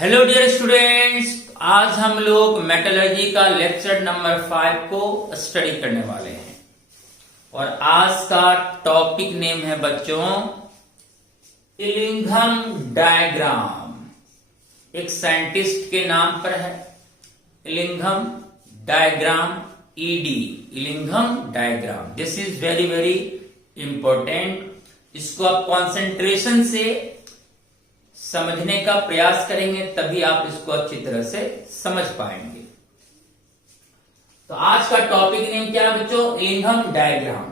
Hello dear students, आज हम लोग मेटलर्जी का लेक्चर नंबर 5 को स्टडी करने वाले हैं और आज का टॉपिक नेम है बच्चों इलिंघम डायग्राम। एक साइंटिस्ट के नाम पर है Ellingham diagram, ED Ellingham diagram. This is very very important. इसको आप कंसंट्रेशन से समझने का प्रयास करेंगे तभी आप इसको अच्छी तरह से समझ पाएंगे। तो आज का टॉपिक नेम क्या है बच्चों? इलिंघम डायग्राम।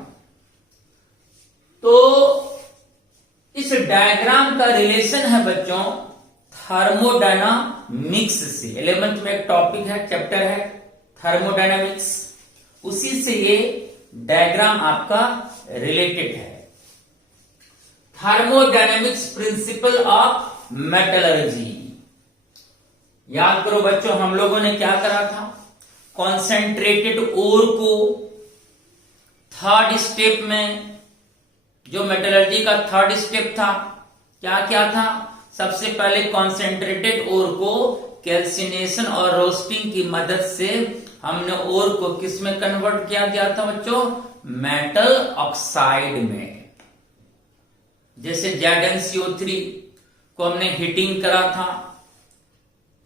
तो इस डायग्राम का रिलेशन है बच्चों थर्मोडायनामिक्स से। 11th में एक टॉपिक है, चैप्टर है थर्मोडायनामिक्स, उसी से ये डायग्राम आपका रिलेटेड है। Thermodynamics principle of metallurgy. याद करो बच्चों, हम लोगों ने क्या करा था? कॉन्सेंट्रेटेड ओर को थर्ड स्टेप में, जो मेटलर्जी का थर्ड स्टेप था, क्या क्या था? सबसे पहले कॉन्सेंट्रेटेड ओर को कैल्सिनेशन और रोस्टिंग की मदद से हमने ओर को किस में कन्वर्ट किया गया था बच्चों? मेटल ऑक्साइड में। जैसे ZnCO3 को हमने हीटिंग करा था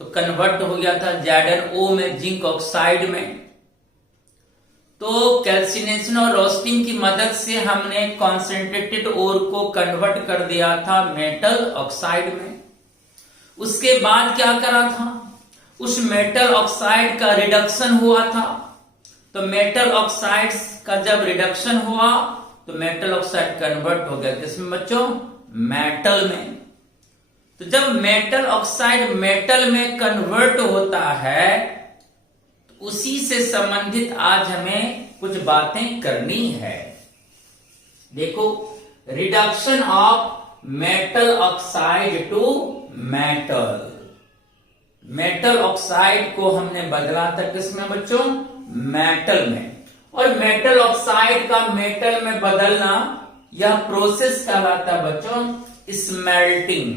तो कन्वर्ट हो गया था ZnO में, जिंक ऑक्साइड में। तो कैल्सिनेशन और रोस्टिंग की मदद से हमने कॉन्सेंट्रेटेड ओर को कन्वर्ट कर दिया था मेटल ऑक्साइड में। उसके बाद क्या करा था? उस मेटल ऑक्साइड का रिडक्शन हुआ था। तो मेटल ऑक्साइड का जब रिडक्शन हुआ तो मेटल ऑक्साइड कन्वर्ट हो गया किसमें बच्चों? मेटल में। तो जब मेटल ऑक्साइड मेटल में कन्वर्ट होता है तो उसी से संबंधित आज हमें कुछ बातें करनी है। देखो, reduction of metal oxide to metal. Metal oxide को हमने बदला था किसमें बच्चों? मेटल में। और मेटल ऑक्साइड का मेटल में बदलना, यह प्रोसेस कहलाता है बच्चों स्मेल्टिंग।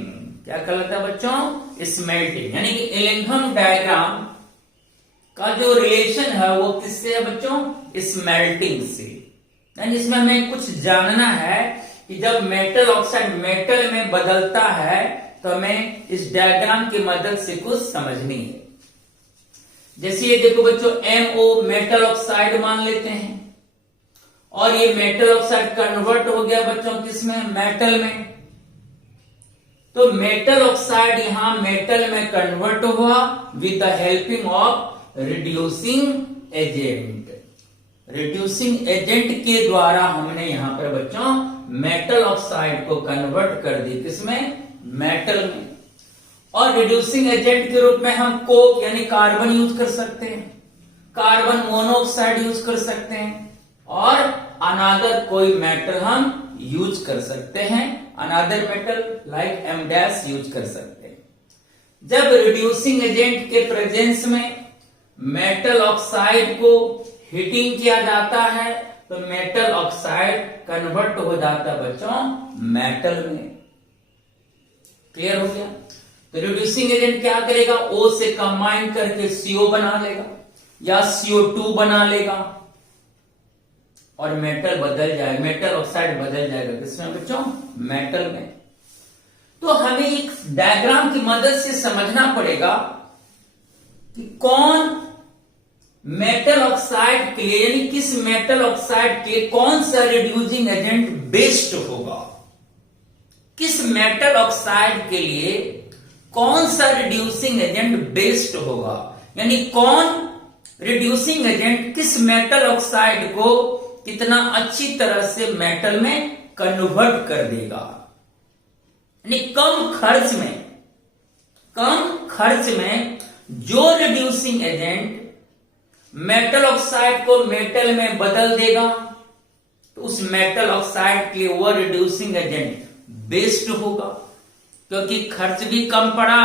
क्या कहलाता है बच्चों? स्मेल्टिंग। यानी कि इलिंघम डायग्राम का जो रिलेशन है वो किससे है बच्चों? स्मेल्टिंग से। यानी इसमें हमें कुछ जानना है कि जब मेटल ऑक्साइड मेटल में बदलता है तो हमें इस डायग्राम की मदद से कुछ समझनी है। जैसे ये देखो बच्चों, MO मेटल ऑक्साइड मान लेते हैं और ये मेटल ऑक्साइड कन्वर्ट हो गया बच्चों किसमें? मेटल में। तो मेटल ऑक्साइड यहां मेटल में कन्वर्ट हुआ with the helping of reducing agent. Reducing agent के द्वारा हमने यहां पर बच्चों मेटल ऑक्साइड को कन्वर्ट कर दी किसमें? मेटल में। और रिड्यूसिंग एजेंट के रूप में हम कोक यानी कार्बन यूज कर सकते हैं, कार्बन मोनोऑक्साइड यूज कर सकते हैं और अनादर कोई मेटल हम यूज कर सकते हैं, अनादर मेटल लाइक M- यूज कर सकते हैं। जब रिड्यूसिंग एजेंट के प्रेजेंस में मेटल ऑक्साइड को हीटिंग किया जाता है तो मेटल ऑक्साइड कन्वर्ट हो जाता है बच्चों मेटल में। क्लियर हो गया? तो रिड्यूसिंग एजेंट क्या करेगा? O से कंबाइन करके CO बना लेगा या CO2 बना लेगा और मेटल बदल जाएगा, मेटल ऑक्साइड बदल जाएगा किसमें बच्चों? मेटल में। तो हमें एक डायग्राम की मदद से समझना पड़ेगा कि कौन मेटल ऑक्साइड के लिए, यानी किस मेटल ऑक्साइड के कौन सा रिड्यूसिंग एजेंट बेस्ट होगा, किस मेटल ऑक्साइड के लिए कौन सा रिड्यूसिंग एजेंट बेस्ट होगा, यानी कौन रिड्यूसिंग एजेंट किस मेटल ऑक्साइड को कितना अच्छी तरह से मेटल में कन्वर्ट कर देगा। यानी कम खर्च में जो रिड्यूसिंग एजेंट मेटल ऑक्साइड को मेटल में बदल देगा तो उस मेटल ऑक्साइड के लिए वह रिड्यूसिंग एजेंट बेस्ट होगा, क्योंकि खर्च भी कम पड़ा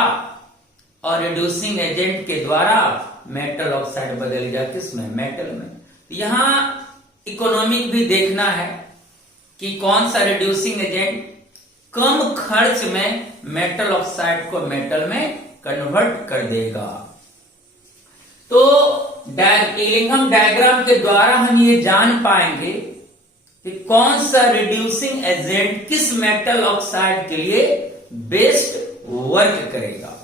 और रिड्यूसिंग एजेंट के द्वारा मेटल ऑक्साइड बदल गया किसमें? मेटल में। यहां इकोनॉमिक भी देखना है कि कौन सा रिड्यूसिंग एजेंट कम खर्च में मेटल ऑक्साइड को मेटल में कन्वर्ट कर देगा। तो इलिंघम डायग्राम के द्वारा हम ये जान पाएंगे कि कौन सा रिड्यूसिंग एजेंट किस मेटल ऑक्साइड के लिए बेस्ट वर्क करेगा।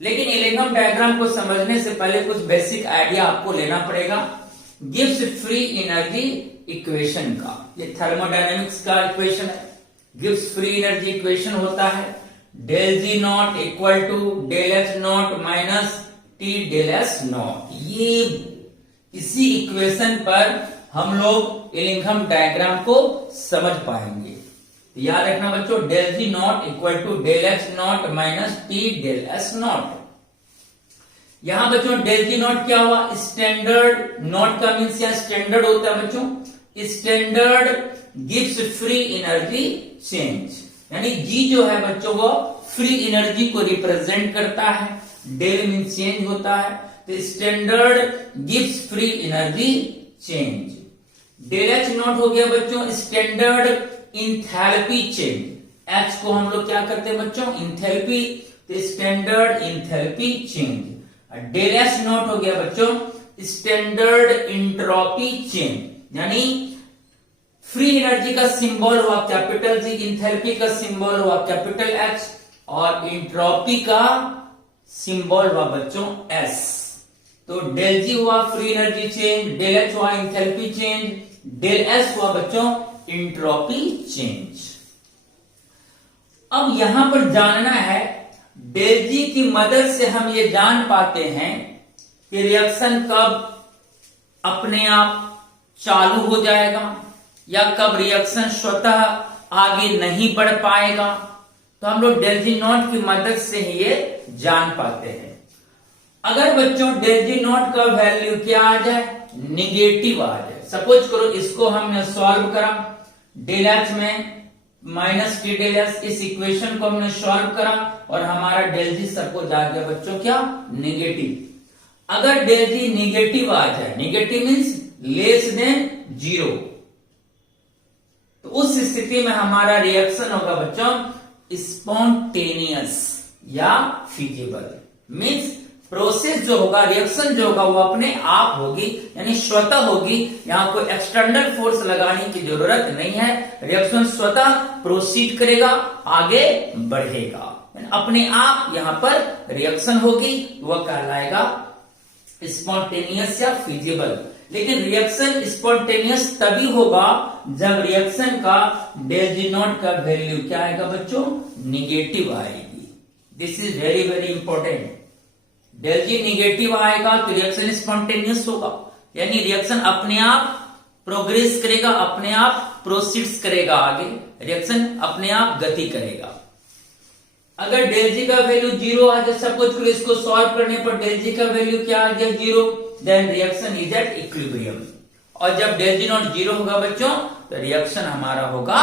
लेकिन इलिंघम डायग्राम को समझने से पहले कुछ बेसिक आइडिया आपको लेना पड़ेगा गिब्स फ्री एनर्जी इक्वेशन का। ये थर्मोडायनेमिक्स का इक्वेशन है। गिब्स फ्री एनर्जी इक्वेशन होता है del G naught equal to del H naught minus T del S naught. ये इसी इक्वेशन पर हम लोग इलिंघम डायग्राम को समझ पाएंगे। याद रखना बच्चों, del G naught equal to del H naught minus T del S naught. यहां बच्चों डेल जी नॉट क्या हुआ, स्टैंडर्ड नॉट का मीन्स या स्टैंडर्ड होता है बच्चों, स्टैंडर्ड गिव्स फ्री एनर्जी चेंज, यानी जी जो है बच्चों वो फ्री एनर्जी को रिप्रेजेंट करता है। डेल मीन चेंज होता है, तो स्टैंडर्ड गिव्स free energy change. Del H naught हो गया बच्चों स्टैंडर्ड इंथैल्पी चेंज। एच को हम लोग क्या करते हैं बच्चों, इंथैल्पी, तो standard enthalpy change. Del S naught हो गया बच्चों स्टैंडर्ड इंट्रोपी चेंज, यानी फ्री एनर्जी का सिंबल हुआ कैपिटल जी, इंथैल्पी का सिंबल हुआ कैपिटल एच, और इंट्रोपी का सिंबल हुआ बच्चों एस। तो डेल जी हुआ free energy change, del H हुआ इंथैल्पी चेंज, डेल एस हुआ बच्चों इंट्रोपी चेंज। अब यहां पर जानना है डेल जी की मदद से हम ये जान पाते हैं कि रिएक्शन कब अपने आप चालू हो जाएगा या कब रिएक्शन स्वतः आगे नहीं बढ़ पाएगा। तो हम लोग डेल जी नॉट की मदद से ही ये जान पाते हैं। अगर बच्चों डेल जी नॉट का वैल्यू क्या आ जाए, निगेटिव आ जाए, सपोज करो इसको हमने सॉल्व करा, डेल एच में माइनस टी डेल एस, इस इक्वेशन को हमने सॉल्व करा और हमारा डेल जी सपोज आ गया बच्चों क्या, नेगेटिव। अगर डेल जी नेगेटिव आ जाए, negative means less than zero, तो उस स्थिति में हमारा रिएक्शन होगा बच्चों स्पॉन्टेनियस या फिजिबल। मीन्स प्रोसेस जो होगा, रिएक्शन जो होगा वो अपने आप होगी, यानी स्वतः होगी। यहां कोई एक्सटर्नल फोर्स लगाने की जरूरत नहीं है, रिएक्शन स्वतः प्रोसीड करेगा, आगे बढ़ेगा, अपने आप यहां पर रिएक्शन होगी, वह कहलाएगा स्पॉन्टेनियस या फिजिबल। लेकिन रिएक्शन स्पॉन्टेनियस तभी होगा जब रिएक्शन का डेल जी नॉट का वैल्यू क्या आएगा बच्चों, निगेटिव आएगी। This is very very important. Del G negative आएगा तो रिएक्शन स्पॉन्टेनियस होगा, यानी रिएक्शन अपने आप प्रोग्रेस करेगा, अपने आप प्रोसीड्स करेगा, आगे रिएक्शन अपने आप गति करेगा। अगर डेल जी का वैल्यू जीरो आ जाए, सपोज करो इसको सॉल्व करने पर डेल जी का वैल्यू क्या आ गया, zero, then reaction is at equilibrium. और जब डेल जी नॉट जीरो होगा बच्चों तो रिएक्शन हमारा होगा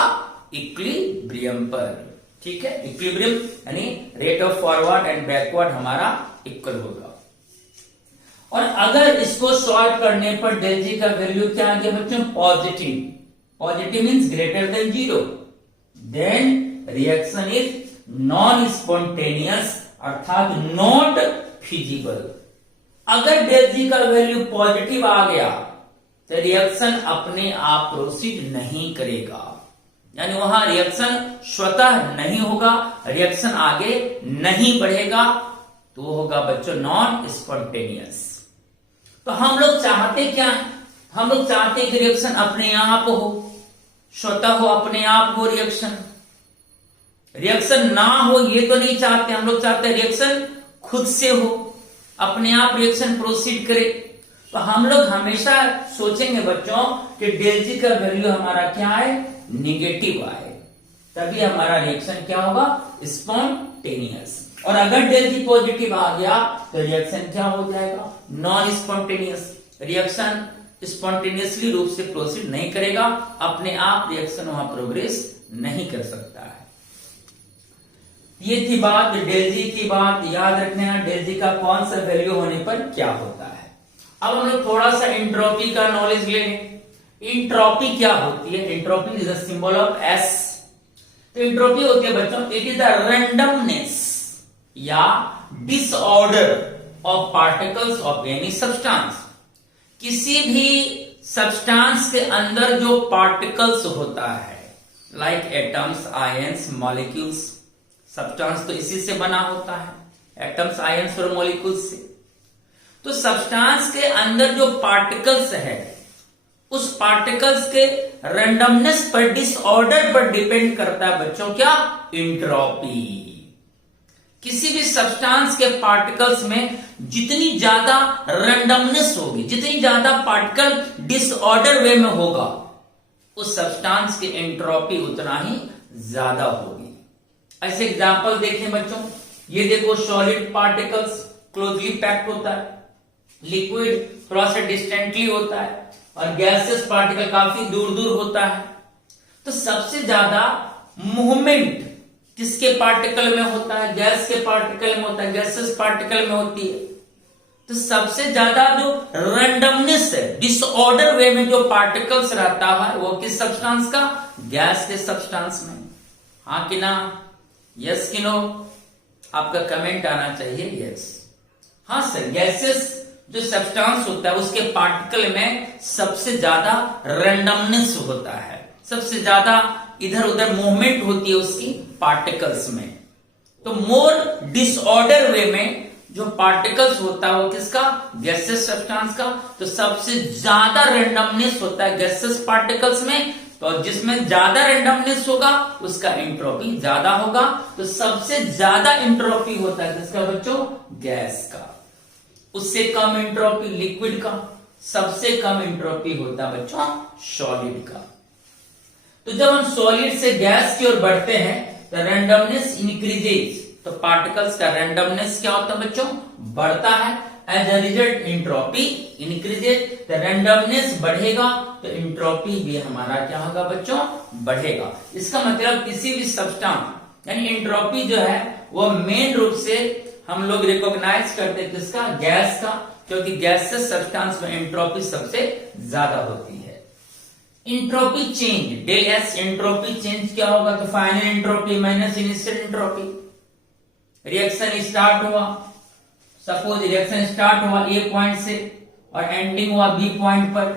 इक्विलिब्रियम पर। ठीक है, इक्विलिब्रियम यानी rate of forward and backward हमारा इक्वल होगा। और अगर इसको सॉल्व करने पर डेल जी का वैल्यू क्या आ गया बच्चों, positive, positive means greater than zero, then reaction is non spontaneous अर्थात नॉट फिजिबल। अगर डेल जी का वैल्यू पॉजिटिव आ गया तो रिएक्शन अपने आप प्रोसीड नहीं करेगा, यानी वहां रिएक्शन स्वतः नहीं होगा, रिएक्शन आगे नहीं बढ़ेगा, तो होगा बच्चों नॉन स्पॉन्टेनियस। तो हम लोग चाहते क्या है, हम लोग चाहते हैं कि रिएक्शन अपने आप हो, स्वतः हो, अपने आप हो रिएक्शन। रिएक्शन ना हो ये तो नहीं चाहते, हम लोग चाहते हैं रिएक्शन खुद से हो, अपने आप रिएक्शन प्रोसीड करे। तो हम लोग हमेशा सोचेंगे बच्चों कि डेल जी का वैल्यू हमारा क्या आए, निगेटिव आए, तभी हमारा रिएक्शन क्या होगा, स्पॉन्टेनियस। और अगर डेल जी पॉजिटिव आ गया तो रिएक्शन क्या हो जाएगा, नॉन स्पॉन्टेनियस। रिएक्शन स्पॉन्टेनियसली रूप से प्रोसीड नहीं करेगा, अपने आप रिएक्शन वहां प्रोग्रेस नहीं कर सकता है। ये थी बात डेल जी की बात, याद रखना है डेल जी का कौन सा वैल्यू होने पर क्या होता है। अब हम लोग थोड़ा सा इंट्रोपी का नॉलेज लेंगे। इंट्रोपी क्या होती है, entropy is the symbol of S. तो इंट्रोपी होती है बच्चों, इट इज द रैंडमनेस या disorder of particles of any substance. किसी भी सब्सटेंस के अंदर जो पार्टिकल्स होता है, like atoms, ions, molecules. Substance तो इसी से बना होता है, एटम्स, आयंस और मॉलिक्यूल्स से। तो सब्सटेंस के अंदर जो पार्टिकल्स है, उस पार्टिकल्स के रैंडमनेस पर, डिसऑर्डर पर डिपेंड करता है बच्चों क्या? एंट्रोपी। किसी भी सब्सटेंस के पार्टिकल्स में जितनी ज्यादा रैंडमनेस होगी, जितनी ज्यादा पार्टिकल डिसऑर्डर वे में होगा, उस सब्सटेंस की एंट्रोपी उतना ही ज्यादा होगी। ऐसे एग्जांपल देखें बच्चों, ये देखो सॉलिड पार्टिकल्स क्लोजली पैक्ड होता है, लिक्विड थोड़ा सा डिस्टेंटली होता है, और गैसेस पार्टिकल काफी दूर दूर होता है। तो सबसे ज्यादा मूवमेंट किसके पार्टिकल में होता है? गैस के पार्टिकल में होता है, गैसेस पार्टिकल में होती है। तो सबसे ज्यादा जो रैंडमनेस है, डिसऑर्डर वे में जो पार्टिकल्स रहता है, वो किस सब्सटेंस का? गैस के सब्सटेंस में। हाँ कि ना? यस कि नो? आपका कमेंट आना चाहिए यस। हाँ सर, गैसेस जो सब्सटेंस होता है उसके पार्टिकल में सबसे ज्यादा रैंडमनेस होता है, सबसे ज्यादा इधर उधर मूवमेंट होती है उसकी पार्टिकल्स में। तो मोर डिसऑर्डर वे में जो पार्टिकल्स होता है वो किसका? गैसेस सब्सटेंस का। तो सबसे ज्यादा रैंडमनेस होता है गैसेस पार्टिकल्स में। तो जिसमें ज्यादा रैंडमनेस होगा उसका एंट्रोपी ज्यादा होगा। तो सबसे ज्यादा एंट्रोपी होता है किसका बच्चों? गैस का। उससे कम एंट्रोपी लिक्विड का। सबसे कम एंट्रोपी होता है बच्चों सॉलिड का। तो जब हम सॉलिड से गैस की ओर बढ़ते हैं तो रैंडमनेस इंक्रीजेज। तो पार्टिकल्स का रैंडमनेस क्या होता है बच्चों? बढ़ता है। As a result entropy increases. तो रैंडमनेस बढ़ेगा तो एंट्रोपी भी हमारा क्या होगा बच्चों? बढ़ेगा। इसका मतलब किसी भी सब्सटेंस यानी एंट्रोपी जो है वो मेन रूप से हम लोग रिकॉग्नाइज करते हैं किसका? गैस का, क्योंकि गैसेस सब्सटेंस में एंट्रोपी सबसे ज्यादा होती है। Entropy change, del S entropy change क्या होगा? तो final entropy minus initial entropy. Reaction start हुआ, सपोज रिएक्शन स्टार्ट हुआ ए पॉइंट से और एंडिंग हुआ बी पॉइंट पर।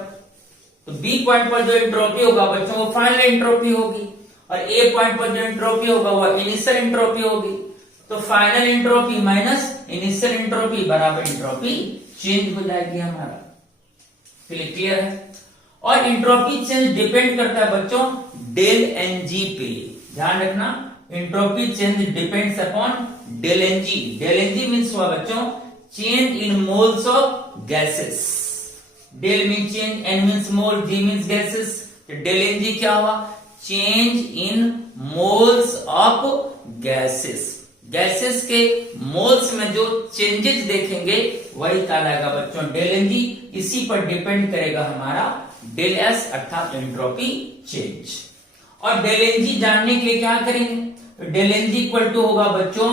तो बी पॉइंट पर जो एंट्रोपी होगा बच्चों वो फाइनल एंट्रोपी होगी, और ए पॉइंट पर जो एंट्रोपी होगा वो इनिशियल एंट्रोपी होगी। तो final entropy minus initial entropy बराबर एंट्रोपी चेंज हो जाएगी हमारा। क्लियर है? और एंट्रोपी चेंज डिपेंड करता है बच्चों डेल एन जी पे। ध्यान रखना, entropy change depends upon del N G. Del N G means हुआ बच्चों change in moles of gases. Del mean change, N means mole, G means gases. तो डेल एन जी क्या हुआ? Change in moles of gases. Gases के moles में जो changes देखेंगे वही कहलाएगा बच्चों डेल एन जी। इसी पर डिपेंड करेगा हमारा डेल एस अर्थात एंट्रोपी चेंज। और डेल एन जी जानने के लिए क्या करेंगे? तो del N G equal to होगा बच्चों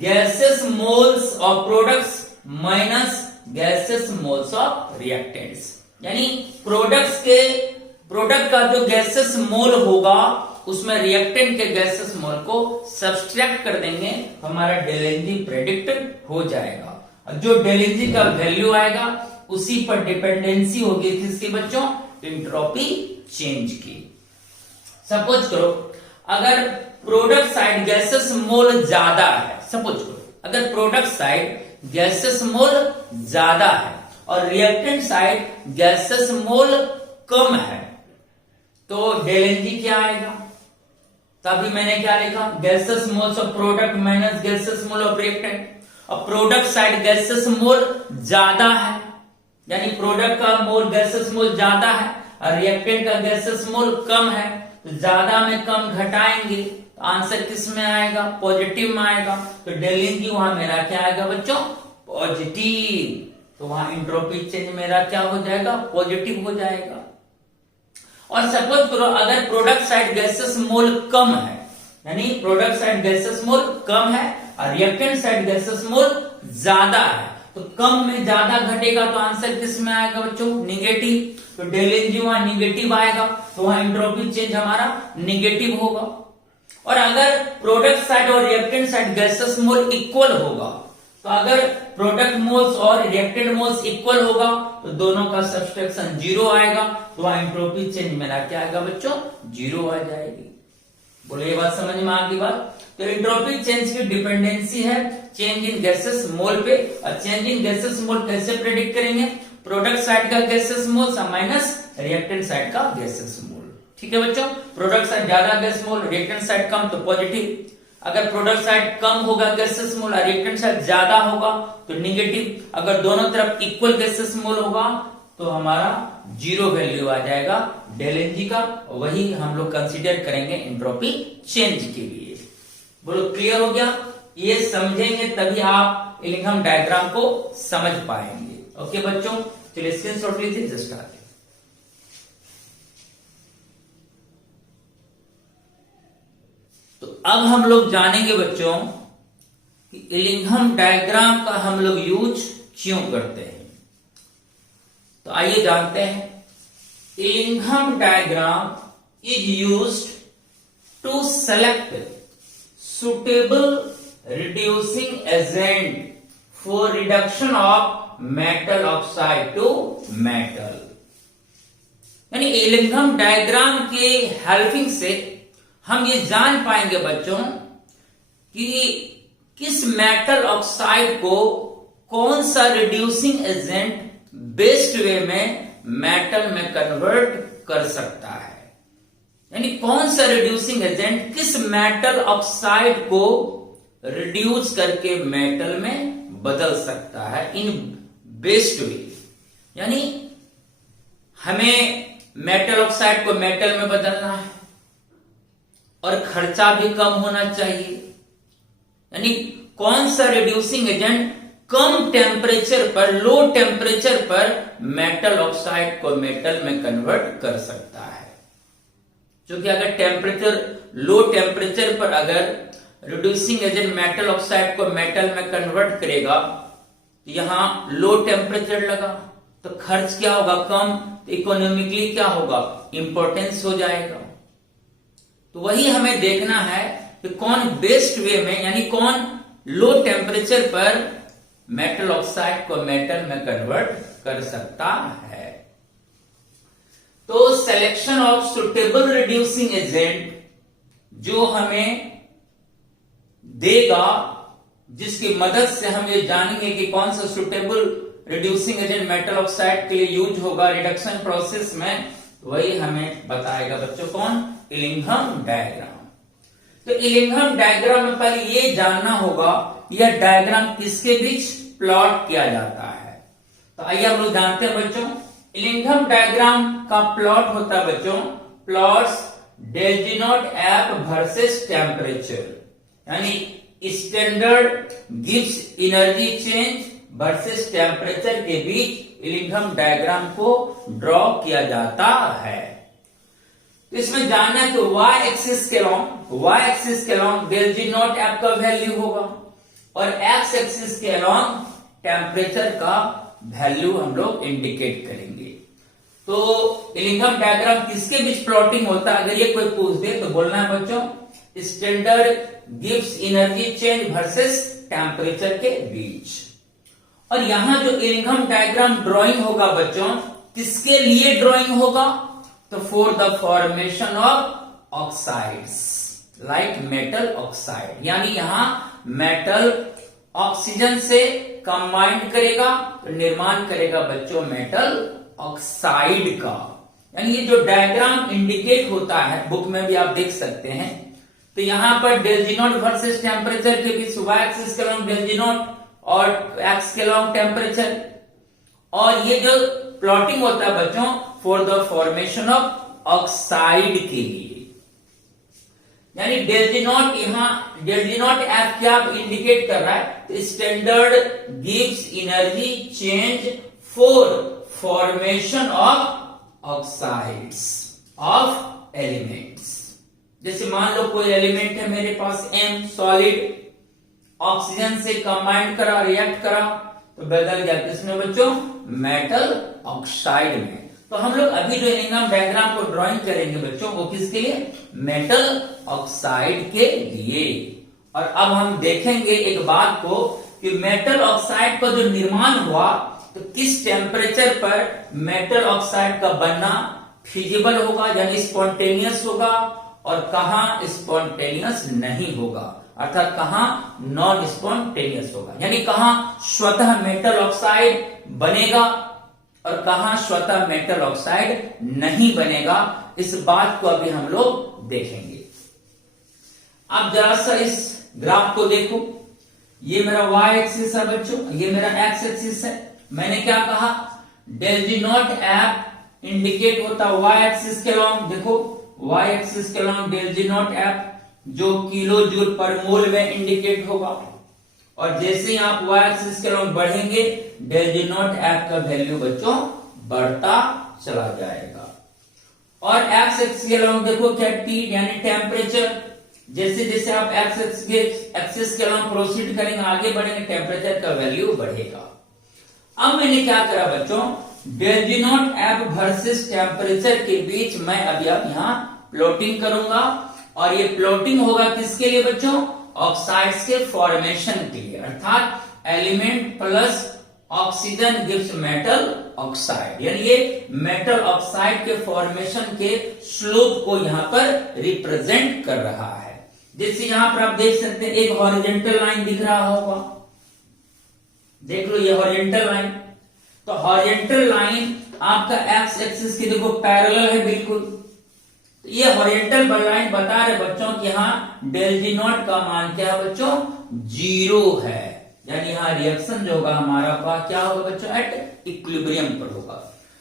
gases moles of products minus gases moles of reactants. यानी प्रोडक्ट का जो गैसेस मोल होगा उसमें रिएक्टेंट के गैसेस मोल को सब्सट्रैक्ट कर देंगे, हमारा डेल एन जी प्रेडिक्ट हो जाएगा। और जो डेल एन जी का वैल्यू आएगा उसी पर डिपेंडेंसी होगी किसकी बच्चों? एंट्रोपी चेंज की। सपोज करो अगर प्रोडक्ट साइड गैसेस मोल ज्यादा है, सपोज करो अगर प्रोडक्ट साइड गैसेस मोल ज्यादा है और रिएक्टेंट साइड गैसेस मोल कम है, तो डेल एन जी क्या आएगा? तभी मैंने क्या लिखा? Gases moles of product minus gases mole of reactant. और प्रोडक्ट साइड गैसेस मोल ज्यादा है, यानी प्रोडक्ट का मोल गैसेस मोल ज्यादा है और रिएक्टेंट का गैसेस मोल कम है। तो ज्यादा में कम घटाएंगे तो आंसर किस में आएगा? पॉजिटिव में आएगा। तो डेल एन जी वहां मेरा क्या आएगा बच्चों? पॉजिटिव। तो वहां एंट्रोपी चेंज मेरा क्या हो जाएगा? पॉजिटिव हो जाएगा। और सपोज करो अगर प्रोडक्ट साइड गैसेस मोल कम है, यानी प्रोडक्ट साइड गैसेस मोल कम है और रिएक्टेंट साइड गैसेस मोल ज्यादा है, तो कम में ज्यादा घटेगा तो आंसर किस में आएगा बच्चों? निगेटिव। तो डेल एन जी वहां निगेटिव आएगा, तो वहां एंट्रोपी चेंज हमारा निगेटिव होगा। और अगर प्रोडक्ट साइड और रिएक्टेंट साइड गैसेस मोल इक्वल होगा, तो अगर प्रोडक्ट मोल्स और रिएक्टेंट मोल्स इक्वल होगा तो दोनों का सब्सट्रैक्शन जीरो आएगा, तो एंट्रोपी चेंज मेरा क्या आएगा बच्चों, जीरो आ जाएगी। बोलो ये बात समझ में आ गई बात। तो एंट्रोपी चेंज की डिपेंडेंसी है चेंज इन गैसेस मोल पे, और चेंज इन गैसेस मोल कैसे प्रेडिक्ट करेंगे, प्रोडक्ट साइड का gases mole minus reactant side का गैसेस मोल। ठीक है बच्चों, प्रोडक्ट साइड ज्यादा गैस मोल, रिएक्टेंट साइड कम तो पॉजिटिव, अगर प्रोडक्ट साइड कम होगा गैसेस मोल और रिएक्टेंट साइड ज्यादा होगा तो निगेटिव, अगर दोनों तरफ इक्वल गैसेस मोल होगा तो हमारा जीरो वैल्यू आ जाएगा डेल एनजी का, वही हम लोग कंसीडर करेंगे एंट्रोपी चेंज के लिए। बोलो क्लियर हो गया, ये समझेंगे तभी आप इलिंघम डायग्राम को समझ पाएंगे। ओके बच्चों, चलिए स्क्रीनशॉट लीजिए, जस्ट आगे। तो अब हम लोग जानेंगे बच्चों कि इलिंघम डायग्राम का हम लोग यूज क्यों करते हैं। तो आइए जानते हैं। Ellingham diagram is used to select suitable reducing agent for reduction of metal oxide to metal. यानी इलिंघम डायग्राम के हेल्पिंग से हम ये जान पाएंगे बच्चों कि किस मेटल ऑक्साइड को कौन सा रिड्यूसिंग एजेंट बेस्ट वे में मेटल में कन्वर्ट कर सकता है। यानी कौन सा रिड्यूसिंग एजेंट किस मेटल ऑक्साइड को रिड्यूस करके मेटल में बदल सकता है इन बेस्ट वे। यानी हमें मेटल ऑक्साइड को मेटल में बदलना है और खर्चा भी कम होना चाहिए। यानी कौन सा रिड्यूसिंग एजेंट कम टेम्परेचर पर, लो टेम्परेचर पर मेटल ऑक्साइड को मेटल में कन्वर्ट कर सकता है। क्योंकि अगर टेम्परेचर, लो टेम्परेचर पर अगर रिड्यूसिंग एजेंट मेटल ऑक्साइड को मेटल में कन्वर्ट करेगा तो यहां लो टेम्परेचर लगा तो खर्च क्या होगा, कम, तो इकोनॉमिकली क्या होगा, इंपॉर्टेंस हो जाएगा। तो वही हमें देखना है कि कौन बेस्ट वे में, यानी कौन लो टेम्परेचर पर मेटल ऑक्साइड को मेटल में कन्वर्ट कर सकता है। तो selection of suitable reducing agent जो हमें देगा, जिसकी मदद से हम ये जानेंगे कि कौन सा suitable reducing agent metal oxide के लिए यूज होगा रिडक्शन प्रोसेस में, वही हमें बताएगा बच्चों कौन, इलिंघम डायग्राम। तो इलिंघम डायग्राम में पहले ये जानना होगा यह डायग्राम किसके बीच प्लॉट किया जाता है। तो आइए हम लोग जानते हैं बच्चों, इलिंघम डायग्राम का प्लॉट होता है बच्चों, plots del G naught F versus temperature. यानी स्टैंडर्ड गिव्स एनर्जी चेंज वर्सेस टेम्परेचर के बीच इलिंघम डायग्राम को ड्रॉ किया जाता है। तो इसमें जानना है तो y एक्सिस के along del G naught F का वैल्यू होगा और x एक्सिस के लॉन्ग टेम्परेचर का वैल्यू हम लोग इंडिकेट करेंगे। तो इलिंघम डायग्राम किसके बीच प्लॉटिंग होता है, अगर ये कोई पूछ दे तो बोलना है बच्चों स्टैंडर्ड गिव्स एनर्जी चेंज वर्सेस टेम्परेचर के बीच। और यहां जो इलिंघम डायग्राम ड्राइंग होगा बच्चों, किसके लिए ड्राइंग होगा, तो for the formation of oxides like metal oxide. यानी यहां मेटल ऑक्सीजन से कंबाइंड करेगा तो निर्माण करेगा बच्चों मेटल ऑक्साइड का। यानी ये जो डायग्राम इंडिकेट होता है, बुक में भी आप देख सकते हैं, तो यहां पर del G naught versus temperature के बीच y एक्सिस के लॉन्ग डेल जी नॉट और x के लॉन्ग टेम्परेचर, और ये जो प्लॉटिंग होता है बच्चों for the formation of oxide के लिए। यानी डेल जी नॉट, यहां डेल जी नॉट एफ क्या इंडिकेट कर रहा है, तो स्टैंडर्ड गिव्स energy change for formation of oxides of elements. जैसे मान लो कोई एलिमेंट है मेरे पास M सॉलिड, ऑक्सीजन से कंबाइंड करा, रिएक्ट करा तो बदल गया किसमें बच्चों, मेटल ऑक्साइड में। तो हम लोग अभी जो इलिंगम डायग्राम को ड्राइंग करेंगे बच्चों, वो किसके लिए? मेटल ऑक्साइड के लिए। और अब हम देखेंगे एक बात को कि मेटल ऑक्साइड का जो निर्माण हुआ तो किस टेम्परेचर पर मेटल ऑक्साइड का बनना फिजिबल होगा, यानी स्पॉन्टेनियस होगा, और कहां स्पॉन्टेनियस नहीं होगा, अर्थात कहां नॉन स्पॉन्टेनियस होगा, यानी कहां स्वतः मेटल ऑक्साइड बनेगा और कहां स्वतः मेटल ऑक्साइड नहीं बनेगा। इस बात को अभी हम लोग देखेंगे। अब जरा सा इस ग्राफ को देखो, ये मेरा y एक्सिस है बच्चों, ये मेरा x एक्सिस है। मैंने क्या कहा? Del G naught F indicate होता है y एक्सिस के लॉन्ग। देखो y एक्सिस के along del G naught F जो किलो जूल पर मोल में इंडिकेट होगा, और जैसे ही आप y एक्सिस के लॉन्ग बढ़ेंगे डेल जी नॉट एफ का वैल्यू बच्चों बढ़ता चला जाएगा। और x एक्सिस के लॉन्ग देखो क्या T यानी टेम्परेचर, जैसे जैसे आप एक्सिस के लॉन्ग प्रोसीड करेंगे, आगे बढ़ेंगे, टेम्परेचर का वैल्यू बढ़ेगा। अब मैंने क्या करा बच्चों, del G naught F versus temperature के बीच मैं अभी अब यहाँ प्लॉटिंग करूंगा, और ये प्लॉटिंग होगा किसके लिए बच्चों? ऑक्साइड्स के फॉर्मेशन के लिए, अर्थात element plus oxygen gives metal oxide, यानी ये मेटल ऑक्साइड के फॉर्मेशन के स्लोप को यहाँ पर रिप्रेजेंट कर रहा है। जैसे यहां पर आप देख सकते हैं एक हॉरिजॉन्टल लाइन दिख रहा होगा, देख लो ये हॉरिजॉन्टल लाइन। तो हॉरिजॉन्टल लाइन आपका एक्स एक्सिस की देखो पैरेलल है बिल्कुल। तो ये हॉरिजॉन्टल लाइन बता रहे बच्चों कि यहाँ डेल जी नॉट का मान क्या है बच्चों? 0 है, यानी यहाँ रिएक्शन जो होगा हमारा का क्या होगा बच्चों? एट इक्विलिब्रियम पर होगा।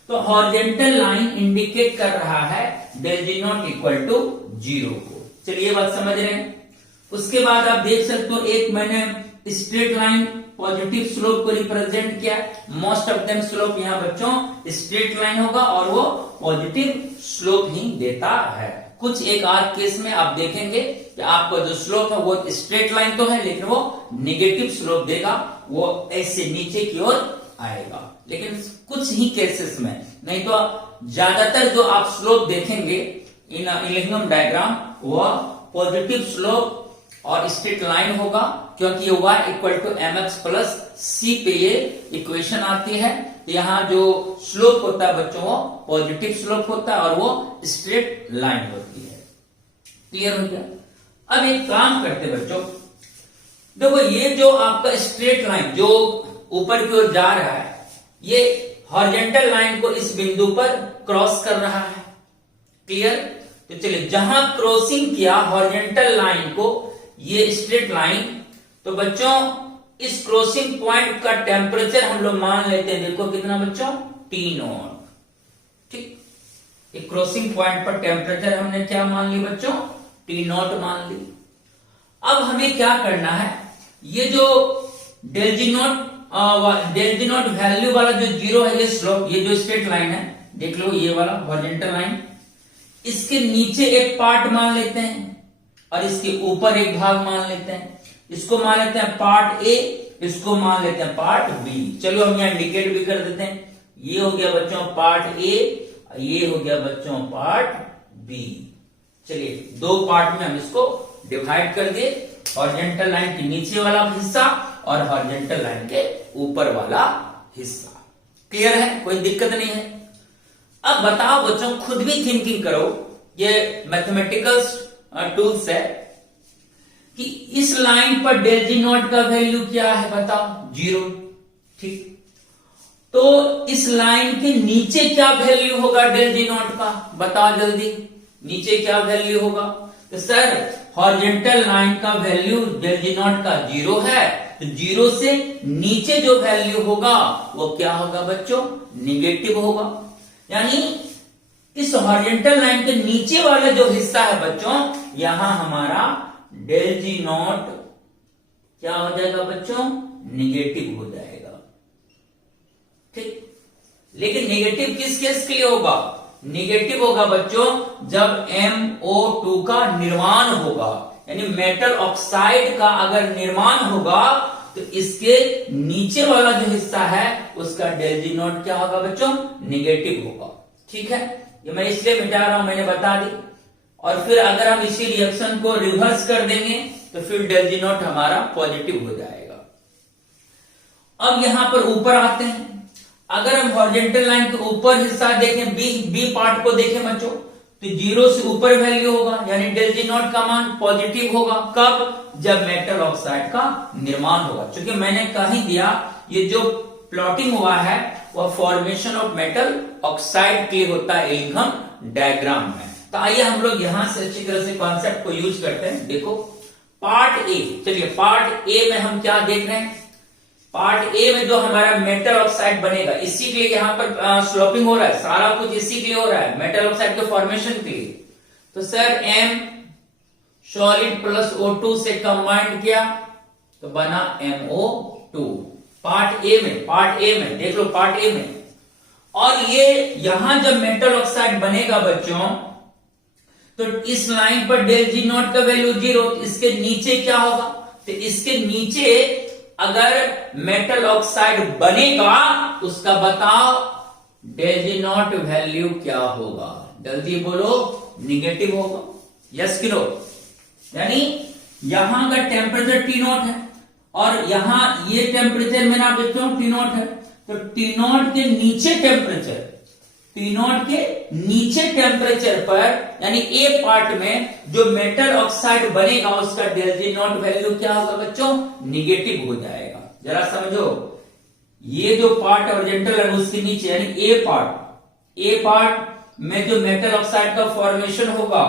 तो हॉरिजॉन्टल लाइन इंडिकेट कर रहा है del G naught equal to 0 को। चलिए ये बात समझ रहे हैं। उसके बाद आप देख सकते हो एक मैंने स्ट्रेट लाइन पॉजिटिव स्लोप को रिप्रेजेंट किया। मोस्ट ऑफ देम स्लोप यहाँ बच्चों स्ट्रेट लाइन होगा और वो पॉजिटिव स्लोप ही देता है। कुछ एक आध केस में आप देखेंगे कि आपका जो स्लोप है वो स्ट्रेट लाइन तो है, लेकिन वो नेगेटिव स्लोप देगा, वो ऐसे नीचे की ओर आएगा, लेकिन कुछ ही केसेस में, नहीं तो ज्यादातर जो आप स्लोप देखेंगे इन इलिंगम डायग्राम वो पॉजिटिव स्लोप और स्ट्रेट लाइन होगा, क्योंकि ये y equal to m x plus c पे ये इक्वेशन आती है। तो यहाँ जो स्लोप होता है बच्चों वो पॉजिटिव स्लोप होता है और वो स्ट्रेट लाइन होती है। क्लियर हो गया? अब एक काम करते बच्चों, देखो ये जो आपका स्ट्रेट लाइन जो ऊपर की ओर जा रहा है, ये हॉरिजॉन्टल लाइन को इस बिंदु पर क्रॉस कर रहा है। क्लियर? तो चलिए जहां क्रॉसिंग किया हॉरिजॉन्टल लाइन को ये स्ट्रेट लाइन, तो बच्चों इस क्रॉसिंग पॉइंट का टेम्परेचर हम लोग मान लेते हैं, देखो कितना बच्चों? T not. ठीक, एक क्रॉसिंग पॉइंट पर टेम्परेचर हमने क्या मान ली बच्चों? T नॉट मान ली। अब हमें क्या करना है, ये जो डेल जी नॉट वैल्यू वाला जो 0 है, ये स्लोप, ये जो स्ट्रेट लाइन है देख लो, ये वाला हॉरिजॉन्टल लाइन, इसके नीचे एक पार्ट मान लेते हैं और इसके ऊपर एक भाग मान लेते हैं। इसको मान लेते हैं पार्ट ए, इसको मान लेते हैं पार्ट बी। चलो हम यहाँ इंडिकेट भी कर देते हैं, ये हो गया बच्चों पार्ट ए, ये हो गया बच्चों पार्ट बी। चलिए दो पार्ट में हम इसको डिवाइड कर दिए, हॉरिजॉन्टल लाइन के नीचे वाला हिस्सा और हॉरिजॉन्टल लाइन के ऊपर वाला हिस्सा। क्लियर है? कोई दिक्कत नहीं है। अब बताओ बच्चों, खुद भी थिंकिंग करो, ये मैथमेटिकल टूल्स है कि इस लाइन पर डेल जी नॉट का वैल्यू क्या है बताओ? 0। ठीक, तो इस लाइन के नीचे क्या वैल्यू होगा डेल जी नॉट का? बताओ जल्दी, नीचे क्या वैल्यू होगा? तो सर हॉरिजॉन्टल लाइन का वैल्यू डेल जी नॉट का 0 है, तो 0 से नीचे जो वैल्यू होगा वो क्या होगा बच्चों? निगेटिव होगा। यानी इस हॉरिजॉन्टल लाइन के नीचे वाला जो हिस्सा है बच्चों, यहां हमारा डेल जी नॉट क्या हो जाएगा बच्चों? निगेटिव हो जाएगा। ठीक, लेकिन निगेटिव किस केस के लिए होगा? निगेटिव होगा बच्चों जब MO2 का निर्माण होगा, यानी मेटल ऑक्साइड का अगर निर्माण होगा तो इसके नीचे वाला जो हिस्सा है उसका डेल जी नॉट क्या होगा बच्चों? निगेटिव होगा। ठीक है, ये मैं इसलिए मिटा रहा हूं, मैंने बता दी। और फिर अगर हम इसी रिएक्शन को रिवर्स कर देंगे तो फिर डेल जी नॉट हमारा पॉजिटिव हो जाएगा। अब यहां पर ऊपर आते हैं। अगर हम हॉरिजॉन्टल लाइन के ऊपर हिस्सा देखें, बी पार्ट को देखें बच्चों, तो 0 से ऊपर वैल्यू होगा, यानी डेल जी नॉट का मान पॉजिटिव होगा। कब? जब मेटल ऑक्साइड का निर्माण होगा। क्योंकि मैंने कहीं दिया ये जो प्लॉटिंग हुआ है वह फॉर्मेशन ऑफ मेटल ऑक्साइड के होता है एल्गम डायग्राम में। तो आइए हम लोग यहां से अच्छी तरह से कॉन्सेप्ट को यूज करते हैं। देखो पार्ट ए, चलिए पार्ट ए में हम क्या देख रहे हैं? पार्ट ए में जो हमारा मेटल ऑक्साइड बनेगा, इसी के लिए यहां पर स्लोपिंग हो रहा है, सारा कुछ इसी के लिए हो रहा है, मेटल ऑक्साइड के फॉर्मेशन के लिए। तो sir M solid plus O2 से कंबाइंड किया तो बना MO2। पार्ट ए में देख लो, पार्ट ए में। और ये यहां जब मेटल ऑक्साइड बनेगा बच्चों, तो इस लाइन पर डेल जी नॉट का वैल्यू 0, इसके नीचे क्या होगा? तो इसके नीचे अगर मेटल ऑक्साइड बनेगा उसका बताओ डेल जी नॉट वैल्यू क्या होगा? जल्दी बोलो, निगेटिव होगा। यस कि नो? यानी यहां का टेम्परेचर टी नॉट है और यहां ये टेम्परेचर मेरा बच्चों टी नॉट है, तो टी नॉट के नीचे टेम्परेचर, टी नॉट के नीचे टेम्परेचर पर, यानी ए पार्ट में जो मेटल ऑक्साइड बनेगा उसका डेल जी नॉट वैल्यू क्या होगा बच्चों? निगेटिव हो जाएगा। जरा समझो, ये जो पार्ट हॉरिजॉन्टल है उसके नीचे यानी ए पार्ट में जो मेटल ऑक्साइड का फॉर्मेशन होगा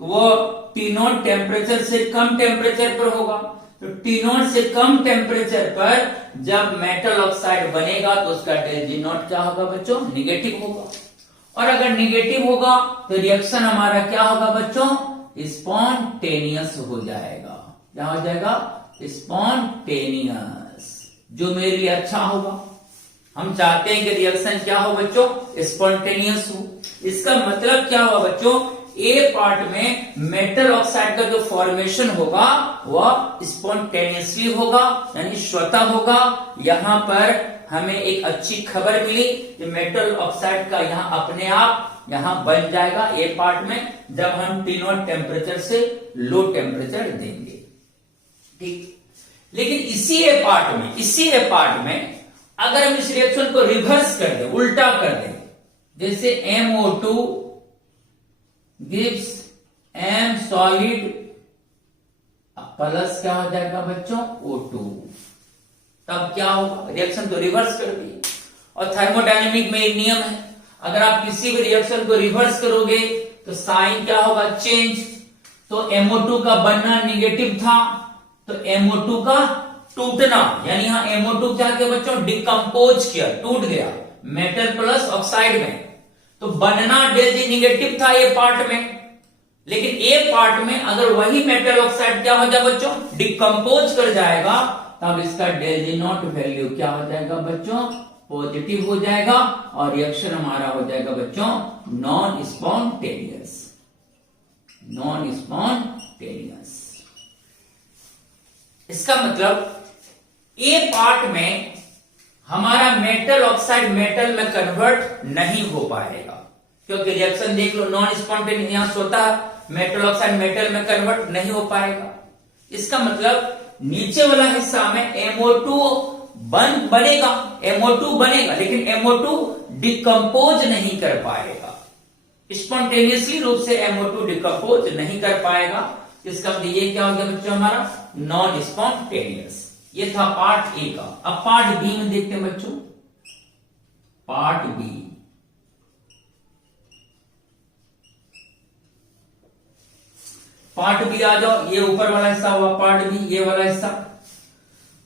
वो टी नॉट टेम्परेचर से कम टेम्परेचर पर होगा। तो टी नॉट से कम टेम्परेचर पर जब मेटल ऑक्साइड बनेगा तो उसका डेल जी नॉट क्या होगा बच्चों? निगेटिव होगा। और अगर निगेटिव होगा तो रिएक्शन हमारा क्या होगा बच्चों? स्पॉन्टेनियस हो जाएगा। क्या हो जाएगा? स्पॉन्टेनियस, जो मेरे लिए अच्छा होगा। हम चाहते हैं कि रिएक्शन क्या हो बच्चों? स्पॉन्टेनियस हो। इसका मतलब क्या हुआ बच्चों? ए पार्ट में मेटल ऑक्साइड का जो फॉर्मेशन होगा वह स्पॉन्टेनियसली होगा, यानी स्वतः होगा। यहां पर हमें एक अच्छी खबर मिली कि मेटल ऑक्साइड का यहां अपने आप यहां बन जाएगा ए पार्ट में, जब हम टी नॉट टेम्परेचर से लो टेम्परेचर देंगे। ठीक, लेकिन इसी ए पार्ट में अगर हम इस रिएक्शन को रिवर्स कर दें, उल्टा कर दें, जैसे MO2 gives M solid plus क्या हो जाएगा बच्चों? O2। तब क्या होगा? रिएक्शन तो रिवर्स कर दी। और थर्मोडायनेमिक में एक नियम है, अगर आप किसी भी रिएक्शन को रिवर्स करोगे तो साइन क्या होगा? चेंज। तो MO2 का बनना निगेटिव था, तो MO2 का टूटना, यानी यहां MO2 क्या किया बच्चों? डिकम्पोज किया, टूट गया मेटल प्लस ऑक्साइड में। तो बनना डेल जी निगेटिव था ए पार्ट में, लेकिन ए पार्ट में अगर वही मेटल ऑक्साइड क्या हो जाए बच्चों? डिकम्पोज कर जाएगा, तब इसका डेल जी नॉट वैल्यू क्या हो जाएगा बच्चों? पॉजिटिव हो जाएगा। और रिएक्शन हमारा हो जाएगा बच्चों नॉन स्पॉन्टेनियस। इसका मतलब ए पार्ट में हमारा मेटल ऑक्साइड मेटल में कन्वर्ट नहीं हो पाएगा, क्योंकि रिएक्शन देख लो नॉन स्पॉन्टेनियस, यहां स्वतः मेटल ऑक्साइड मेटल में कन्वर्ट नहीं हो पाएगा। इसका मतलब नीचे वाला हिस्सा में MO2 बनेगा, लेकिन MO2 डिकम्पोज नहीं कर पाएगा, स्पॉन्टेनियसली रूप से MO2 डिकम्पोज नहीं कर पाएगा। इसका मतलब ये क्या हो गया बच्चों? हमारा नॉन स्पॉन्टेनियस। ये था पार्ट ए का। अब पार्ट बी में देखते हैं बच्चों। पार्ट बी आ जाओ। ये ऊपर वाला हिस्सा हुआ पार्ट बी, ये वाला हिस्सा।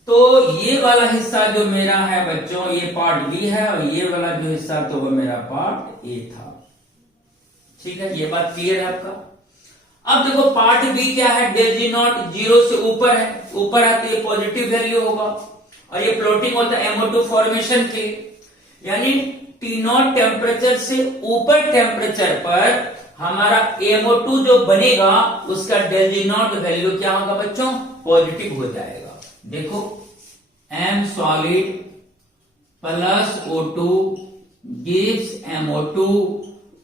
तो ये वाला हिस्सा जो मेरा है बच्चों, ये पार्ट बी है, और ये वाला जो हिस्सा तो वो मेरा पार्ट ए था। ठीक है, ये बात क्लियर है आपका? अब देखो पार्ट बी क्या है? डेल जी नॉट 0 से ऊपर है तो ये पॉजिटिव वैल्यू होगा, और ये प्लॉटिंग होता है MO2 फॉर्मेशन के, यानी टी नॉट टेम्परेचर से ऊपर टेम्परेचर पर हमारा MO2 जो बनेगा उसका डेल जी नॉट वैल्यू क्या होगा बच्चों? पॉजिटिव हो जाएगा। देखो M solid plus O2 gives MO2,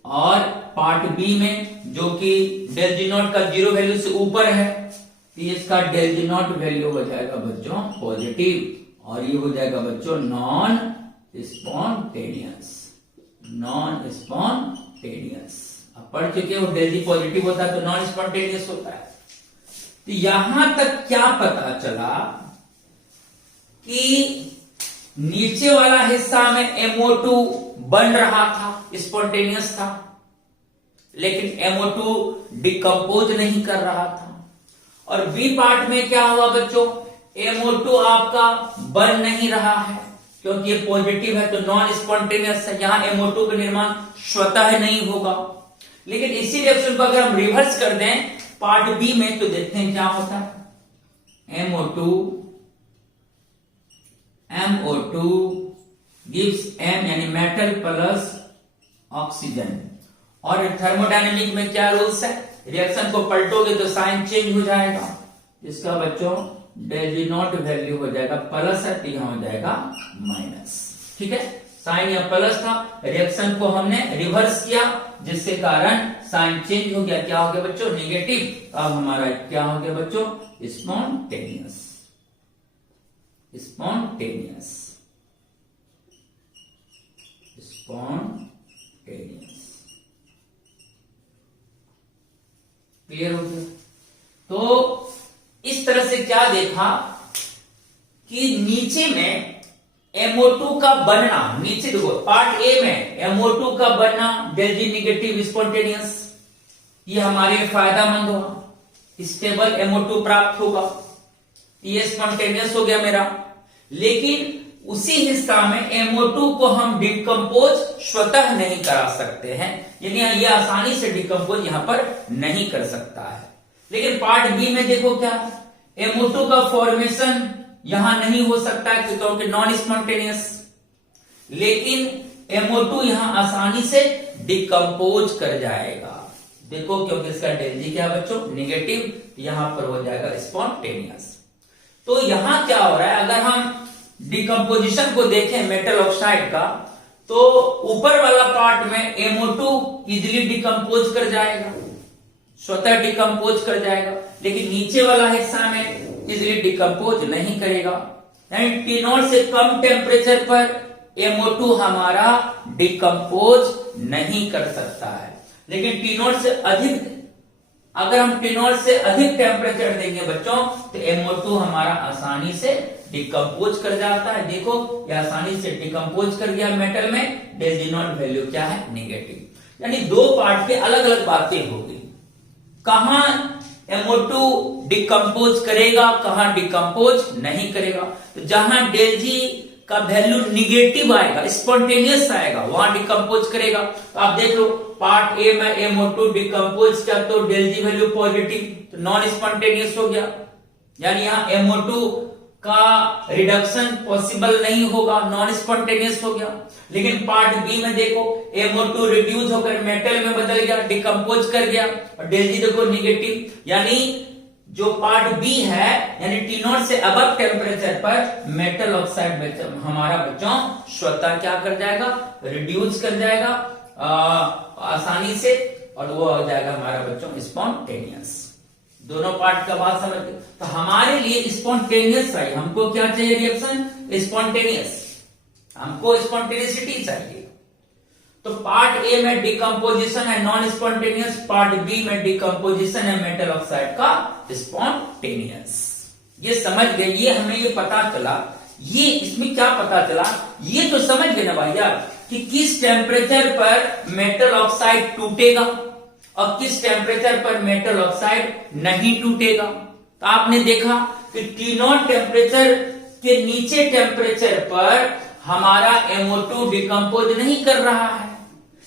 और पार्ट बी में जो कि डेल जी नॉट का 0 वैल्यू से ऊपर है, तो इसका डेल जी नॉट वैल्यू हो जाएगा बच्चों पॉजिटिव, और ये हो जाएगा बच्चों नॉन स्पॉन्टेनियस। नॉन स्पॉन्टेनियस अब पढ़ चुके हो, डेल जी पॉजिटिव होता है तो नॉन स्पॉन्टेनियस होता है। तो यहां तक क्या पता चला कि नीचे वाला हिस्सा में MO2 बन रहा था, स्पॉन्टेनियस था, लेकिन MO2 डिकम्पोज नहीं कर रहा था। और बी पार्ट में क्या हुआ बच्चों, MO2 आपका बन नहीं रहा है क्योंकि ये पॉजिटिव है तो नॉन स्पॉन्टेनियस है, यहां MO2 का निर्माण स्वतः नहीं होगा। लेकिन इसी रिएक्शन को अगर हम रिवर्स कर दें पार्ट बी में तो देखते हैं क्या होता है। MO2 gives M यानी मेटल प्लस ऑक्सीजन, और थर्मोडायनेमिक में क्या रूल्स है, रिएक्शन को पलटोगे तो साइन चेंज हो जाएगा, इसका बच्चों डेल जी नॉट वैल्यू हो जाएगा प्लस है तो यहां हो जाएगा माइनस। ठीक है, साइन या प्लस था, रिएक्शन को हमने रिवर्स किया जिसके कारण साइन चेंज हो गया, क्या हो गया बच्चों निगेटिव। अब हमारा क्या हो गया बच्चों स्पॉन्टेनियस। स्पॉन्टेनियस क्लियर हो गया। तो इस तरह से क्या देखा कि नीचे में MO2 का बनना, नीचे देखो पार्ट ए में MO2 का बनना डेल जी निगेटिव स्पॉन्टेनियस, ये हमारे लिए फायदामंद हुआ, स्टेबल MO2 प्राप्त होगा, ये स्पॉन्टेनियस हो गया मेरा। लेकिन उसी हिस्सा में MO2 को हम डिकम्पोज स्वतः नहीं करा सकते हैं, यानी ये आसानी से डिकम्पोज यहां पर नहीं कर सकता है। लेकिन पार्ट बी में देखो क्या, MO2 का फॉर्मेशन यहां नहीं हो सकता है क्योंकि नॉन स्पॉन्टेनियस, लेकिन MO2 यहां आसानी से डिकम्पोज कर जाएगा। देखो क्योंकि इसका डेल जी क्या है बच्चों निगेटिव, यहां पर हो जाएगा स्पॉन्टेनियस। तो यहां क्या हो रहा है, अगर हम डिकम्पोजिशन को देखें मेटल ऑक्साइड का, तो ऊपर वाला पार्ट में MO2 इजिली डिकम्पोज कर जाएगा, स्वतः डिकम्पोज कर जाएगा, लेकिन नीचे वाला हिस्सा में इजिली डिकम्पोज नहीं करेगा। यानी T0 से कम टेम्परेचर पर MO2 हमारा डिकम्पोज नहीं कर सकता है, लेकिन T0 से अधिक, अगर हम T0 से अधिक टेम्परेचर देंगे बच्चों तो MO2 हमारा आसानी से डिकम्पोज कर जाता है। देखो ये आसानी से डिकम्पोज कर गया मेटल में, डेल जी नॉट वैल्यू क्या है नेगेटिव। यानी दो पार्ट पे अलग अलग बातें होगी, कहां MO2 डिकम्पोज करेगा कहां डिकम्पोज नहीं करेगा। तो जहां डेल जी का वैल्यू निगेटिव आएगा, स्पॉन्टेनियस आएगा, वहां डिकम्पोज करेगा। तो आप देख लो पार्ट ए में MO2 डिकम्पोज किया तो डेल जी वैल्यू पॉजिटिव, तो नॉन स्पॉन्टेनियस हो गया, यानी यहां MO2 का रिडक्शन पॉसिबल नहीं होगा, नॉन स्पॉन्टेनियस हो गया। लेकिन पार्ट बी में देखो MO2 रिड्यूस होकर मेटल में बदल गया, डिकम्पोज कर गया, और डेल जी देखो निगेटिव। यानी जो पार्ट बी है यानी T0 से अबव टेम्परेचर पर मेटल ऑक्साइड हमारा बच्चों स्वतः क्या कर जाएगा, रिड्यूस कर जाएगा आसानी से, और वो हो जाएगा हमारा बच्चों स्पॉन्टेनियस। दोनों पार्ट का बात समझ गए। तो हमारे लिए स्पॉन्टेनियस चाहिए, हमको क्या चाहिए रिएक्शन स्पॉन्टेनियस, हमको स्पॉन्टेनियसिटी चाहिए। तो पार्ट ए में डिकम्पोजिशन है नॉन स्पॉन्टेनियस, पार्ट बी में डिकम्पोजिशन है मेटल ऑक्साइड का स्पॉन्टेनियस। ये समझ गए, ये हमें ये पता चला, ये इसमें क्या पता चला, ये तो समझ गए ना भाई यार कि किस टेम्परेचर पर मेटल ऑक्साइड टूटेगा और किस टेम्परेचर पर मेटल ऑक्साइड नहीं टूटेगा। तो आपने देखा कि T0 टेम्परेचर के नीचे टेम्परेचर पर हमारा MO2 डिकम्पोज नहीं कर रहा है,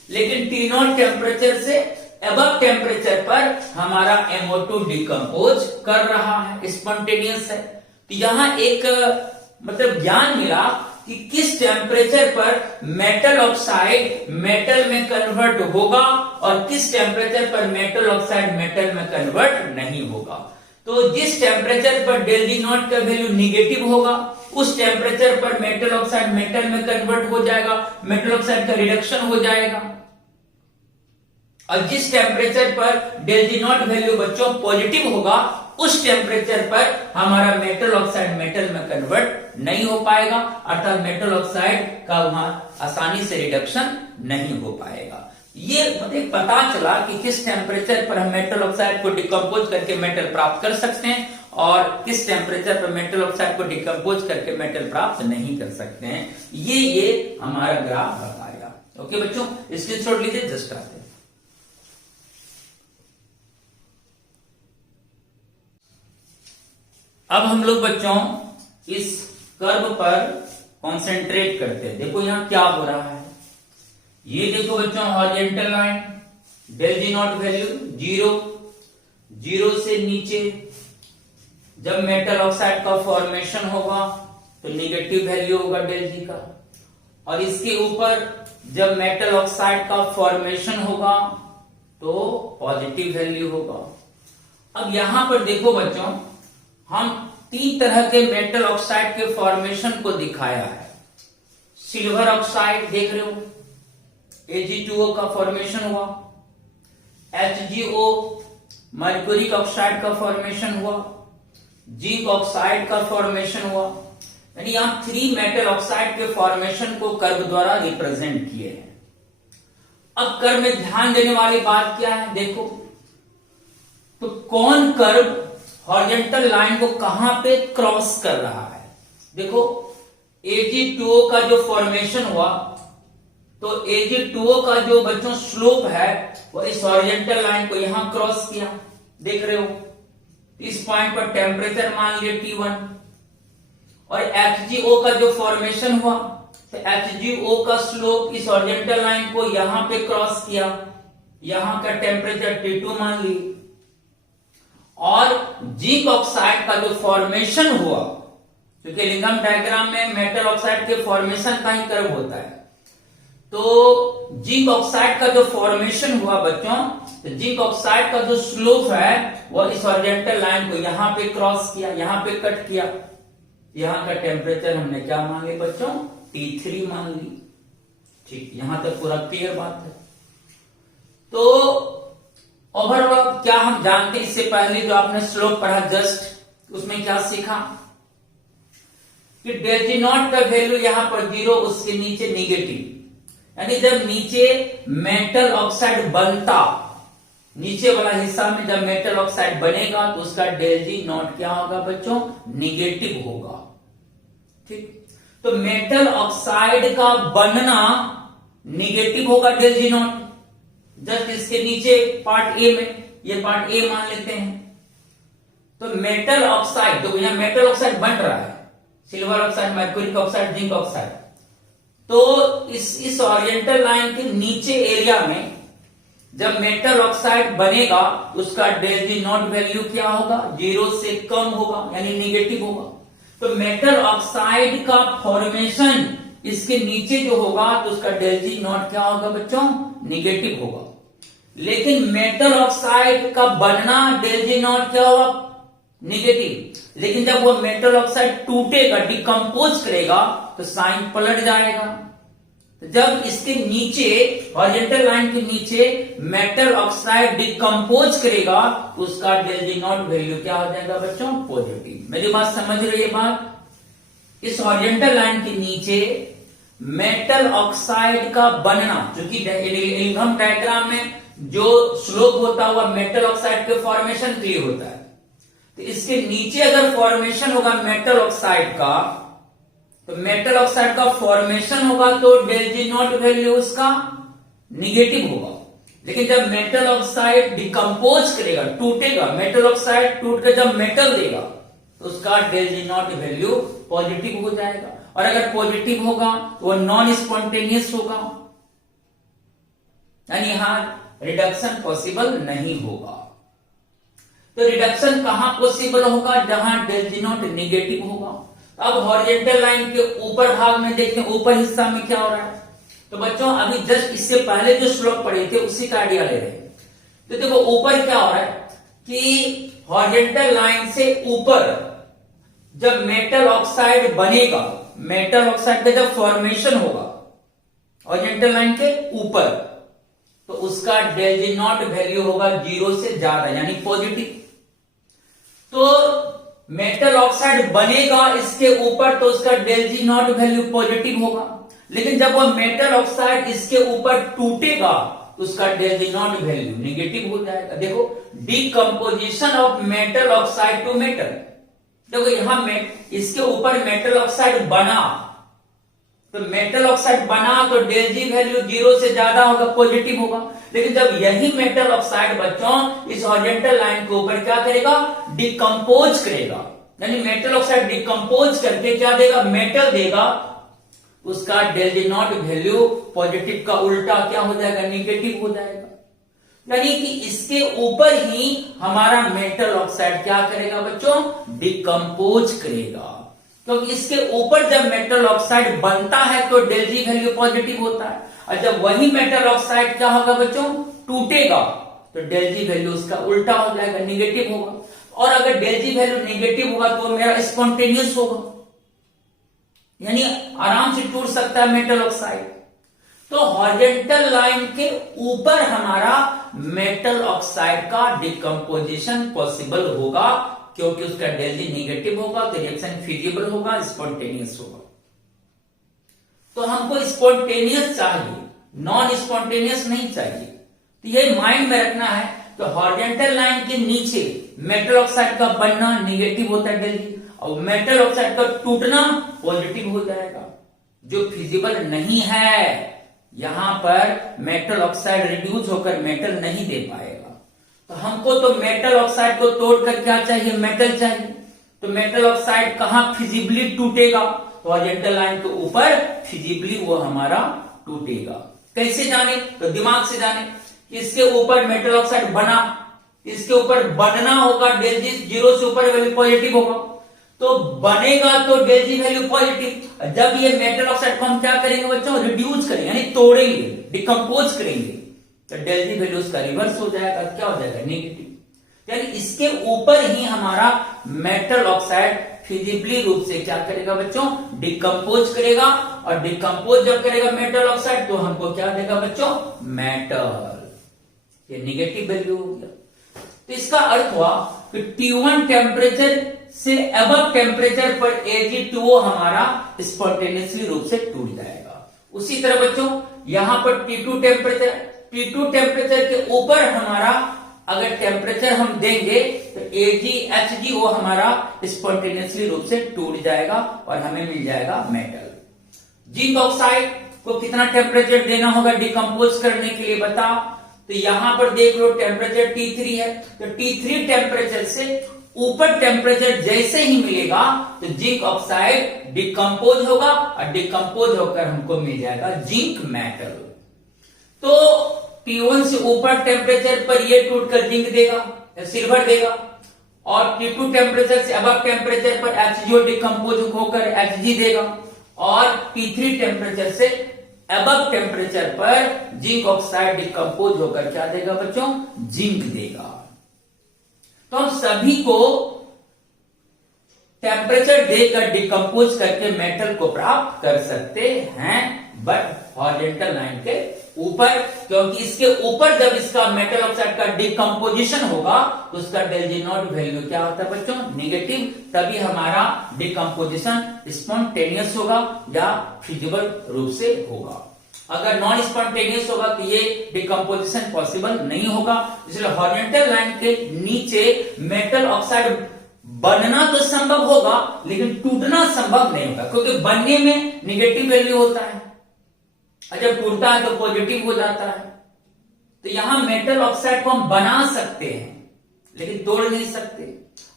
लेकिन T0 टेम्परेचर से अबव टेम्परेचर पर हमारा MO2 डिकम्पोज कर रहा है, स्पॉन्टेनियस है। तो यहां एक मतलब ज्ञान मिला कि किस टेम्परेचर पर मेटल ऑक्साइड मेटल में कन्वर्ट होगा और किस टेम्परेचर पर मेटल ऑक्साइड मेटल में कन्वर्ट नहीं होगा। तो जिस टेम्परेचर पर डेल जी नॉट का वैल्यू निगेटिव होगा उस टेम्परेचर पर मेटल ऑक्साइड मेटल में कन्वर्ट हो जाएगा, मेटल ऑक्साइड का रिडक्शन हो जाएगा। और जिस टेम्परेचर पर डेल जी नॉट वैल्यू बच्चों पॉजिटिव होगा, उस टेम्परेचर पर हमारा मेटल ऑक्साइड मेटल में कन्वर्ट नहीं हो पाएगा, अर्थात मेटल ऑक्साइड का वहां आसानी से रिडक्शन नहीं हो पाएगा। ये मुझे पता चला कि किस टेम्परेचर पर हम मेटल ऑक्साइड को डिकम्पोज करके मेटल प्राप्त कर सकते हैं और किस टेम्परेचर पर मेटल ऑक्साइड को डिकम्पोज करके मेटल प्राप्त नहीं कर सकते हैं। ये हमारा ग्राफ बताएगा। ओके बच्चों, स्क्रीनशॉट लीजिए, जस्ट आते हैं। अब हम लोग बच्चों इस कर्व पर कॉन्सेंट्रेट करते हैं। देखो यहां क्या हो रहा है, ये देखो बच्चों horizontal line, del G naught value 0, 0 से नीचे जब मेटल ऑक्साइड का फॉर्मेशन होगा तो निगेटिव वैल्यू होगा डेल जी का, और इसके ऊपर जब मेटल ऑक्साइड का फॉर्मेशन होगा तो पॉजिटिव वैल्यू होगा। अब यहां पर देखो बच्चों, हम 3 तरह के मेटल ऑक्साइड के फॉर्मेशन को दिखाया है। सिल्वर ऑक्साइड देख रहे हो, Ag2O का फॉर्मेशन हुआ, HgO मर्क्यूरिक ऑक्साइड का फॉर्मेशन हुआ, जिंक ऑक्साइड का फॉर्मेशन हुआ। यानी यहां 3 मेटल ऑक्साइड के फॉर्मेशन को कर्व द्वारा रिप्रेजेंट किए हैं। अब कर्व में ध्यान देने वाली बात क्या है, देखो तो कौन कर्व हॉरिजॉन्टल लाइन को कहां पे क्रॉस कर रहा है। देखो Ag2O का जो फॉर्मेशन हुआ तो Ag2O का जो बच्चों स्लोप है वो इस हॉरिजॉन्टल लाइन को यहां क्रॉस किया, देख रहे हो। इस पॉइंट पर टेम्परेचर मान लिया T1, और HgO का जो फॉर्मेशन हुआ तो HgO का स्लोप इस हॉरिजॉन्टल लाइन को यहां पे क्रॉस किया, यहां का टेम्परेचर T2 मान ली। और जिंक ऑक्साइड का जो फॉर्मेशन हुआ, क्योंकि लिंगम डायग्राम में मेटल ऑक्साइड के फॉर्मेशन का ही कर्व होता है, तो जिंक ऑक्साइड का जो फॉर्मेशन हुआ बच्चों, तो जिंक ऑक्साइड का जो स्लोप है वो इस हॉरिजॉन्टल लाइन को यहां पे क्रॉस किया, यहां पे कट किया। यहां का टेम्परेचर हमने क्या मान लिया बच्चों, T3 मान ली। ठीक, यहां तक पूरा क्लियर बात है। तो ओवरऑल क्या हम जानते हैं, इससे पहले जो आपने स्लोप पढ़ा जस्ट, उसमें क्या सीखा कि डेल जी नॉट का वैल्यू यहां पर 0, उसके नीचे निगेटिव। यानी जब नीचे मेटल ऑक्साइड बनता, नीचे वाला हिस्सा में जब मेटल ऑक्साइड बनेगा तो उसका डेल जी नॉट क्या होगा बच्चों, निगेटिव होगा। ठीक, तो मेटल ऑक्साइड का बनना निगेटिव होगा डेल जी नॉट। जस्ट इसके नीचे पार्ट ए में, ये पार्ट ए मान लेते हैं। तो मेटल ऑक्साइड, तो यहां मेटल ऑक्साइड बन रहा है, silver oxide, mercuric oxide, zinc oxide. तो इस ओरिएंटल लाइन के नीचे एरिया में जब मेटल ऑक्साइड बनेगा उसका डेल जी नॉट वैल्यू क्या होगा, 0 से कम होगा, यानी निगेटिव होगा। तो मेटल ऑक्साइड का फॉर्मेशन इसके नीचे जो होगा तो उसका डेल जी नॉट क्या होगा बच्चों, निगेटिव होगा। लेकिन मेटल ऑक्साइड का बनना डेल जी नॉट क्या होगा, निगेटिव। लेकिन जब वो मेटल ऑक्साइड टूटेगा, डिकम्पोज करेगा तो साइन पलट जाएगा। तो जब इसके नीचे हॉरिजॉन्टल लाइन के नीचे मेटल ऑक्साइड डिकम्पोज करेगा तो उसका डेल जी नॉट वैल्यू क्या हो जाएगा बच्चों, पॉजिटिव। मेरी बात समझ रही है बात। इस हॉरिजॉन्टल लाइन के नीचे मेटल ऑक्साइड का बनना, क्योंकि इल्गम डायग्राम में जो स्लोप होता हुआ मेटल ऑक्साइड के फॉर्मेशन के लिए होता है, तो इसके नीचे अगर फॉर्मेशन होगा मेटल ऑक्साइड का, तो मेटल ऑक्साइड का फॉर्मेशन होगा तो डेल जी नॉट वैल्यू उसका निगेटिव होगा। लेकिन जब मेटल ऑक्साइड डिकम्पोज करेगा, टूटेगा, मेटल ऑक्साइड टूट कर जब मेटल देगा तो उसका del G naught value positive हो जाएगा। और अगर पॉजिटिव होगा तो वो नॉन स्पॉन्टेनियस होगा, यानी यहां रिडक्शन पॉसिबल नहीं होगा। तो रिडक्शन कहां पॉसिबल होगा, जहां डेल जी नॉट निगेटिव होगा। अब हॉरिजॉन्टल लाइन के ऊपर भाग में देखते हैं, ऊपर हिस्सा में क्या हो रहा है। तो बच्चों अभी जस्ट इससे पहले जो स्लोप पढ़े थे उसी का आइडिया ले रहे हैं। तो देखो ऊपर क्या हो रहा है कि हॉरिजॉन्टल लाइन से ऊपर जब मेटल ऑक्साइड बनेगा, मेटल ऑक्साइड का जब फॉर्मेशन होगा हॉरिजॉन्टल लाइन के ऊपर, तो उसका डेल जी नॉट वैल्यू होगा 0 से ज्यादा यानी पॉजिटिव। तो मेटल ऑक्साइड बनेगा इसके ऊपर तो उसका del G naught value positive होगा, लेकिन जब वो मेटल ऑक्साइड इसके ऊपर टूटेगा तो उसका del G naught value negative हो जाएगा। देखो decomposition of metal oxide to metal, देखो यहां इसके ऊपर मेटल ऑक्साइड बना, तो मेटल ऑक्साइड बना तो डेल जी वैल्यू 0 से ज्यादा होगा, पॉजिटिव होगा। लेकिन जब यही मेटल ऑक्साइड बच्चों इस हॉरिजॉन्टल लाइन के ऊपर क्या करेगा, डिकम्पोज करेगा, यानी मेटल ऑक्साइड डिकम्पोज करके क्या देगा, मेटल देगा, उसका del G naught value positive का उल्टा क्या हो जाएगा, निगेटिव हो जाएगा। यानी कि इसके ऊपर ही हमारा मेटल ऑक्साइड क्या करेगा बच्चों, डिकम्पोज करेगा, क्योंकि इसके ऊपर जब मेटल ऑक्साइड बनता है तो डेल जी वैल्यू पॉजिटिव होता है, और जब वही मेटल ऑक्साइड क्या होगा बच्चों, टूटेगा, तो डेल जी वैल्यू उसका उल्टा हो जाएगा, निगेटिव होगा। और अगर डेल जी वैल्यू निगेटिव होगा तो मेरा स्पॉन्टेनियस होगा, यानी आराम से टूट सकता है मेटल ऑक्साइड। तो हॉरिजॉन्टल लाइन के ऊपर हमारा मेटल ऑक्साइड का डिकम्पोजिशन पॉसिबल होगा, क्योंकि उसका डेल जी नेगेटिव होगा तो रिएक्शन फिजिबल होगा, स्पॉन्टेनियस होगा। तो हमको स्पॉन्टेनियस चाहिए, नॉन स्पॉन्टेनियस नहीं चाहिए, तो ये माइंड में रखना है। तो हॉरिजॉन्टल लाइन के नीचे मेटल ऑक्साइड का बनना नेगेटिव होता है डेल जी, और मेटल ऑक्साइड का टूटना पॉजिटिव हो जाएगा, जो फिजिबल नहीं है। यहां पर मेटल ऑक्साइड रिड्यूस होकर मेटल नहीं दे पाएगा। तो हमको तो मेटल ऑक्साइड को तोड़कर क्या चाहिए, मेटल चाहिए। तो मेटल ऑक्साइड कहां फिजिबली टूटेगा, तो हॉरिजॉन्टल लाइन के ऊपर फिजिबली वो हमारा टूटेगा। कैसे जाने, तो दिमाग से जाने। इसके ऊपर मेटल ऑक्साइड बना, इसके ऊपर बनना होगा, डेल जी 0 से ऊपर वैल्यू पॉजिटिव होगा, तो बनेगा तो डेल जी वैल्यू पॉजिटिव। जब ये मेटल ऑक्साइड को हम क्या करेंगे बच्चों, रिड्यूस करेंगे, यानी तोड़ेंगे, डिकम्पोज करेंगे, तो डेल जी वैल्यू उसका रिवर्स हो जाएगा, क्या हो जाएगा, नेगेटिव। यानी इसके ऊपर ही हमारा मेटल ऑक्साइड फिजिबली रूप से क्या करेगा बच्चों, डिकम्पोज करेगा, और डिकम्पोज जब करेगा मेटल ऑक्साइड तो हमको क्या देगा बच्चों, मेटल। ये नेगेटिव वैल्यू हो गया। तो इसका अर्थ हुआ कि T1 टेम्परेचर से अबव टेम्परेचर पर Ag2O हमारा स्पॉन्टेनियसली रूप से टूट जाएगा। उसी तरह बच्चों यहां पर T2 टेम्परेचर के ऊपर हमारा अगर टेम्परेचर हम देंगे तो AgHgO हमारा स्पॉन्टेनियसली रूप से टूट जाएगा और हमें मिल जाएगा मेटल। जिंक ऑक्साइड को कितना टेम्परेचर देना होगा डिकम्पोज करने के लिए बता, तो यहां पर देख लो टेम्परेचर T3 है, तो T3 टेम्परेचर से ऊपर टेम्परेचर जैसे ही मिलेगा तो जिंक ऑक्साइड डिकम्पोज होगा, और डिकम्पोज होकर हमको मिल जाएगा जिंक मेटल। तो T1 से ऊपर टेम्परेचर पर ये टूटकर जिंक देगा, सिल्वर देगा, और T2 टेम्परेचर से अबव टेम्परेचर पर HgO डिकम्पोज होकर Hg देगा, और T3 टेम्परेचर से अबव टेम्परेचर पर जिंक ऑक्साइड डिकम्पोज होकर क्या देगा बच्चों, जिंक देगा। तो हम सभी को टेम्परेचर देकर डिकम्पोज करके मेटल को प्राप्त कर सकते हैं, बट हॉरिजॉन्टल लाइन के ऊपर, क्योंकि इसके ऊपर जब इसका मेटल ऑक्साइड का डिकम्पोजिशन होगा तो उसका डेल जी नॉट वैल्यू क्या होता है बच्चों, नेगेटिव। तभी हमारा डिकम्पोजिशन स्पॉन्टेनियस होगा या फिजिबल रूप से होगा। अगर नॉन स्पॉन्टेनियस होगा तो ये डिकम्पोजिशन पॉसिबल नहीं होगा। इसलिए हॉरिजॉन्टल लाइन के नीचे मेटल ऑक्साइड बनना तो संभव होगा लेकिन टूटना संभव नहीं होगा, क्योंकि बनने में नेगेटिव वैल्यू होता है और जब टूटता है तो पॉजिटिव हो जाता है। तो यहां मेटल ऑक्साइड को हम बना सकते हैं लेकिन तोड़ नहीं सकते।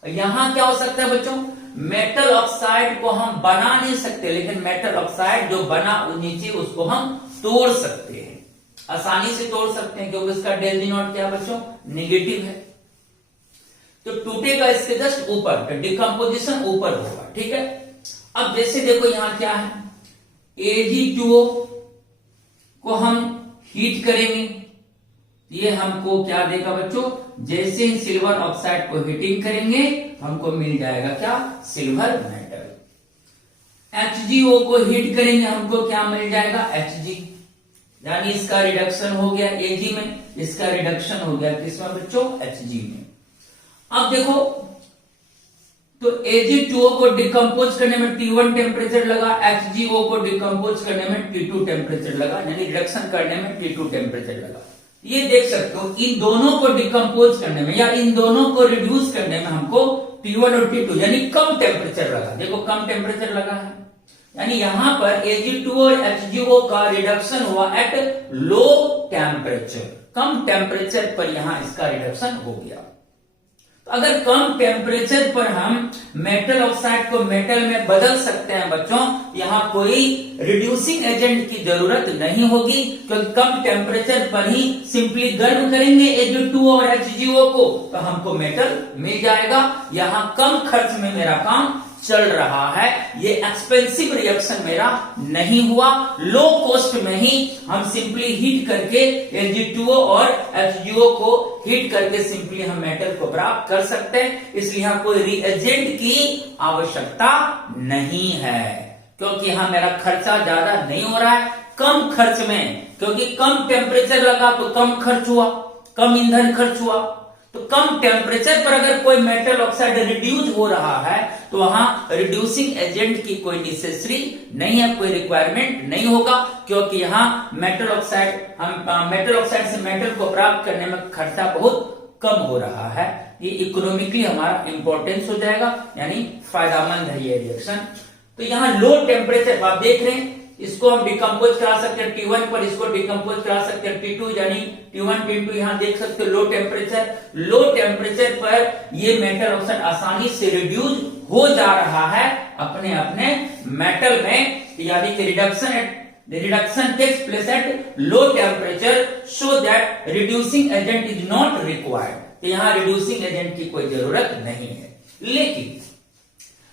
और यहां क्या हो सकता है बच्चों, मेटल ऑक्साइड को हम बना नहीं सकते लेकिन मेटल ऑक्साइड जो बना नीचे उसको हम तोड़ सकते हैं, आसानी से तोड़ सकते हैं, क्योंकि इसका डेल जी नॉट क्या बच्चों, नेगेटिव है। तो टूटेगा इसके जस्ट ऊपर, तो डिकम्पोजिशन ऊपर होगा, ठीक है। अब जैसे देखो यहां क्या है, Ag2O को हम हीट करेंगे, ये हमको क्या देगा बच्चों, जैसे ही सिल्वर ऑक्साइड को हीटिंग करेंगे हमको मिल जाएगा क्या, सिल्वर मेटल। HgO को हीट करेंगे हमको क्या मिल जाएगा, Hg, यानी इसका रिडक्शन हो गया Ag में, इसका रिडक्शन हो गया किसमें बच्चों, Hg में। अब देखो तो Ag2O को डिकम्पोज करने में T1 टेम्परेचर लगा, HgO को डिकम्पोज करने में T2 टेम्परेचर लगा, यानी रिडक्शन करने में T2 टेम्परेचर लगा। ये देख सकते हो इन दोनों को डिकम्पोज करने में या इन दोनों को रिड्यूस करने में हमको T1 और T2 यानी कम टेम्परेचर लगा। देखो कम टेम्परेचर लगा है, यानी यहां पर Ag2 और HgO का रिडक्शन हुआ एट लो टेम्परेचर, कम टेम्परेचर पर यहां इसका रिडक्शन हो गया। तो अगर कम टेम्परेचर पर हम मेटल ऑक्साइड को मेटल में बदल सकते हैं बच्चों, यहाँ कोई रिड्यूसिंग एजेंट की जरूरत नहीं होगी, क्योंकि कम टेम्परेचर पर ही सिंपली गर्म करेंगे Ag2 और HgO को तो हमको मेटल मिल जाएगा। यहाँ कम खर्च में मेरा काम चल रहा है, ये एक्सपेंसिव रिएक्शन मेरा नहीं हुआ, लो कॉस्ट में ही हम सिंपली हीट करके Ag2O और HgO को हीट करके सिंपली हम मेटल को प्राप्त कर सकते हैं। इसलिए यहां कोई रिएजेंट की आवश्यकता नहीं है, क्योंकि यहां मेरा खर्चा ज्यादा नहीं हो रहा है, कम खर्च में, क्योंकि कम टेम्परेचर लगा तो कम खर्च हुआ, कम ईंधन खर्च हुआ। तो कम टेम्परेचर पर अगर कोई मेटल ऑक्साइड रिड्यूस हो रहा है तो वहां रिड्यूसिंग एजेंट की कोई नेसेसरी नहीं है, कोई रिक्वायरमेंट नहीं होगा, क्योंकि यहाँ मेटल ऑक्साइड से मेटल को प्राप्त करने में खर्चा बहुत कम हो रहा है। ये इकोनॉमिकली हमारा इंपॉर्टेंस हो जाएगा, यानी फायदेमंद है ये रिएक्शन। तो यहाँ लो टेम्परेचर आप देख रहे हैं, इसको हम डिकम्पोज करा सकते हैं T1 पर, इसको डिकम्पोज करा सकते हैं T2, यानी T1 T2 यहाँ देख सकते हो लो टेम्परेचर पर ये मेटल ऑक्साइड आसानी से रिड्यूस हो जा रहा है अपने अपने मेटल में, यानी कि reduction takes place at low temperature so that reducing agent is not required. तो यहाँ रिड्यूसिंग एजेंट की कोई जरूरत नहीं है। लेकिन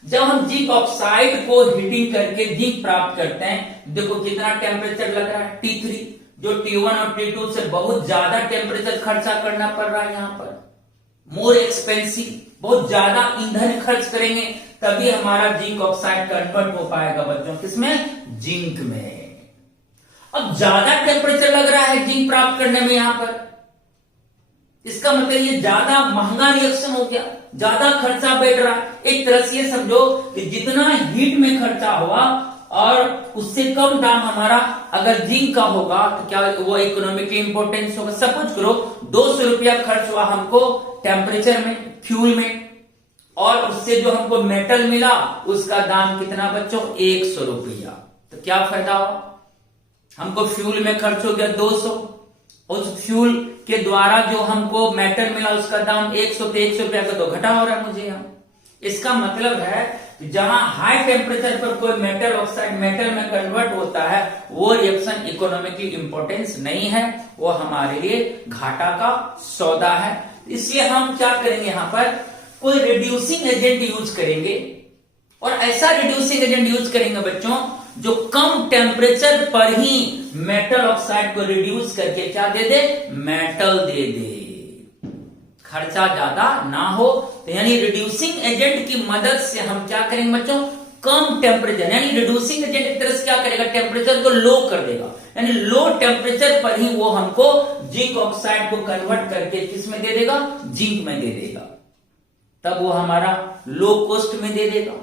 जब हम जिंक ऑक्साइड को हीटिंग करके जिंक प्राप्त करते हैं, देखो कितना टेम्परेचर लग रहा है T3, जो T1 और T2 से बहुत ज्यादा टेम्परेचर खर्चा करना पड़ रहा है, यहाँ पर मोर एक्सपेंसिव, बहुत ज्यादा ईंधन खर्च करेंगे तभी हमारा जिंक ऑक्साइड कन्वर्ट हो पाएगा बच्चों, किसमें, जिंक में। अब ज्यादा टेम्परेचर लग रहा है जिंक प्राप्त करने में यहाँ पर, इसका मतलब ये ज्यादा महंगा रिएक्शन हो गया, ज्यादा खर्चा बैठ रहा है। एक तरह से ये समझो कि जितना हीट में खर्चा हुआ और उससे कम दाम हमारा अगर जिंक का होगा तो क्या वो इकोनॉमिकली इंपॉर्टेंस होगा। सपोज करो 200 रुपया खर्च हुआ हमको टेम्परेचर में, फ्यूल में, और उससे जो हमको मेटल मिला उसका दाम कितना बच्चों, 100 रुपया। तो क्या फायदा हुआ, हमको फ्यूल में खर्च हो गया 200, उस फ्यूल के द्वारा जो हमको मेटल मिला उसका दाम 100, तो 100 रुपया का तो घटा हो रहा है मुझे यहाँ। इसका मतलब है कि जहां हाई टेम्परेचर पर कोई मेटल ऑक्साइड मेटल में कन्वर्ट होता है वो रिएक्शन इकोनॉमिकली इंपॉर्टेंस नहीं है, वो हमारे लिए घाटा का सौदा है। इसलिए हम क्या करेंगे, यहाँ पर कोई रिड्यूसिंग एजेंट यूज करेंगे, और ऐसा रिड्यूसिंग एजेंट यूज करेंगे बच्चों जो कम टेम्परेचर पर ही मेटल ऑक्साइड को रिड्यूस करके क्या दे दे, मेटल दे दे, खर्चा ज्यादा ना हो। तो यानी रिड्यूसिंग एजेंट की मदद से हम क्या करेंगे बच्चों, कम टेम्परेचर, यानी रिड्यूसिंग एजेंट एक तरह से क्या करेगा, टेम्परेचर को लो कर देगा, यानी लो टेम्परेचर पर ही वो हमको जिंक ऑक्साइड को कन्वर्ट करके किस में दे देगा, जिंक में दे देगा, तब वो हमारा लो कॉस्ट में दे देगा।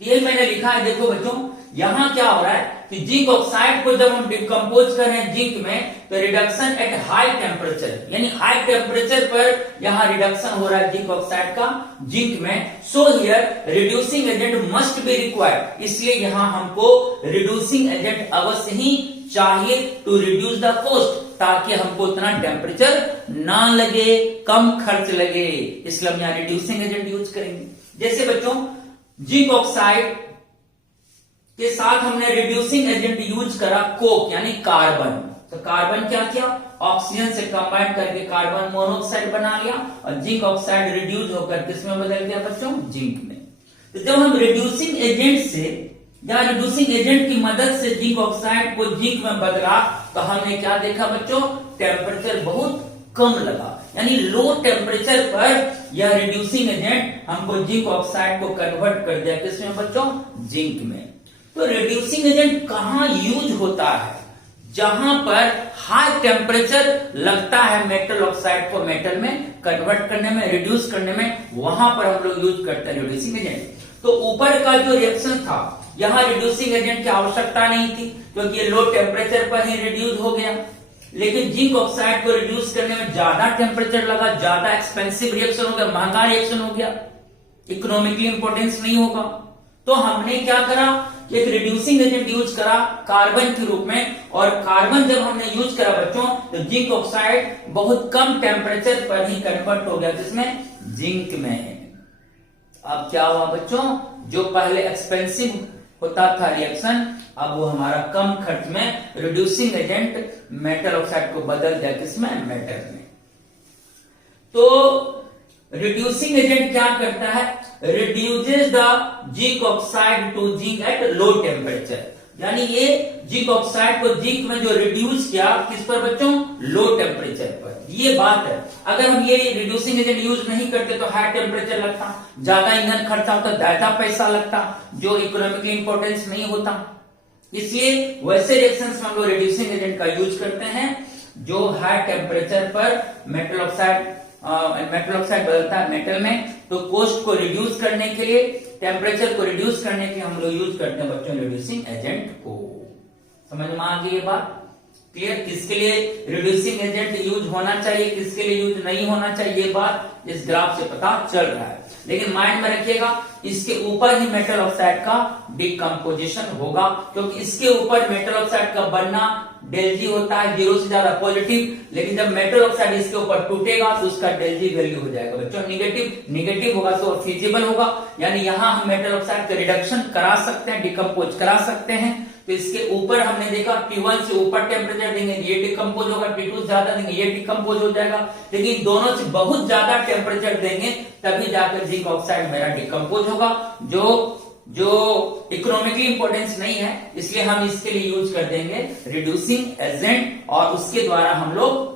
ये मैंने लिखा है, देखो बच्चों यहां क्या हो रहा है कि जिंक ऑक्साइड को जब हम डिकम्पोज कर रहे हैं जिंक में, तो रिडक्शन एट हाई टेम्परेचर, यानी हाई टेम्परेचर पर यहां रिडक्शन हो रहा है जिंक ऑक्साइड का जिंक में। So here reducing agent must be required, इसलिए यहां हमको रिड्यूसिंग एजेंट अवश्य ही चाहिए टू रिड्यूस द कॉस्ट, ताकि हमको उतना टेम्परेचर ना लगे, कम खर्च लगे, इसलिए हम यहां रिड्यूसिंग एजेंट यूज करेंगे। जैसे बच्चों जिंक ऑक्साइड के साथ हमने रिड्यूसिंग एजेंट यूज करा कोक, यानी कार्बन। तो कार्बन क्या किया, ऑक्सीजन से कंबाइन करके कार्बन मोनोऑक्साइड बना लिया, और जिंक ऑक्साइड रिड्यूस होकर किसमें बदल गया बच्चों, जिंक में। तो जब हम रिड्यूसिंग एजेंट से या रिड्यूसिंग एजेंट की मदद से जिंक ऑक्साइड को जिंक में बदला, तो हमने क्या देखा बच्चों, टेम्परेचर बहुत कम लगा, यानी लो टेम्परेचर पर यह रिड्यूसिंग एजेंट हमको जिंक ऑक्साइड को कन्वर्ट कर दिया किसमें बच्चों, जिंक में। तो रिड्यूसिंग एजेंट कहां यूज होता है, जहां पर हाई टेम्परेचर लगता है मेटल ऑक्साइड को मेटल में कन्वर्ट करने में, रिड्यूस करने में, वहां पर हम लोग यूज करते हैं रिड्यूसिंग एजेंट। तो ऊपर का जो रिएक्शन था, यहां रिड्यूसिंग एजेंट की आवश्यकता नहीं थी क्योंकि ये लो टेम्परेचर पर ही रिड्यूस हो गया, लेकिन जिंक ऑक्साइड को रिड्यूस करने में ज्यादा टेम्परेचर लगा, ज्यादा एक्सपेंसिव रिएक्शन हो गया, महंगा रिएक्शन हो गया, इकोनॉमिकली इंपोर्टेंस नहीं होगा। तो हमने क्या करा, एक रिड्यूसिंग एजेंट यूज करा कार्बन के रूप में, और कार्बन जब हमने यूज करा बच्चों, तो जिंक ऑक्साइड बहुत कम टेम्परेचर पर ही कन्वर्ट हो गया जिसमें, जिंक में। अब क्या हुआ बच्चों, जो पहले एक्सपेंसिव होता था रिएक्शन, अब वो हमारा कम खर्च में रिड्यूसिंग एजेंट मेटल ऑक्साइड को बदल दिया किसमें, मेटल में। तो रिड्यूसिंग एजेंट क्या करता है, reduces the zinc oxide to zinc at low temperature, यानी ये जिंक ऑक्साइड को जिंक में जो रिड्यूस किया किस पर बच्चों, लो टेम्परेचर पर। ये बात है, अगर हम ये रिड्यूसिंग एजेंट यूज नहीं करते तो हाई टेम्परेचर लगता, ज्यादा ईंधन खर्चा होता, ज्यादा पैसा लगता, जो इकोनॉमिकली इंपोर्टेंस नहीं होता। इसलिए वैसे रिएक्शंस में हम लोग रिड्यूसिंग एजेंट का यूज करते हैं जो हाई टेम्परेचर पर मेटल ऑक्साइड बदलता है मेटल में, तो कॉस्ट को रिड्यूस करने के लिए, टेम्परेचर को रिड्यूस करने के लिए हम लोग यूज करते हैं बच्चों रिड्यूसिंग एजेंट को। समझ में आ गई ये बात क्लियर, किसके लिए रिड्यूसिंग एजेंट यूज होना चाहिए, किसके लिए यूज नहीं होना चाहिए, ये बात इस ग्राफ से पता चल रहा है। लेकिन माइंड में रखिएगा, इसके ऊपर ही मेटल ऑक्साइड का डिकम्पोजिशन होगा, क्योंकि इसके ऊपर मेटल ऑक्साइड का बनना डेल जी होता है 0 से ज्यादा पॉजिटिव, लेकिन जब मेटल ऑक्साइड इसके ऊपर टूटेगा तो उसका डेल जी वैल्यू हो जाएगा बच्चों निगेटिव होगा, तो फिजिबल होगा, यानी यहां हम मेटल ऑक्साइड का रिडक्शन करा सकते हैं, डिकम्पोज करा सकते हैं। तो इसके ऊपर हमने देखा T1 से ऊपर टेम्परेचर देंगे ये डिकम्पोज होगा, T2 ज्यादा देंगे ये डिकम्पोज हो जाएगा, लेकिन दोनों से बहुत ज्यादा टेम्परेचर देंगे तभी जाकर जिंक ऑक्साइड मेरा डिकम्पोज होगा, जो इकोनॉमिकली इंपोर्टेंस नहीं है, इसलिए हम इसके लिए यूज कर देंगे रिड्यूसिंग एजेंट, और उसके द्वारा हम लोग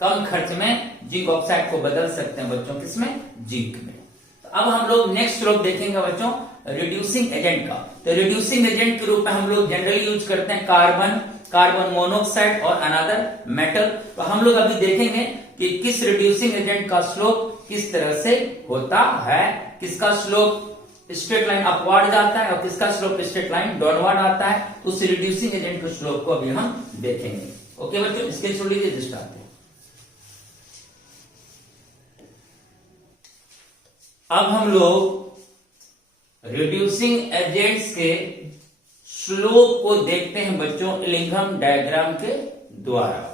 कम खर्च में जिंक ऑक्साइड को बदल सकते हैं बच्चों किसमें, जिंक में। तो अब हम लोग नेक्स्ट लोग देखेंगे बच्चों रिड्यूसिंग एजेंट का। तो रिड्यूसिंग एजेंट के रूप में हम लोग जनरली यूज करते हैं कार्बन मोनोऑक्साइड और अनदर मेटल। तो हम लोग अभी देखेंगे कि किस रिड्यूसिंग एजेंट का स्लोप किस तरह से होता है, किसका स्लोप स्ट्रेट लाइन अपवर्ड जाता है और किसका स्लोप स्ट्रेट लाइन डाउनवर्ड आता है। तो उस रिड्यूसिंग एजेंट के स्लोप को अभी हम देखेंगे। ओके बच्चों, इसके छोड़ लीजिए, जस्ट आते हैं। अब हम लोग रिड्यूसिंग एजेंट्स के स्लोप को देखते हैं बच्चों इलिंघम डायग्राम के द्वारा।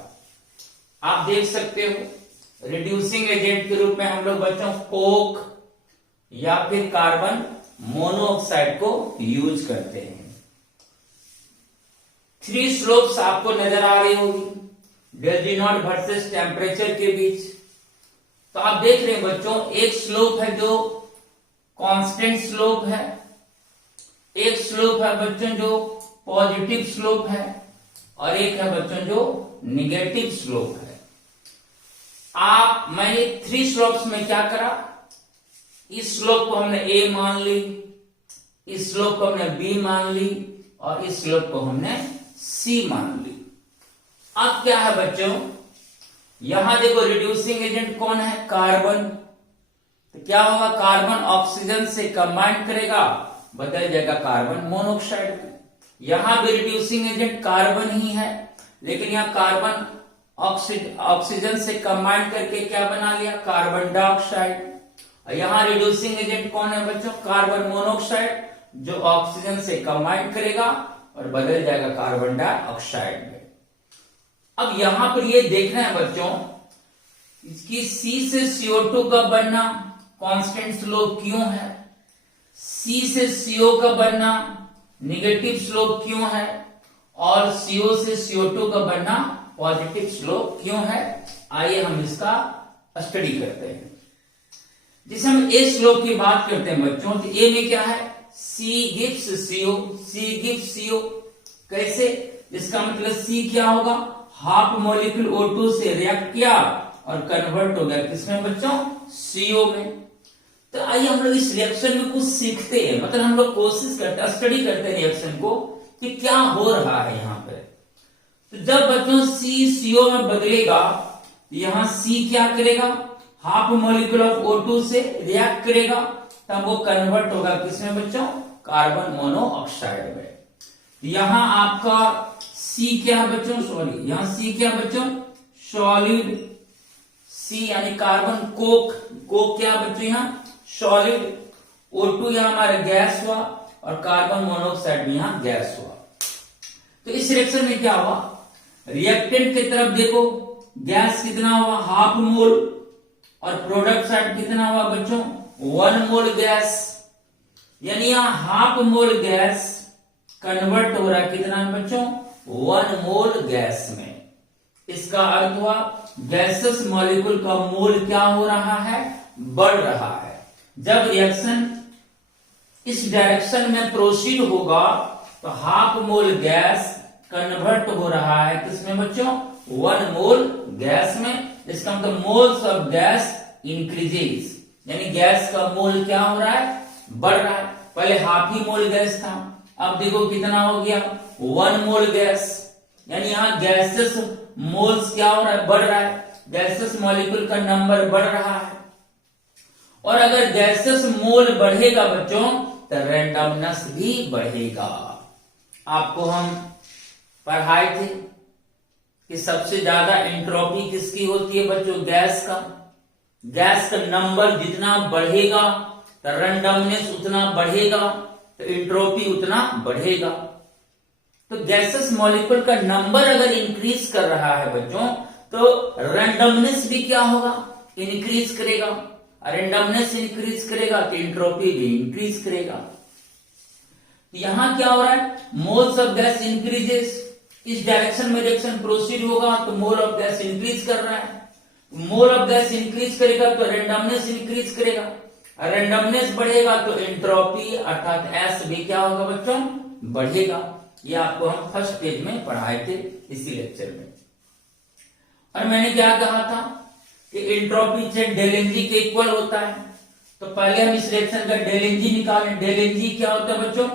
आप देख सकते हो रिड्यूसिंग एजेंट के रूप में हम लोग बच्चों कोक या फिर कार्बन मोनोऑक्साइड को यूज करते हैं। 3 स्लोप्स आपको नजर आ रही होगी del G naught versus temperature के बीच। तो आप देख रहे हैं बच्चों, एक स्लोप है जो कांस्टेंट स्लोप है, एक स्लोप है बच्चों जो पॉजिटिव स्लोप है, और एक है बच्चों जो निगेटिव स्लोप है। मैंने 3 स्लोप्स में क्या करा, इस स्लोप को हमने A मान ली, इस स्लोप को हमने B मान ली, और इस स्लोप को हमने C मान ली। अब क्या है बच्चों, यहां देखो रिड्यूसिंग एजेंट कौन है, कार्बन। तो क्या होगा, कार्बन ऑक्सीजन से कंबाइन करेगा, बदल जाएगा कार्बन मोनोऑक्साइड में। यहां भी रिड्यूसिंग एजेंट कार्बन ही है, लेकिन यहां कार्बन ऑक्सीजन से कंबाइन करके क्या बना लिया, कार्बन डाइऑक्साइड। यहां रिड्यूसिंग एजेंट कौन है बच्चों, कार्बन मोनोऑक्साइड, जो ऑक्सीजन से कंबाइन करेगा और बदल जाएगा कार्बन डाइऑक्साइड में। अब यहां पर ये देखना है बच्चों कि C से CO2 का बनना कांस्टेंट स्लोप क्यों है, C से CO का बनना निगेटिव स्लोप क्यों है, और CO से CO2 का बनना पॉजिटिव स्लोप क्यों है। आइए हम इसका स्टडी करते हैं। जिसे हम A स्लोप की बात करते हैं बच्चों, तो A में क्या है, C gives CO, C gives CO। कैसे? इसका मतलब C क्या होगा, हाफ मॉलिक्यूल O2 से रिएक्ट किया और कन्वर्ट हो गया किसमें बच्चों, CO में। तो आइए हम लोग इस रिएक्शन में कुछ सीखते हैं, मतलब हम लोग कोशिश करते हैं, स्टडी करते हैं रिएक्शन को कि क्या हो रहा है यहाँ पे। तो जब बच्चों C CO में बदलेगा, यहां C क्या करेगा, हाफ मॉलिक्यूल ऑफ O2 से रिएक्ट करेगा, तब वो कन्वर्ट होगा किसमें बच्चों, कार्बन मोनोऑक्साइड में। यहां आपका C क्या है बच्चों, सॉरी यहां C क्या है बच्चों, सॉलिड C यानी कार्बन कोक, कोक क्या है बच्चों यहाँ सॉलिड, O2 यहां हमारा गैस हुआ और कार्बन मोनोऑक्साइड में यहां गैस हुआ। तो इस रिएक्शन में क्या हुआ, रिएक्टेंट की तरफ देखो, गैस कितना हुआ हाफ मोल और प्रोडक्ट साइड कितना हुआ बच्चों 1 मोल गैस, यानी यहां हाफ मोल गैस कन्वर्ट हो रहा है कितना है बच्चों 1 मोल गैस में। इसका अर्थ हुआ गैसेस मॉलिक्यूल का मोल क्या हो रहा है, बढ़ रहा है। जब रिएक्शन इस डायरेक्शन में प्रोसीड होगा तो हाफ मोल गैस कन्वर्ट हो रहा है किसमें बच्चों 1 मोल गैस में। इसका मतलब मोल्स ऑफ गैस इंक्रीजेस, यानी गैस का मोल क्या हो रहा है, बढ़ रहा है। पहले हाफ ही मोल गैस था, अब देखो कितना हो गया 1 मोल गैस, यानी यहां गैसेस मोल्स क्या हो रहा है, बढ़ रहा है, गैसेस मॉलिक्यूल का नंबर बढ़ रहा है। और अगर गैसेस मोल बढ़ेगा बच्चों तो रैंडमनेस भी बढ़ेगा। आपको हम पढ़ाए थे कि सबसे ज्यादा एंट्रोपी किसकी होती है बच्चों, गैस का। गैस का नंबर जितना बढ़ेगा तो रैंडमनेस उतना बढ़ेगा, तो एंट्रोपी उतना बढ़ेगा। तो गैसेस मॉलिक्यूल का नंबर अगर इंक्रीज कर रहा है बच्चों तो रैंडमनेस भी क्या होगा, इंक्रीज करेगा। रैंडमनेस इंक्रीज करेगा तो एंट्रोपी भी इंक्रीज करेगा। यहां क्या हो रहा है, मोल्स ऑफ गैस इंक्रीजेस, इस डायरेक्शन में रिएक्शन प्रोसीड होगा तो मोल ऑफ गैस इंक्रीज कर रहा है, मोल ऑफ गैस इंक्रीज करेगा तो रैंडमनेस इंक्रीज करेगा, रैंडमनेस बढ़ेगा तो एंट्रोपी अर्थात एस भी क्या होगा बच्चों, बढ़ेगा। ये आपको हम फर्स्ट पेज में पढ़ाए थे इसी लेक्चर में। और मैंने क्या कहा था कि एंट्रोपी से डेल एन जी के इक्वल होता है। तो पहले हम इस रिएक्शन का डेल एन जी निकालें। डेल एन जी क्या होता है बच्चों,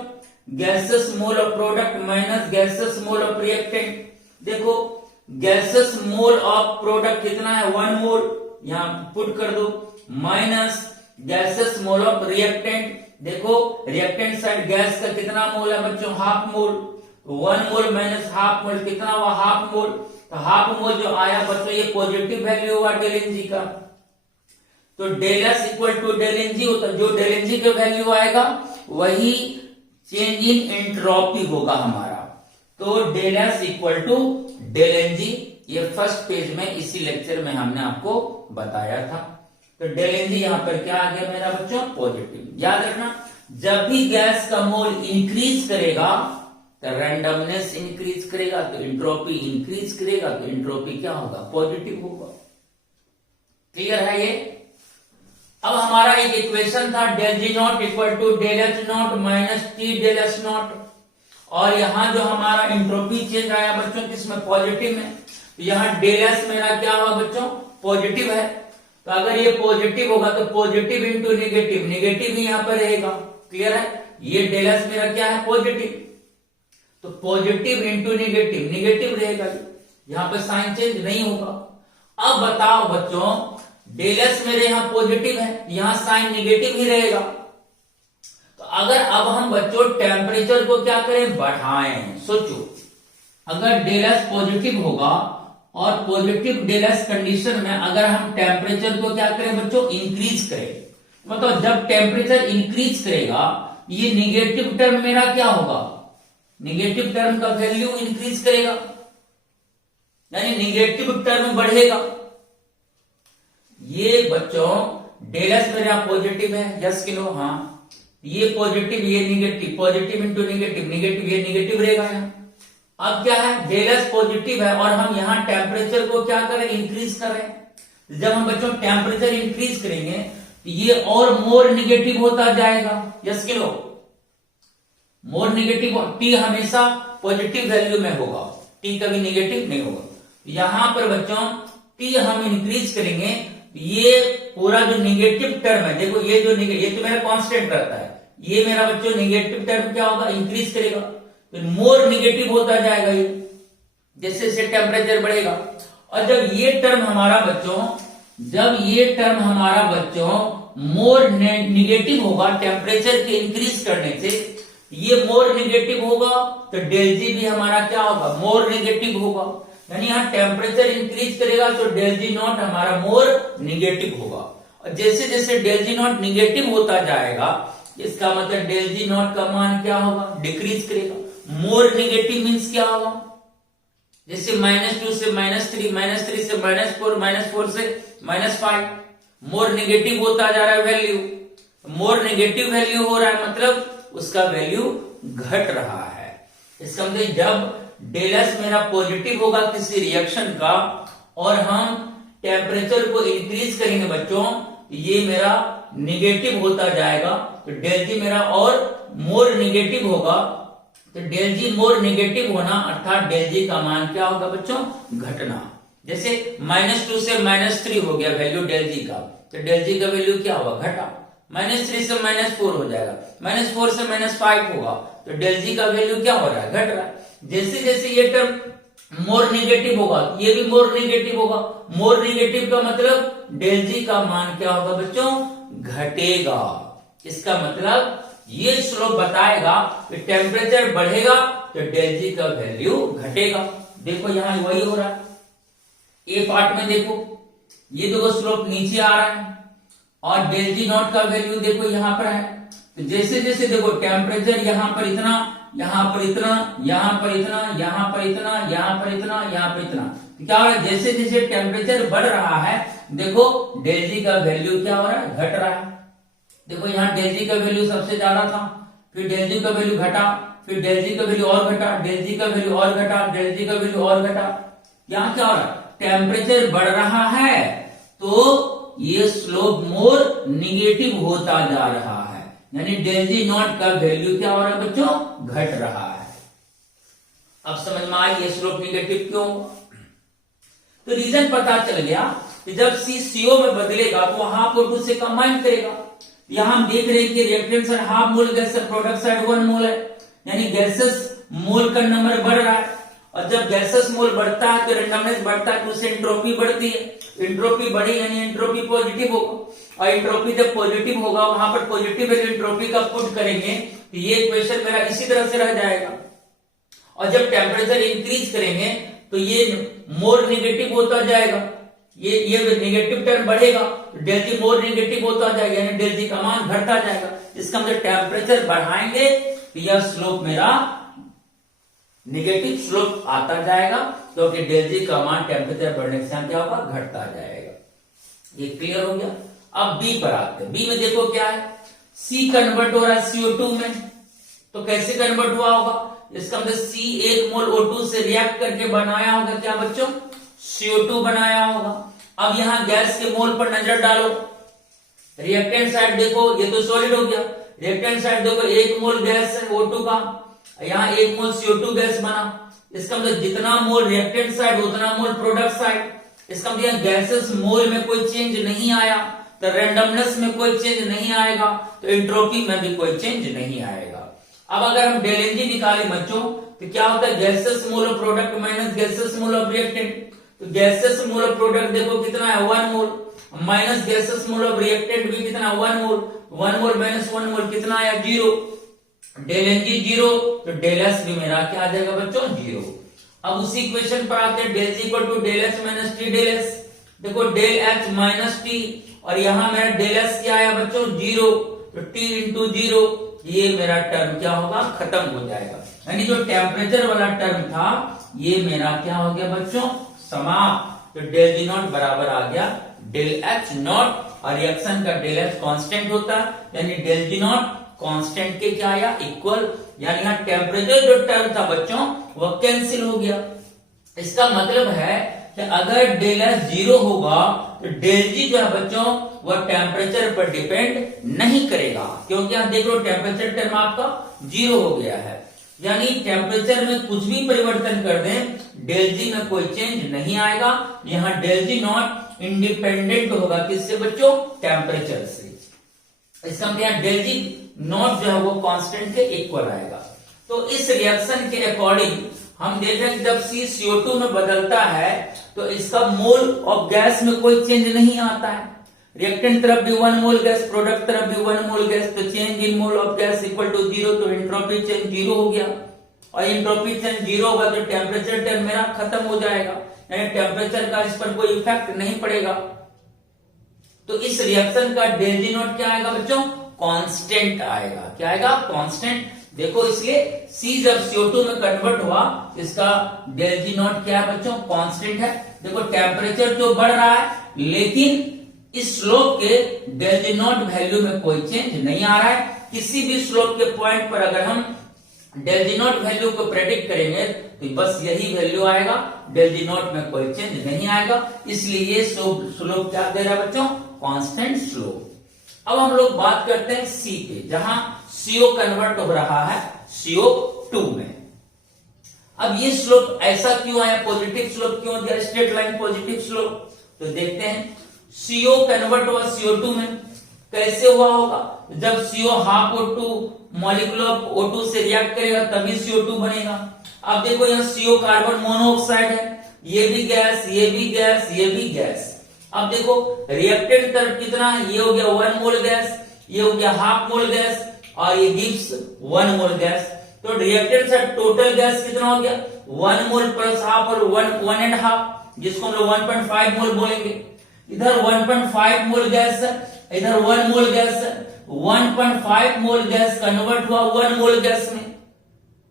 gases mole of product minus gases mole of reactant. देखो गैसेस मोल ऑफ प्रोडक्ट कितना है 1 मोल, यहां पुट कर दो, minus gases mole of reactant. देखो रिएक्टेंट साइड गैस का कितना मोल है बच्चों, half mole, 1 mole minus half mole कितना हुआ, हाफ मोल। तो हाफ मोल जो आया बच्चों ये पॉजिटिव वैल्यू हुआ डेल एन जी का। तो del S equal to del N G होता है, जो डेल एन जी का वैल्यू आएगा वही चेंज इन एंट्रोपी होगा हमारा। तो del S equal to del N G, ये फर्स्ट पेज में इसी लेक्चर में हमने आपको बताया था। तो डेल एन जी यहां पर क्या आ गया मेरा बच्चों, पॉजिटिव। याद रखना जब भी गैस का मोल इंक्रीज करेगा तो रैंडमनेस इंक्रीज करेगा, तो एंट्रोपी इंक्रीज करेगा, तो एंट्रोपी क्या होगा, पॉजिटिव होगा। क्लियर है ये। अब हमारा एक इक्वेशन था del G naught equal to del H naught minus T del H naught, और यहां जो हमारा एंट्रोपी चेंज आया बच्चों किसमें, पॉजिटिव में। तो यहां डेल एस मेरा क्या हुआ बच्चों, पॉजिटिव है। तो अगर ये पॉजिटिव होगा तो पॉजिटिव इंटू निगेटिव, निगेटिव ही यहां पर रहेगा। क्लियर है, ये डेल एस मेरा क्या है, पॉजिटिव। तो पॉजिटिव इंटू निगेटिव, निगेटिव रहेगा, यहां पर साइन चेंज नहीं होगा। अब बताओ बच्चों डेल एस मेरे यहां पॉजिटिव है, यहां साइन निगेटिव ही रहेगा। तो अगर अब हम बच्चों टेम्परेचर को क्या करें, बढ़ाएं। सोचो अगर डेल एस पॉजिटिव होगा और पॉजिटिव डेल एस कंडीशन में अगर हम टेम्परेचर को क्या करें बच्चों, इंक्रीज करें, मतलब जब टेम्परेचर इंक्रीज करेगा ये निगेटिव टर्म मेरा क्या होगा, निगेटिव टर्म का वैल्यू इंक्रीज करेगा, यानी निगेटिव टर्म बढ़ेगा। ये बच्चों डेल एस मेरा पॉजिटिव है, यस कि नो, हाँ। ये पॉजिटिव ये negative, positive into negative, negative ये निगेटिव रहेगा यहाँ। अब क्या है, डेल एस पॉजिटिव है और हम यहाँ टेम्परेचर को क्या करें, इंक्रीज करें। जब हम बच्चों टेम्परेचर इंक्रीज करेंगे तो ये और मोर निगेटिव होता जाएगा, यस कि नो। मोर नेगेटिव, टी हमेशा पॉजिटिव वैल्यू में होगा, टी कभी नेगेटिव नहीं होगा। यहां पर बच्चों टी हम इंक्रीज करेंगे, ये पूरा जो नेगेटिव टर्म है, देखो ये जो ये तो मेरा कांस्टेंट रहता है, ये मेरा बच्चों नेगेटिव टर्म क्या होगा, इंक्रीज करेगा, तो मोर नेगेटिव होता जाएगा ये, जैसे जैसे टेम्परेचर बढ़ेगा। और जब ये टर्म हमारा बच्चों मोर नेगेटिव होगा टेम्परेचर के इंक्रीज करने से, ये मोर नेगेटिव होगा तो डेल जी भी हमारा क्या होगा, मोर नेगेटिव होगा। यानी यहाँ टेम्परेचर इंक्रीज करेगा तो डेल जी नॉट हमारा मोर नेगेटिव होगा। और जैसे जैसे डेल जी नॉट नेगेटिव होता जाएगा, इसका मतलब डेल जी नॉट का मान क्या होगा, डिक्रीज करेगा। मोर नेगेटिव मीन्स क्या होगा, जैसे -2 से -3, -3 से -4, -4 से -5, मोर नेगेटिव होता जा रहा है वैल्यू, मोर नेगेटिव वैल्यू हो रहा है, मतलब उसका वैल्यू घट रहा है। इसका मतलब जब डेल एस मेरा पॉजिटिव होगा किसी रिएक्शन का और हम टेम्परेचर को इंक्रीज करेंगे बच्चों, ये मेरा नेगेटिव होता जाएगा, तो डेल जी मेरा और मोर नेगेटिव होगा, तो डेल जी मोर नेगेटिव होना अर्थात डेल जी का मान क्या होगा बच्चों, घटना। जैसे -2 से -3 हो गया वैल्यू डेल जी का, तो डेल जी का वैल्यू क्या होगा, घटा। -3 से -4 हो जाएगा, -4 से -5 होगा, तो डेल जी का वैल्यू क्या हो रहा है, घट रहा है। जैसे जैसे ये टर्म मोर नेगेटिव होगा, ये भी मोर नेगेटिव होगा, मोर नेगेटिव का मतलब डेल जी का मान क्या होगा बच्चों, घटेगा। इसका मतलब ये स्लोप बताएगा कि टेम्परेचर बढ़ेगा तो डेल जी का वैल्यू घटेगा। देखो यहां वही हो रहा है, ए पार्ट में देखो, ये देखो स्लोप नीचे आ रहा है और डेल जी नॉट का वैल्यू देखो यहां पर है। तो जैसे जैसे देखो टेम्परेचर यहां पर इतना, यहां पर इतना, यहां पर इतना, यहां पर इतना, यहां पर इतना, यहां पर इतना, तो क्या हो रहा है, जैसे जैसे टेम्परेचर बढ़ रहा है देखो डेल जी का वैल्यू क्या हो रहा है, घट रहा है। देखो यहाँ डेल जी का वैल्यू सबसे ज्यादा था, फिर डेल जी का वैल्यू घटा, फिर डेल जी का वैल्यू और घटा, डेल जी का वैल्यू और घटा, डेल जी का वैल्यू और घटा। यहाँ क्या हो रहा है, टेम्परेचर बढ़ रहा है तो ये स्लोप मोर निगेटिव होता जा रहा है, यानी डेल जी नॉट का वैल्यू क्या हो रहा है बच्चों, घट रहा है। अब समझ में आई ये स्लोप निगेटिव क्यों, तो रीजन पता चल गया कि जब सी सीओ में बदलेगा तो हाफ O2 से कंबाइन करेगा। यहां हम देख रहे हैं कि reactant side half mole gas है, प्रोडक्ट साइड 1 मोल है, यानी गैसेस मोल का नंबर बढ़ रहा है। और जब गैसेस मोल बढ़ता है तो रेंडमनेस बढ़ता है, तो उससे एंट्रोपी बढ़ती है, एंट्रोपी बढ़ी यानी एंट्रोपी पॉजिटिव होगा। और एंट्रोपी जब पॉजिटिव होगा वहां पर पॉजिटिव एंट्रोपी का पुट करेंगे तो ये इक्वेशन मेरा इसी तरह से रह जाएगा। और जब टेम्परेचर इंक्रीज करेंगे तो ये मोर नेगेटिव होता जाएगा, ये नेगेटिव टर्म बढ़ेगा तो डेल जी मोर नेगेटिव होता जाएगा, यानी डेल जी का मान घटता जाएगा। इसका मतलब टेम्परेचर बढ़ाएंगे तो यह स्लोप मेरा नेगेटिव स्लोप आता जाएगा, क्योंकि डेल जी का मान टेम्परेचर बढ़ने के साथ क्या होगा, घटता जाएगा। ये क्लियर हो गया। अब बी पर आते हैं। बी में देखो क्या है, सी कन्वर्ट हो रहा है CO2 में, तो कैसे कन्वर्ट हुआ होगा, इसका मतलब C 1 मोल O2 से रिएक्ट करके बनाया होगा क्या बच्चों, CO2 बनाया होगा। अब यहां गैस के मोल पर नजर डालो, रिएक्टेंट साइड देखो, ये तो सॉलिड हो गया, रिएक्टेंट साइड देखो 1 मोल गैस है O2 का, यहाँ 1 मोल CO2 गैस बना। इसका मतलब जितना मोल रिएक्टेंट साइड उतना मोल प्रोडक्ट साइड। इसका मतलब गैसेस मोल में कोई चेंज नहीं आया तो रेंडमनेस में कोई चेंज नहीं आएगा, तो एंट्रोपी में भी कोई चेंज नहीं आएगा। अब अगर हम डेल एनजी निकालें बच्चों तो क्या होता है, gases mole of product minus gases mole of reactant. तो गैसेस मोल ऑफ प्रोडक्ट देखो कितना है 1 mole, minus gases mole of reactant भी कितना 1 मोल, 1 मोल माइनस 1 मोल कितना आया 0। डेल एनजी 0 तो डेल एस भी मेरा क्या आ जाएगा बच्चों 0। अब उसी इक्वेशन पर आते हैं, del G equal to del H minus T del S. देखो डेल एच माइनस टी और यहां मेरा डेल एस क्या आया बच्चों 0, तो टी इंटू 0, ये मेरा टर्म क्या होगा, खत्म हो जाएगा। यानी जो टेम्परेचर वाला टर्म था ये मेरा क्या हो गया बच्चों, समाप्त। तो डेल जी नॉट बराबर आ गया डेल एच नॉट, और रिएक्शन का डेल एच कांस्टेंट होता है, यानी डेल जी नॉट कांस्टेंट के क्या आया, इक्वल। यानी यहाँ टेम्परेचर जो टर्म था बच्चों वह कैंसिल हो गया। इसका मतलब है कि अगर डेल एस 0 होगा तो डेल जी जो है बच्चों वह टेम्परेचर पर डिपेंड नहीं करेगा, क्योंकि यहां देख लो टेम्परेचर टर्म आपका 0 हो गया है। यानी टेम्परेचर में कुछ भी परिवर्तन कर दें, डेल जी में कोई चेंज नहीं आएगा। यहां डेल जी नॉट इंडिपेंडेंट होगा किससे बच्चों? टेम्परेचर से। इसका मतलब डेल जी नॉट जो है वो कांस्टेंट के इक्वल आएगा। तो इस रिएक्शन के अकॉर्डिंग हम देख रहे हैं कि जब C CO2 में बदलता है तो इसका मोल ऑफ गैस में कोई चेंज नहीं आता है। रिएक्टेंट तरफ भी 1 मोल गैस, प्रोडक्ट तरफ भी 1 मोल गैस, तो change in mole of gas equal to 0, तो एंट्रोपी चेंज 0 हो गया। और एंट्रोपी चेंज 0 होगा तो टेम्परेचर टर्म मेरा खत्म हो जाएगा, यानी टेम्परेचर का इस पर कोई इफेक्ट नहीं पड़ेगा। तो इस रिएक्शन का डेल जी नॉट क्या आएगा बच्चों? कांस्टेंट आएगा। क्या आएगा? कांस्टेंट। देखो इसलिए C जब CO2 में कन्वर्ट हुआ, इसका डेल जी नॉट क्या है बच्चों? कांस्टेंट है। देखो टेम्परेचर तो बढ़ रहा है, लेकिन इस स्लोप के डेल जी नॉट वैल्यू में कोई चेंज नहीं आ रहा है। किसी भी स्लोप के पॉइंट पर अगर हम डेल जी नॉट वैल्यू को प्रेडिक्ट करेंगे तो बस यही वैल्यू आएगा, डेल जी नॉट में कोई चेंज नहीं आएगा। इसलिए ये स्लोप क्या दे रहा है बच्चों? Constant slope. अब हम लोग बात करते हैं C पे, जहां CO कन्वर्ट हो रहा है CO2 में। अब ये स्लोप ऐसा क्यों आया? पॉजिटिव स्लोप क्यों दिया? Straight line positive slope. तो देखते हैं CO कन्वर्ट हुआ CO2 में, कैसे हुआ होगा? जब CO half O2 molecule of O2 से रिएक्ट करेगा तभी CO2 बनेगा। अब देखो यहाँ CO कार्बन मोनोऑक्साइड है, ये भी गैस, ये भी गैस, ये भी गैस। अब देखो रिएक्टेंट तरफ कितना? ये हो गया 1 मोल गैस, ये हो गया हाफ मोल गैस, और ये गिव्स 1 मोल गैस। तो रिएक्टेंट से टोटल गैस कितना हो गया? 1 मोल प्लस हाफ और 1 एंड हाफ, जिसको हम लोग 1.5 मोल बोलेंगे। इधर 1.5 मोल गैस है, इधर 1 मोल गैस है। 1.5 मोल गैस कन्वर्ट हुआ 1 मोल गैस में।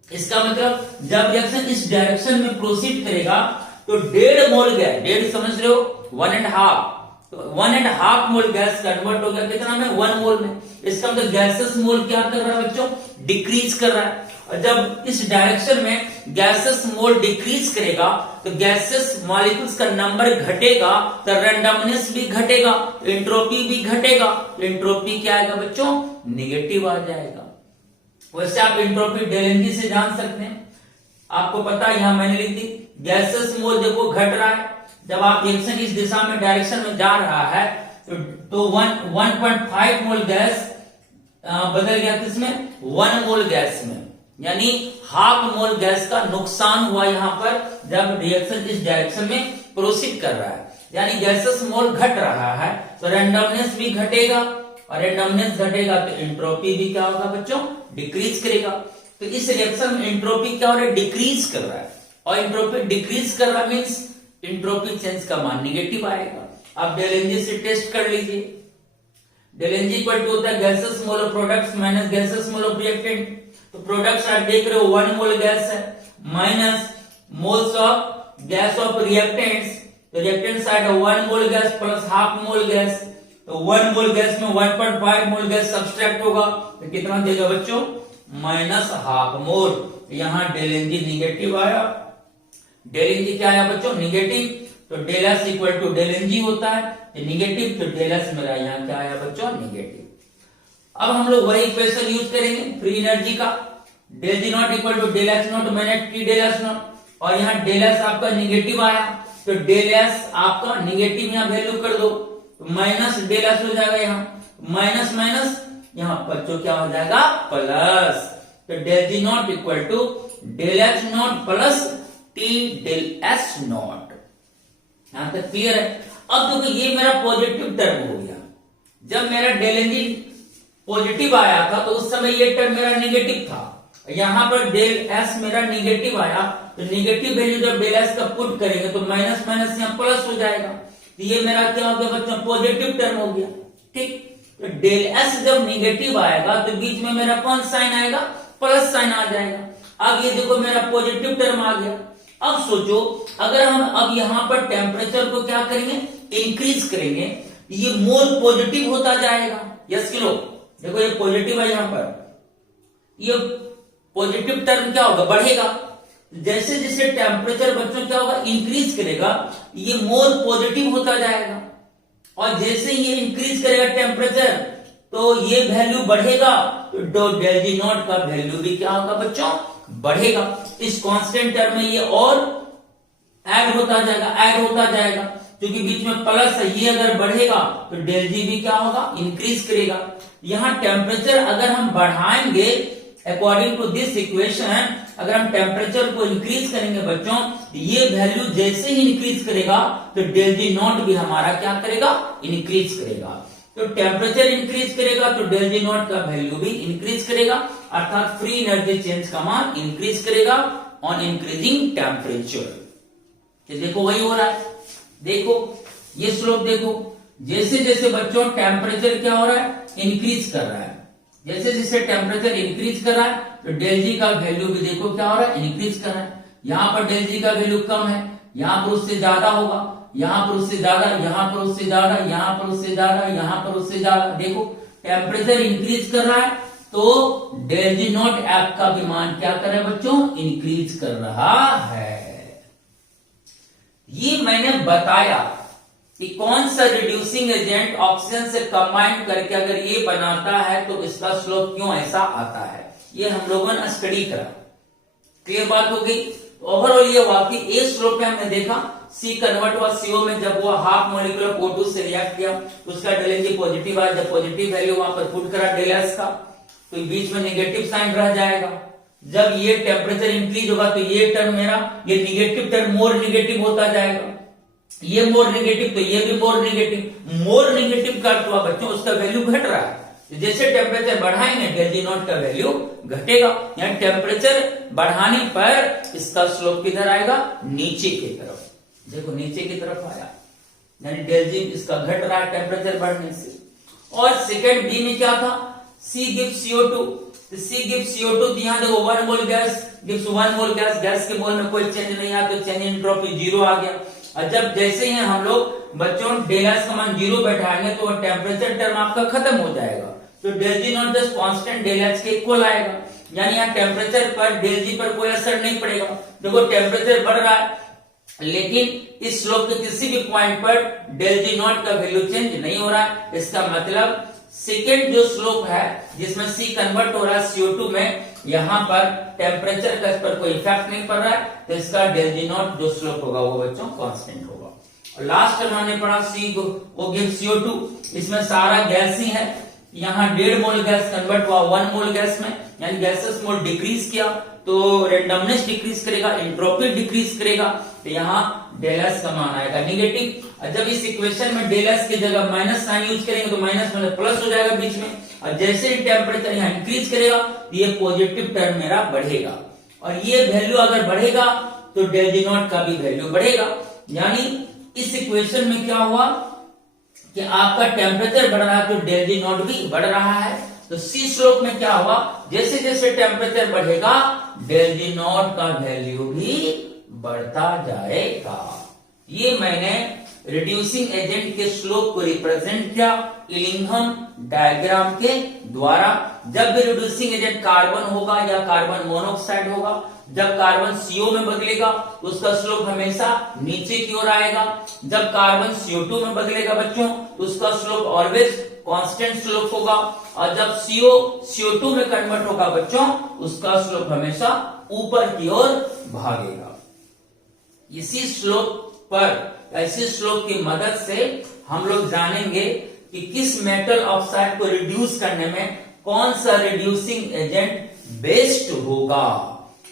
इसका मतलब जब रिएक्शन इस डायरेक्शन में प्रोसीड करेगा तो 1.5 मोल गैस, 1.5 समझ रहे हो, 1.5, तो 1.5 मोल गैस कन्वर्ट हो गया कितना में? 1 मोल में। इसका मतलब गैसेस मोल क्या कर रहा है बच्चों? डिक्रीज कर रहा है। और जब इस डायरेक्शन में गैसेस मोल डिक्रीज करेगा तो गैसेस मॉलिक्यूल्स का नंबर घटेगा, तो रैंडमनेस भी घटेगा, एंट्रोपी भी घटेगा। एंट्रोपी क्या आएगा बच्चों? निगेटिव आ जाएगा। वैसे आप एंट्रोपी डेलेंजी से जान सकते हैं, आपको पता है, यहां मैंने लिख दी। गैसेस मोल देखो घट रहा है, जब आप रिएक्शन इस दिशा में डायरेक्शन में जा रहा है तो 1.5 मोल गैस बदल गया किसमें? 1 मोल गैस में, यानी हाफ मोल गैस का नुकसान हुआ यहां पर जब रिएक्शन इस डायरेक्शन में प्रोसीड कर रहा है। यानी गैसेस मोल घट रहा है तो रैंडमनेस भी घटेगा, और रैंडमनेस घटेगा तो एंट्रोपी भी क्या होगा बच्चों? डिक्रीज करेगा। तो इस रिएक्शन में एंट्रोपी क्या हो रहा है? डिक्रीज कर रहा है। और एंट्रोपी डिक्रीज कर रहा मीन्स एंट्रोपी चेंज का मान निगेटिव आएगा। आप डेलेंजी से टेस्ट कर लीजिए। डेलेंजी इक्वल टू होता है gases mole of products minus gases mole of reactant. तो प्रोडक्ट्स आप देख रहे हो 1 मोल गैस है, minus moles of gas of reactants, तो reactant side 1 mole gas plus half mole gas, तो 1 मोल गैस में 1.5 मोल गैस सब्सट्रैक्ट होगा तो कितना देगा बच्चों? Minus half mole. यहां डेलेंजी निगेटिव आया, डेलेंजी क्या आया बच्चों? निगेटिव। तो डेल एस इक्वल टू डेलेंजी होता है, निगेटिव, तो डेल एस मेरा यहाँ क्या आया बच्चों? निगेटिव। अब हम लोग वही इक्वेशन यूज करेंगे फ्री एनर्जी का, del G naught equal to del S naught minus T del S naught, और यहाँ डेल एस आपका निगेटिव आया तो डेल एस आपका निगेटिव यहाँ वैल्यू कर दो, तो माइनस डेल एस हो जाएगा, यहाँ माइनस माइनस यहाँ बच्चों क्या हो जाएगा? प्लस। तो del G naught equal to del H naught plus T del S naught. यहां तक क्लियर है? अब देखो ये मेरा पॉजिटिव टर्म हो गया। जब मेरा डेल एनजी पॉजिटिव आया था तो उस समय ये टर्म मेरा निगेटिव था, यहां पर डेल एस मेरा निगेटिव आया, तो निगेटिव वैल्यू जब डेल एस का पुट करेंगे तो माइनस माइनस यहाँ प्लस हो जाएगा, तो ये मेरा क्या हो गया बच्चों? पॉजिटिव टर्म हो गया। ठीक, तो डेल एस जब निगेटिव आएगा तो बीच में मेरा कौन साइन आएगा? प्लस साइन आ जाएगा। अब ये देखो मेरा पॉजिटिव टर्म आ गया। अब सोचो अगर हम अब यहां पर टेम्परेचर को क्या करेंगे? इंक्रीज करेंगे, ये मोल पॉजिटिव होता जाएगा। यस किलो, देखो ये पॉजिटिव है, यहां पर ये पॉजिटिव टर्म क्या होगा? बढ़ेगा। जैसे जैसे टेम्परेचर बच्चों क्या होगा, इंक्रीज करेगा, ये मोर पॉजिटिव होता जाएगा। और जैसे ये इंक्रीज करेगा टेम्परेचर तो ये वैल्यू बढ़ेगा, तो डेल जी नॉट का वैल्यू भी क्या होगा बच्चों, बढ़ेगा। इस कांस्टेंट टर्म में ये और ऐड होता जाएगा, क्योंकि बीच में प्लस है, ये अगर बढ़ेगा तो डेल जी भी क्या होगा, इंक्रीज करेगा। यहां टेम्परेचर अगर हम बढ़ाएंगे अकॉर्डिंग टू दिस इक्वेशन, अगर हम टेम्परेचर को इंक्रीज करेंगे बच्चों, ये वैल्यू जैसे ही इंक्रीज करेगा तो डेल जी नॉट भी हमारा क्या करेगा, इंक्रीज करेगा। तो टेम्परेचर इंक्रीज करेगा तो डेल जी नॉट का वैल्यू भी इंक्रीज करेगा, अर्थात फ्री एनर्जी चेंज का मान इंक्रीज करेगा ऑन इंक्रीजिंग टेम्परेचर। देखो वही हो रहा है, देखो ये स्लोप देखो, जैसे जैसे बच्चों टेम्परेचर क्या हो रहा है, इंक्रीज कर रहा है, जैसे जैसे टेम्परेचर इंक्रीज कर रहा है तो डेल जी का वैल्यू भी देखो क्या हो रहा है, इंक्रीज कर रहा है। यहां पर डेल जी का वैल्यू कम है, यहां पर उससे ज्यादा होगा, यहां पर उससे ज्यादा, यहां पर उससे ज्यादा, यहां पर उससे ज्यादा, यहां पर उससे ज्यादा। देखो टेम्परेचर इंक्रीज कर रहा है तो डेल जी नॉट एफ का भी मान क्या कर रहा है बच्चों, इंक्रीज कर रहा है। ये मैंने बताया कि कौन सा रिड्यूसिंग एजेंट ऑक्सीजन से कंबाइन करके अगर ये बनाता है तो इसका स्लोप क्यों ऐसा आता है, ये हम लोगों ने स्टडी करा। क्लियर बात हो गई। ओवरऑल ये हुआ कि ए स्लोप पे हमने देखा सी कन्वर्ट हुआ सीओ में, जब वो हाफ मोलिकुलर O2 से रिएक्ट किया तो उसका डेल पॉजिटिव आया, जब पॉजिटिव वैल्यू वहां पर पुट करा डेल एस का तो बीच में नेगेटिव साइन रह जाएगा। जब ये टेम्परेचर इंक्रीज होगा तो ये टर्म मेरा, ये निगेटिव टर्म मोर निगेटिव होता जाएगा, ये मोर नेगेटिव तो ये भी मोर नेगेटिव का अर्थ हुआ बच्चों उसका वैल्यू घट रहा है। जैसे टेम्परेचर बढ़ाएंगे डेल जी नॉट का वैल्यू घटेगा, यानी टेम्परेचर बढ़ाने पर इसका स्लोप किधर आएगा, नीचे की तरफ। देखो नीचे की तरफ आया, यानी डेल जी इसका घट रहा है टेम्परेचर बढ़ने से। और सेकेंड बी में क्या था, सी गिव्स CO2, सी गिव्स CO2, तो यहां देखो 1 mole gas gives 1 mole gas, gas के मोल में कोई चेंज नहीं आया तो चेंज इन एंट्रोपी 0 आ गया। और जब जैसे ही हम लोग बच्चों डेल एस का मान 0 बैठाएंगे तो टेम्परेचर टर्म आपका खत्म हो जाएगा, तो del G naught just constant del H के इक्वल आएगा, यानी यहाँ टेम्परेचर पर डेल जी पर कोई असर नहीं पड़ेगा। देखो टेम्परेचर बढ़ रहा है लेकिन इस स्लोप के किसी भी पॉइंट पर डेल जी नॉट का वैल्यू चेंज नहीं हो रहा है। इसका मतलब सेकेंड जो स्लोप है जिसमें सी कन्वर्ट हो रहा है CO2 में, यहाँ पर टेम्परेचर का इस पर कोई इफेक्ट नहीं पड़ रहा है, तो इसका डेल जी नॉट जो स्लोप होगा वो बच्चों कांस्टेंट होगा। और लास्ट में हमने पढ़ा सी वो गिव CO2, इसमें सारा गैस ही है, यहाँ 1.5 मोल गैस कन्वर्ट हुआ 1 मोल गैस में, यानी गैसेस मोल डिक्रीज किया तो रेंडमनेस डिक्रीज करेगा, एंट्रोपी डिक्रीज करेगा, तो यहाँ डेल एस का मान आएगा नेगेटिव। और जब इस इक्वेशन में डेल एस की जगह माइनस साइन यूज करेंगे तो माइनस में प्लस हो जाएगा बीच में, और जैसे ही टेम्परेचर यहाँ इंक्रीज करेगा तो ये पॉजिटिव टर्म मेरा बढ़ेगा, और ये वैल्यू अगर बढ़ेगा तो डेल जी नॉट का भी वैल्यू बढ़ेगा। यानी इस इक्वेशन में क्या हुआ कि आपका टेम्परेचर बढ़ रहा है तो डेल जी नॉट भी बढ़ रहा है। तो सी स्लोप में क्या हुआ, जैसे जैसे टेम्परेचर बढ़ेगा डेल जी नॉट का वैल्यू भी बढ़ता जाएगा। ये मैंने रिड्यूसिंग एजेंट के स्लोप को रिप्रेजेंट किया इलिंघम डायग्राम के द्वारा। जब भी रिड्यूसिंग एजेंट कार्बन होगा या कार्बन मोनोऑक्साइड होगा, जब कार्बन CO में बदलेगा तो उसका स्लोप हमेशा नीचे की ओर आएगा, जब कार्बन CO2 में बदलेगा बच्चों तो उसका स्लोप ऑलवेज कांस्टेंट स्लोप होगा, और जब CO2 में कन्वर्ट होगा बच्चों उसका स्लोप हमेशा ऊपर की ओर भागेगा। इसी स्लोप पर, ऐसी स्लोप की मदद से हम लोग जानेंगे कि किस मेटल ऑक्साइड को रिड्यूस करने में कौन सा रिड्यूसिंग एजेंट बेस्ट होगा।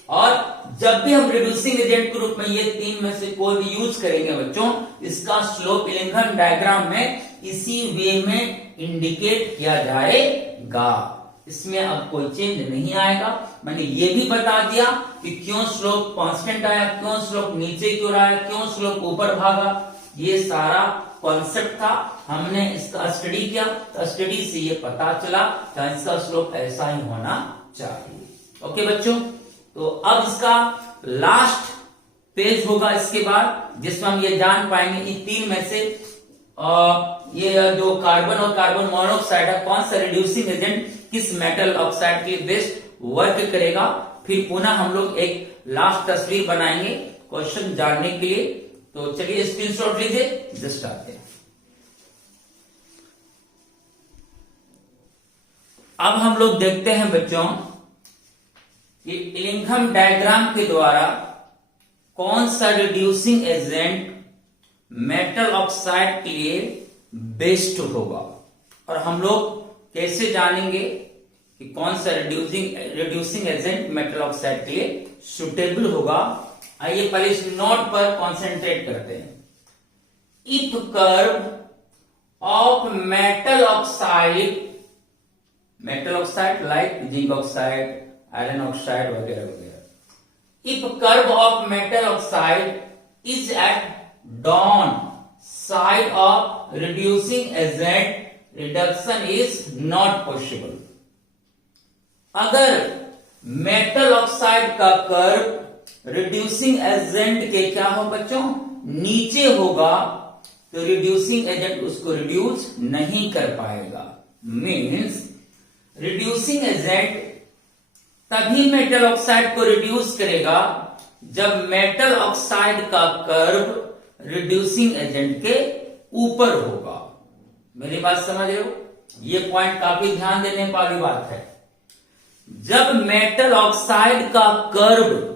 और जब भी हम रिड्यूसिंग एजेंट के रूप में ये तीन में से कोई भी यूज करेंगे बच्चों, इसका स्लोप इलिंघम डायग्राम में इसी वे में इंडिकेट किया जाएगा, इसमें अब कोई चेंज नहीं आएगा। मैंने ये भी बता दिया कि क्यों स्लोप कांस्टेंट आया, क्यों स्लोप नीचे क्यों आया, क्यों स्लोप ऊपर भागा, ये सारा कॉन्सेप्ट था, हमने इसका स्टडी किया, तो स्टडी से ये पता चला कि इसका स्लोप ऐसा ही होना चाहिए। ओके बच्चों, तो अब इसका लास्ट पेज होगा इसके बाद जिसमें हम ये जान पाएंगे इन तीन में से ये जो कार्बन और कार्बन मोनोऑक्साइड है कौन सा रिड्यूसिंग एजेंट किस मेटल ऑक्साइड के लिए बेस्ट वर्क करेगा। फिर पुनः हम लोग एक लास्ट तस्वीर बनाएंगे क्वेश्चन जानने के लिए। तो चलिए स्क्रीनशॉट लीजिए, जस्ट आते हैं। अब हम लोग देखते हैं बच्चों कि इलिंघम डायग्राम के द्वारा कौन सा रिड्यूसिंग एजेंट मेटल ऑक्साइड के लिए बेस्ट होगा, और हम लोग कैसे जानेंगे कि कौन सा रिड्यूसिंग एजेंट मेटल ऑक्साइड के लिए सुटेबल होगा। आइए पहले इस नोट पर कॉन्सेंट्रेट करते हैं। If curve of metal oxide like zinc oxide, iron oxide वगैरह वगैरह, if curve of metal oxide is at down side of reducing agent, reduction is not possible. अगर मेटल ऑक्साइड का कर्व रिड्यूसिंग एजेंट के क्या हो बच्चों, नीचे होगा, तो रिड्यूसिंग एजेंट उसको रिड्यूस नहीं कर पाएगा। मीन्स रिड्यूसिंग एजेंट तभी मेटल ऑक्साइड को रिड्यूस करेगा जब मेटल ऑक्साइड का कर्व रिड्यूसिंग एजेंट के ऊपर होगा। मेरी बात समझ रहे हो? ये पॉइंट काफी ध्यान देने वाली बात है। जब मेटल ऑक्साइड का कर्व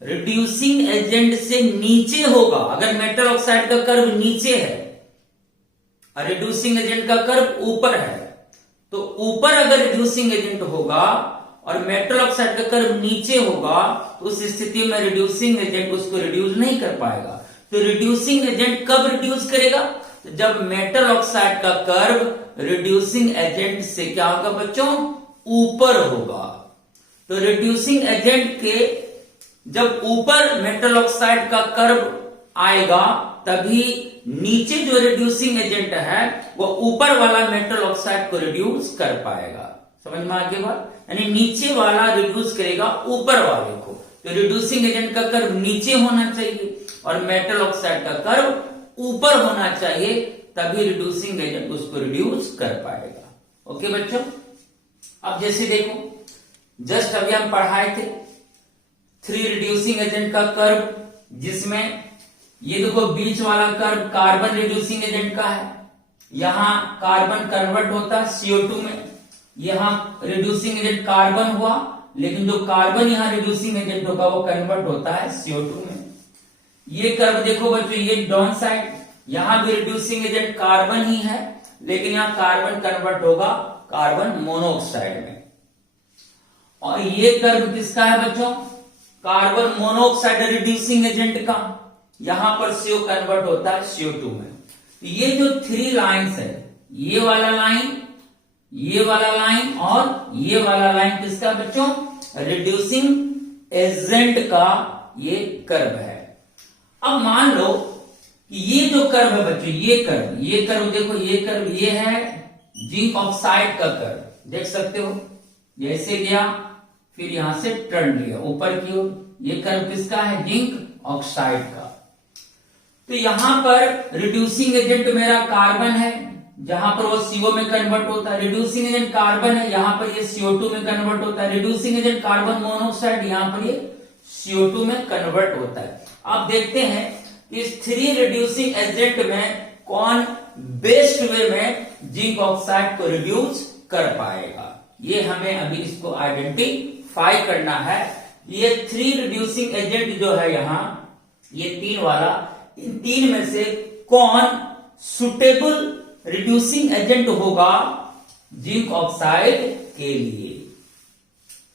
रिड्यूसिंग एजेंट से नीचे होगा, अगर मेटल ऑक्साइड का कर्व नीचे है और रिड्यूसिंग एजेंट का कर्व ऊपर है, तो ऊपर अगर रिड्यूसिंग एजेंट होगा और मेटल ऑक्साइड का कर्व नीचे होगा, तो उस स्थिति में रिड्यूसिंग एजेंट उसको रिड्यूस नहीं कर पाएगा। तो रिड्यूसिंग एजेंट कब रिड्यूस करेगा? तो जब मेटल ऑक्साइड का कर्व रिड्यूसिंग एजेंट से क्या होगा बच्चों, ऊपर होगा। तो रिड्यूसिंग एजेंट के जब ऊपर मेटल ऑक्साइड का कर्व आएगा, तभी नीचे जो रिड्यूसिंग एजेंट है वो ऊपर वाला मेटल ऑक्साइड को रिड्यूस कर पाएगा। समझ में आ गई बात? यानी नीचे वाला रिड्यूस करेगा ऊपर वाले को। तो रिड्यूसिंग एजेंट का कर्व नीचे होना चाहिए और मेटल ऑक्साइड का कर्व ऊपर होना चाहिए, तभी रिड्यूसिंग एजेंट उसको रिड्यूस कर पाएगा। ओके बच्चों, अब जैसे देखो, जस्ट अभी हम पढ़ाए थे 3 रिड्यूसिंग एजेंट का कर्व, जिसमें ये देखो बीच वाला कर्व कार्बन रिड्यूसिंग एजेंट का है। यहां कार्बन कन्वर्ट होता है CO2 में, यहां रिड्यूसिंग एजेंट कार्बन हुआ, लेकिन जो कार्बन यहां रिड्यूसिंग एजेंट होगा वो कन्वर्ट होता है CO2 में। ये कर्व देखो बच्चों, ये डाउन साइड, यहां भी रिड्यूसिंग एजेंट कार्बन ही है, लेकिन यहां कार्बन कन्वर्ट होगा कार्बन मोनोऑक्साइड में। और ये कर्व किसका है बच्चों, कार्बन मोनोऑक्साइड रिड्यूसिंग एजेंट का, यहां पर CO कन्वर्ट होता है CO2 में। ये जो 3 लाइंस है, ये वाला लाइन, ये वाला लाइन और ये वाला लाइन किसका बच्चों, रिड्यूसिंग एजेंट का ये कर्व है। अब मान लो कि ये जो कर्व है बच्चों, ये कर्व देखो, ये कर्व ये है जिंक ऑक्साइड का कर्व, देख सकते हो, जैसे गया फिर यहां से टर्न लिया ऊपर की ओर, ये कर्व किसका है, जिंक ऑक्साइड का। तो यहां पर रिड्यूसिंग एजेंट मेरा कार्बन है, जहां पर वो CO में कन्वर्ट होता है, रिड्यूसिंग एजेंट कार्बन है, यहां पर ये CO2 में कन्वर्ट होता है, रिड्यूसिंग एजेंट कार्बन मोनोऑक्साइड, यहां पर ये CO2 में कन्वर्ट होता है। अब देखते हैं इस 3 रिड्यूसिंग एजेंट में कौन बेस्ट वे में जिंक ऑक्साइड को रिड्यूस कर पाएगा। ये हमें अभी इसको आइडेंटिफाई करना है। ये 3 रिड्यूसिंग एजेंट जो है यहां, ये 3 वाला, इन 3 में से कौन सुटेबल रिड्यूसिंग एजेंट होगा जिंक ऑक्साइड के लिए।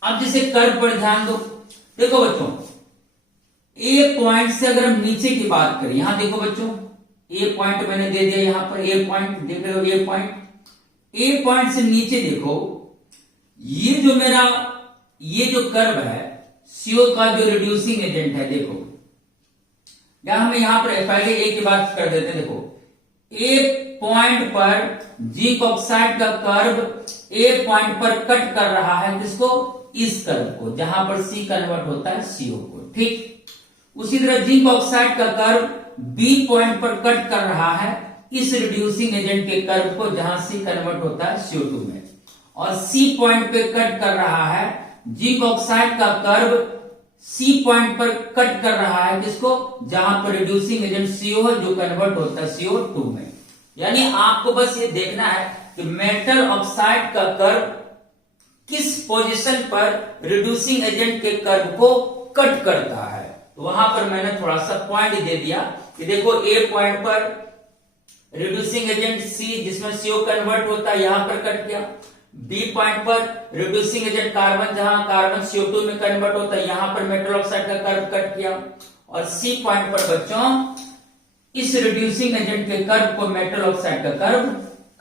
अब जिसे कर्व पर ध्यान दो, देखो बच्चों, ए पॉइंट से अगर हम नीचे की बात करें, यहां देखो बच्चों, ए पॉइंट मैंने दे दिया, यहां पर ए पॉइंट देख रहे हो, ए पॉइंट से नीचे देखो, ये जो मेरा ये जो कर्व है CO का जो रिड्यूसिंग एजेंट है, देखो हम यहां पर पहले ए की बात कर देते हैं। देखो ए पॉइंट पर जिंक ऑक्साइड का कर्व ए पॉइंट पर कट कर रहा है, किसको, इस कर्व को, जहां पर C कन्वर्ट होता है CO को। ठीक उसी तरह जिंक ऑक्साइड का कर्व B पॉइंट पर कट कर रहा है इस रिड्यूसिंग एजेंट के कर्व को, जहां C कन्वर्ट होता है CO2 में, और C पॉइंट पे कट कर रहा है जिंक ऑक्साइड का कर्व सी पॉइंट पर कट कर रहा है किसको, जहां पर रिड्यूसिंग एजेंट CO है जो कन्वर्ट होता है CO2 में। यानी आपको बस ये देखना है कि मेटल ऑक्साइड का कर्व किस पोजीशन पर रिड्यूसिंग एजेंट के कर्व को कट करता है। तो वहां पर मैंने थोड़ा सा पॉइंट दे दिया कि देखो ए पॉइंट पर रिड्यूसिंग एजेंट C जिसमें CO कन्वर्ट होता है यहां पर कट किया, बी पॉइंट पर रिड्यूसिंग एजेंट कार्बन जहां कार्बन CO2 में कन्वर्ट होता है यहां पर मेटल ऑक्साइड का कर्व कट किया, और सी पॉइंट पर बच्चों इस रिड्यूसिंग एजेंट के कर्व को मेटल ऑक्साइड का कर्व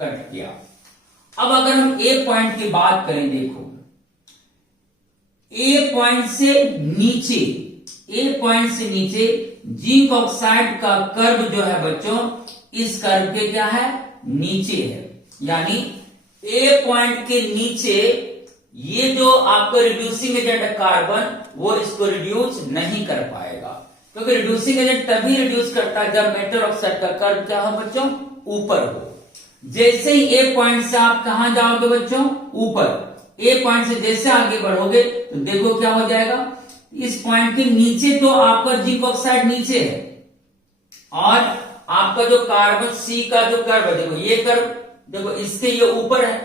कट किया। अब अगर हम ए पॉइंट की बात करें, देखो ए पॉइंट से नीचे जिंक ऑक्साइड का कर्व जो है बच्चों इस कर्व के क्या है, नीचे है। यानी ए पॉइंट के नीचे ये जो आपका रिड्यूसिंग एजेंट है कार्बन वो इसको रिड्यूस नहीं कर पाएगा, क्योंकि रिड्यूसिंग एजेंट तभी रिड्यूस करता है जब मेटल ऑक्साइड का कर्व क्या हो बच्चों, ऊपर हो। जैसे ही ए पॉइंट से आप कहां जाओगे बच्चों, ऊपर, ए पॉइंट से जैसे आगे बढ़ोगे तो देखो क्या हो जाएगा, इस पॉइंट के नीचे तो आपका जिंक ऑक्साइड नीचे है, और आपका जो कार्बन सी का जो कर्व है, देखो ये कर्व, देखो इसके ये ऊपर है।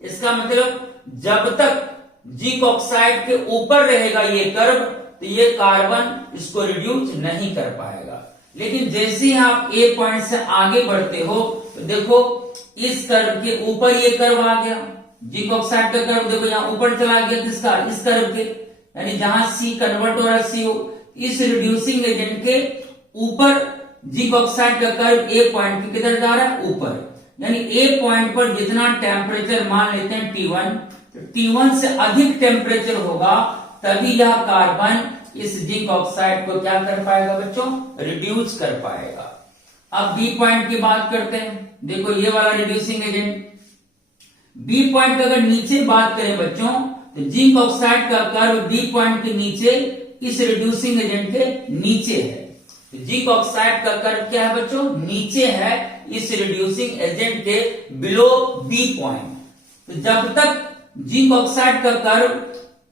इसका मतलब जब तक जिंक ऑक्साइड के ऊपर रहेगा ये कर्व तो ये कार्बन इसको रिड्यूस नहीं कर पाएगा। लेकिन जैसे ही आप ए पॉइंट से आगे बढ़ते हो तो देखो इस कर्व के ऊपर ये कर्व आ गया, जिंक ऑक्साइड का कर्व देखो यहां ऊपर चला गया, किसका, इस कर्व के, यानी जहां सी कन्वर्ट हो रहा है CO, इस रिड्यूसिंग एजेंट के ऊपर जिंक ऑक्साइड का कर्व ए पॉइंट के किधर जा रहा है, ऊपर। यानी ए पॉइंट पर जितना टेम्परेचर मान लेते हैं T1, तो T1 से अधिक टेम्परेचर होगा तभी यह कार्बन इस जिंक ऑक्साइड को क्या कर पाएगा बच्चों, रिड्यूस कर पाएगा। अब बी पॉइंट की बात करते हैं, देखो ये वाला रिड्यूसिंग एजेंट, बी पॉइंट की अगर नीचे बात करें बच्चों तो जिंक ऑक्साइड का कर्व बी पॉइंट के नीचे इस रिड्यूसिंग एजेंट के नीचे है। तो जिंक ऑक्साइड का कर्व क्या है बच्चों, नीचे है इस रिड्यूसिंग एजेंट के बिलो बी पॉइंट। तो जब तक जिंक ऑक्साइड का कर्व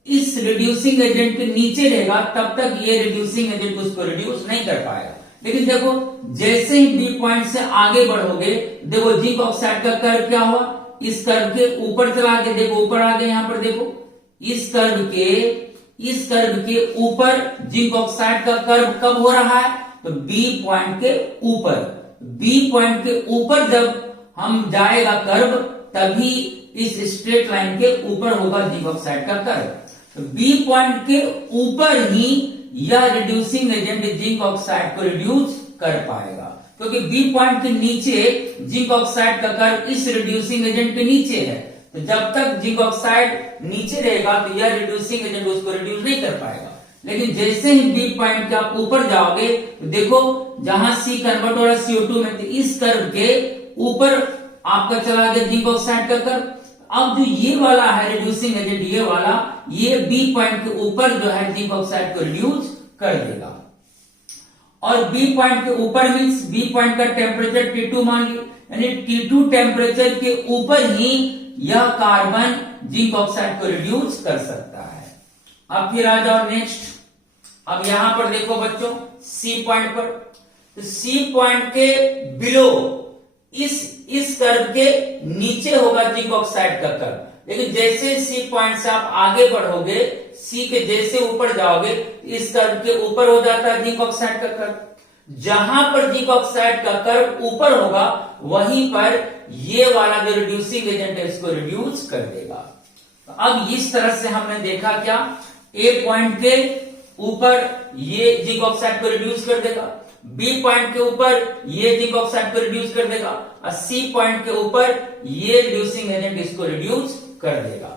इस रिड्यूसिंग एजेंट के नीचे रहेगा तब तक ये रिड्यूसिंग एजेंट उसको रिड्यूस नहीं कर पाएगा। लेकिन देखो जैसे ही बी पॉइंट से आगे बढ़ोगे, देखो जिंक ऑक्साइड का कर्व क्या हुआ, इस कर्व के ऊपर चला गया, देखो ऊपर आ गया, यहां पर देखो इस कर्व के ऊपर जिंक ऑक्साइड का कर्व कब हो रहा है, तो बी पॉइंट के ऊपर। बी पॉइंट के ऊपर जब हम जाएगा कर्व तभी इस स्ट्रेट लाइन के ऊपर होगा जिंक ऑक्साइड का कर्व। तो बी पॉइंट के ऊपर ही यह रिड्यूसिंग एजेंट जिंक ऑक्साइड को रिड्यूस कर पाएगा, क्योंकि बी पॉइंट के नीचे जिंक ऑक्साइड का कर्व इस रिड्यूसिंग एजेंट के नीचे है। तो जब तक जिंक ऑक्साइड नीचे रहेगा तो यह रिड्यूसिंग एजेंट उसको रिड्यूस नहीं कर पाएगा। लेकिन जैसे ही बी पॉइंट के आप ऊपर जाओगे तो देखो जहां सी कन्वर्ट हो रहा है CO2 में, तो इस कर्व के ऊपर आपका चला गया जिंक ऑक्साइड का कर्व। अब जो ये वाला है रिड्यूसिंग एजेंट, ये वाला, ये बी पॉइंट के ऊपर जो है जिंक ऑक्साइड को रिड्यूस कर देगा। और बी पॉइंट के ऊपर मीन्स बी पॉइंट का टेम्परेचर T2 मान लीजिए, यानी T2 टेम्परेचर के ऊपर ही यह कार्बन जिंक ऑक्साइड को रिड्यूस कर सकता है। अब फिर आ जाओ नेक्स्ट, अब यहां पर देखो बच्चों सी पॉइंट पर, तो सी पॉइंट के बिलो इस कर्व के नीचे होगा जिंक ऑक्साइड का कर्व। लेकिन जैसे सी पॉइंट से आप आगे बढ़ोगे, सी के जैसे ऊपर जाओगे, इस कर्व के ऊपर हो जाता है जिंक ऑक्साइड का कर्व। जहां पर जिंक ऑक्साइड का कर्व ऊपर होगा वहीं पर ये वाला जो रिड्यूसिंग एजेंट है इसको रिड्यूस कर देगा। तो अब इस तरह से हमने देखा क्या, ए पॉइंट के ऊपर ये जिंक ऑक्साइड को रिड्यूस कर देगा, बी पॉइंट के ऊपर ये जिंक ऑक्साइड को रिड्यूस कर देगा, और सी पॉइंट के ऊपर ये रिड्यूसिंग एजेंट इसको रिड्यूस कर देगा।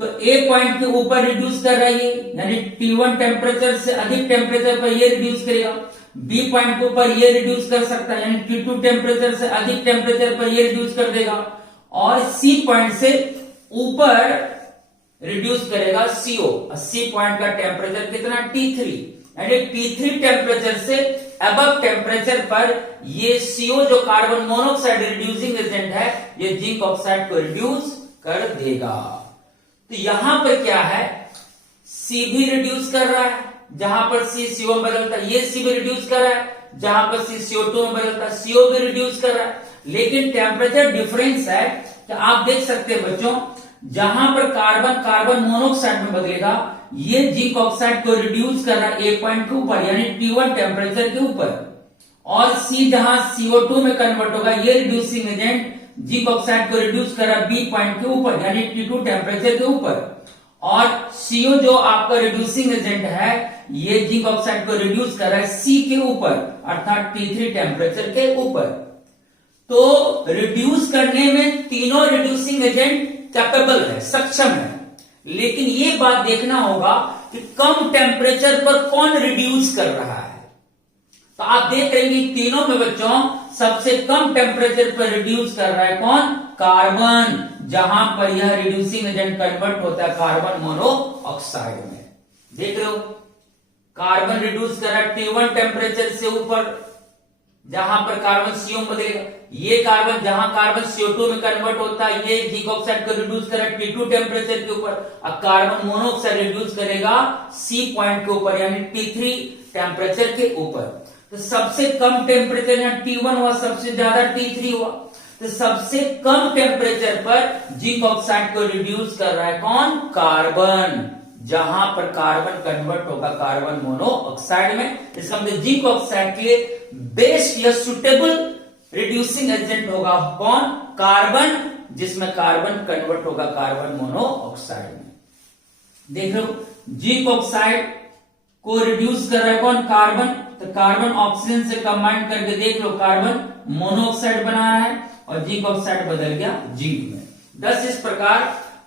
तो ए पॉइंट के ऊपर रिड्यूस कर रहा है यानी T1 टेम्परेचर से अधिक टेम्परेचर पर ये रिड्यूस करेगा, बी पॉइंट के ऊपर ये रिड्यूस कर सकता है यानी T2 टेम्परेचर से अधिक टेम्परेचर पर ये रिड्यूस कर देगा, और सी पॉइंट से ऊपर रिड्यूस करेगा CO। सी पॉइंट का टेम्परेचर कितना, T3, यानी T3 टेम्परेचर से अबव टेम्परेचर पर ये CO जो कार्बन मोनोऑक्साइड रिड्यूसिंग एजेंट है ये जिंक ऑक्साइड को रिड्यूस कर देगा। तो यहां पर क्या है, C भी रिड्यूस कर रहा है, जहां पर C CO में बदलता है, ये C भी रिड्यूस कर रहा है, जहां पर C CO2 में बदलता है, CO भी रिड्यूस कर रहा है। लेकिन टेम्परेचर डिफरेंस है कि आप देख सकते हैं बच्चों, जहां पर कार्बन कार्बन मोनोऑक्साइड में बदलेगा, ये जिंक ऑक्साइड को रिड्यूस कर रहा है 1 पॉइंट के ऊपर यानी T1 टेम्परेचर के ऊपर, और C जहां CO2 में कन्वर्ट होगा, ये रिड्यूसिंग एजेंट जिंक ऑक्साइड को रिड्यूस कर रहा है B पॉइंट के ऊपर यानी T2 टेम्परेचर के ऊपर, और CO जो आपका रिड्यूसिंग एजेंट है, ये जिंक ऑक्साइड को रिड्यूस कर रहा है C के ऊपर अर्थात T3 टेम्परेचर के ऊपर। तो रिड्यूस करने में तीनों रिड्यूसिंग एजेंट कैपेबल है, सक्षम है, लेकिन ये बात देखना होगा कि कम टेम्परेचर पर कौन रिड्यूस कर रहा है। तो आप देख रहे हैं तीनों में बच्चों सबसे कम टेम्परेचर पर रिड्यूस कर रहा है कौन, कार्बन, जहां पर यह रिड्यूसिंग एजेंट कन्वर्ट होता है कार्बन मोनोऑक्साइड में। देख रहे हो, कार्बन रिड्यूस कर रहा है T1 टेम्परेचर से ऊपर, जहां पर कार्बन CO बदलेगा, ये कार्बन जहां कार्बन CO2 में कन्वर्ट होता है, ये जिंक ऑक्साइड को रिड्यूस कर रहा है T2 टेम्परेचर के ऊपर, और कार्बन मोनोऑक्साइड रिड्यूस करेगा C पॉइंट के ऊपर यानी T3 टेम्परेचर के ऊपर। तो सबसे कम टेम्परेचर यहाँ T1 हुआ, सबसे ज्यादा T3 हुआ। तो सबसे कम टेम्परेचर पर जिंक ऑक्साइड को रिड्यूस कर रहा है कौन, कार्बन, जहां पर कार्बन कन्वर्ट होगा कार्बन मोनोऑक्साइड में। इसका मतलब जिंक ऑक्साइड के लिए बेस्ट या सुटेबल रिड्यूसिंग एजेंट होगा कौन, कार्बन, जिसमें कार्बन कन्वर्ट होगा कार्बन मोनोऑक्साइड में। देख लो, जिंक ऑक्साइड को रिड्यूस कर रहा है कौन, कार्बन, तो कार्बन ऑक्सीजन से कंबाइन करके देख लो कार्बन मोनोऑक्साइड बना रहा है और जिंक ऑक्साइड बदल गया जिंक में। thus इस प्रकार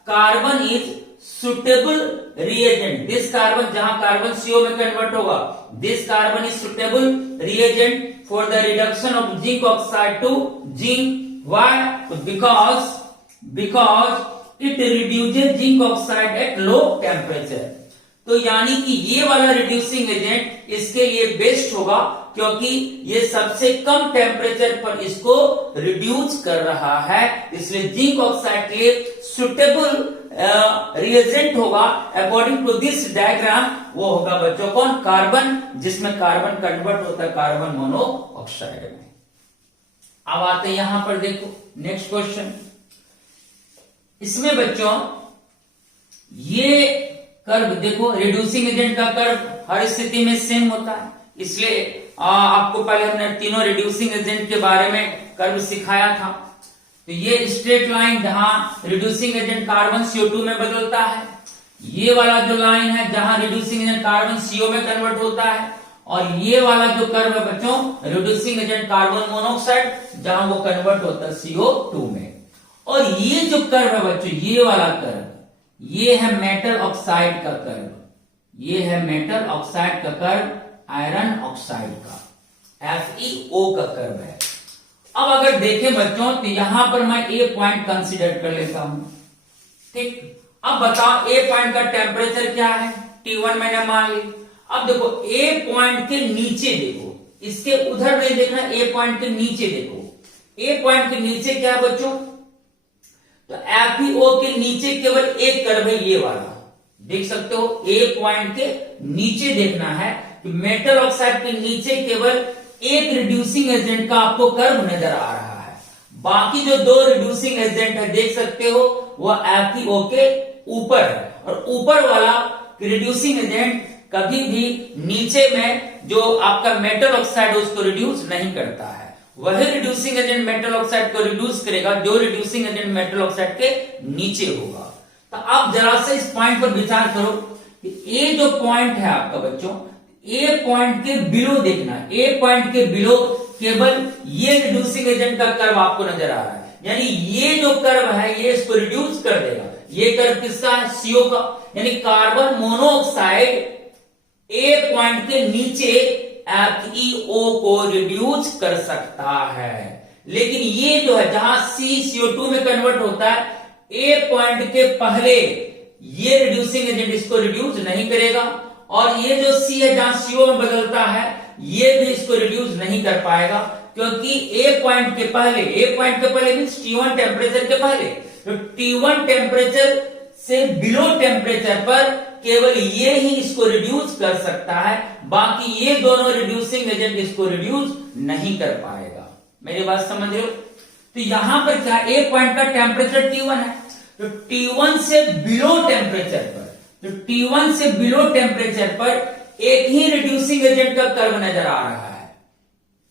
carbon is suitable reagent, this carbon जहां कार्बन CO में कन्वर्ट होगा, this carbon is suitable reagent for the reduction of zinc oxide to zinc. Why, because it reduces zinc oxide at low temperature. तो यानी कि ये वाला reducing agent इसके लिए बेस्ट होगा, क्योंकि ये सबसे कम टेम्परेचर पर इसको रिड्यूस कर रहा है, इसलिए जिंक ऑक्साइड के लिए सुटेबल रिएजेंट होगा अकॉर्डिंग टू दिस डायग्राम। वो होगा बच्चों कौन, कार्बन, जिसमें कार्बन कन्वर्ट होता है कार्बन मोनोऑक्साइड में। अब आते हैं यहां पर, देखो नेक्स्ट क्वेश्चन। इसमें बच्चों ये कर्व देखो, रिड्यूसिंग एजेंट का कर्व हर स्थिति में सेम होता है, इसलिए आपको पहले हमने तीनों रिड्यूसिंग एजेंट के बारे में कर्व सिखाया था। तो ये स्ट्रेट लाइन जहां रिड्यूसिंग एजेंट कार्बन CO2 में बदलता है, ये वाला जो लाइन है जहां रिड्यूसिंग एजेंट कार्बन CO में कन्वर्ट होता है, और ये वाला जो कर्व है बच्चों रिड्यूसिंग एजेंट कार्बन मोनोऑक्साइड जहां वो कन्वर्ट होता है CO2 में। और ये जो कर्व है बच्चों, ये वाला कर्व, ये है मेटल ऑक्साइड का कर्व, ये है मेटल ऑक्साइड का कर्व, आयरन ऑक्साइड का FeO का कर्व है। अब अगर देखें बच्चों तो यहां पर मैं A पॉइंट कंसीडर कर लेता हूं, ठीक। अब बताओ A पॉइंट का टेम्परेचर क्या है, T1 मैंने मान ली। अब देखो A पॉइंट के नीचे देखो, इसके उधर नहीं देखना, A पॉइंट के नीचे देखो। A पॉइंट के नीचे क्या है बच्चों, तो FeO के नीचे केवल एक कर्व है, ये वाला देख सकते हो। A पॉइंट के नीचे देखना है कि मेटल ऑक्साइड के नीचे केवल एक रिड्यूसिंग एजेंट का आपको कर्व नजर आ रहा है, बाकी जो दो रिड्यूसिंग एजेंट है देख सकते हो वो FeO के ऊपर है, और ऊपर वाला रिड्यूसिंग एजेंट कभी भी नीचे में जो आपका मेटल ऑक्साइड है उसको रिड्यूस नहीं करता है। वही रिड्यूसिंग एजेंट मेटल ऑक्साइड को रिड्यूस करेगा जो रिड्यूसिंग एजेंट मेटल ऑक्साइड के नीचे होगा। तो आप जरा से इस पॉइंट पर विचार करो कि ये जो पॉइंट है आपका बच्चों, ए पॉइंट के बिलो देखना, ए पॉइंट के बिलो केवल ये रिड्यूसिंग एजेंट का कर्व आपको नजर आ रहा है, यानी ये जो कर्व है ये इसको रिड्यूस कर देगा। ये कर्व किसका है, CO का, यानी कार्बन मोनोऑक्साइड ए पॉइंट के नीचे FeO को रिड्यूस कर सकता है। लेकिन ये जो है जहां C CO2 में कन्वर्ट होता है, ए पॉइंट के पहले ये रिड्यूसिंग एजेंट इसको रिड्यूस नहीं करेगा, और ये जो C है जहां CO में बदलता है ये भी इसको रिड्यूस नहीं कर पाएगा, क्योंकि ए पॉइंट के पहले मींस T1 टेम्परेचर के पहले, तो T1 टेम्परेचर से बिलो टेम्परेचर पर केवल ये ही इसको रिड्यूस कर सकता है, बाकी ये दोनों रिड्यूसिंग एजेंट इसको रिड्यूस नहीं कर पाएगा। मेरी बात समझ रहे हो? तो यहां पर क्या, एक पॉइंट का टेम्परेचर T1 है, तो T1 से बिलो टेम्परेचर पर, तो T1 से बिलो टेम्परेचर पर एक ही रिड्यूसिंग एजेंट का कर्व नजर आ रहा है,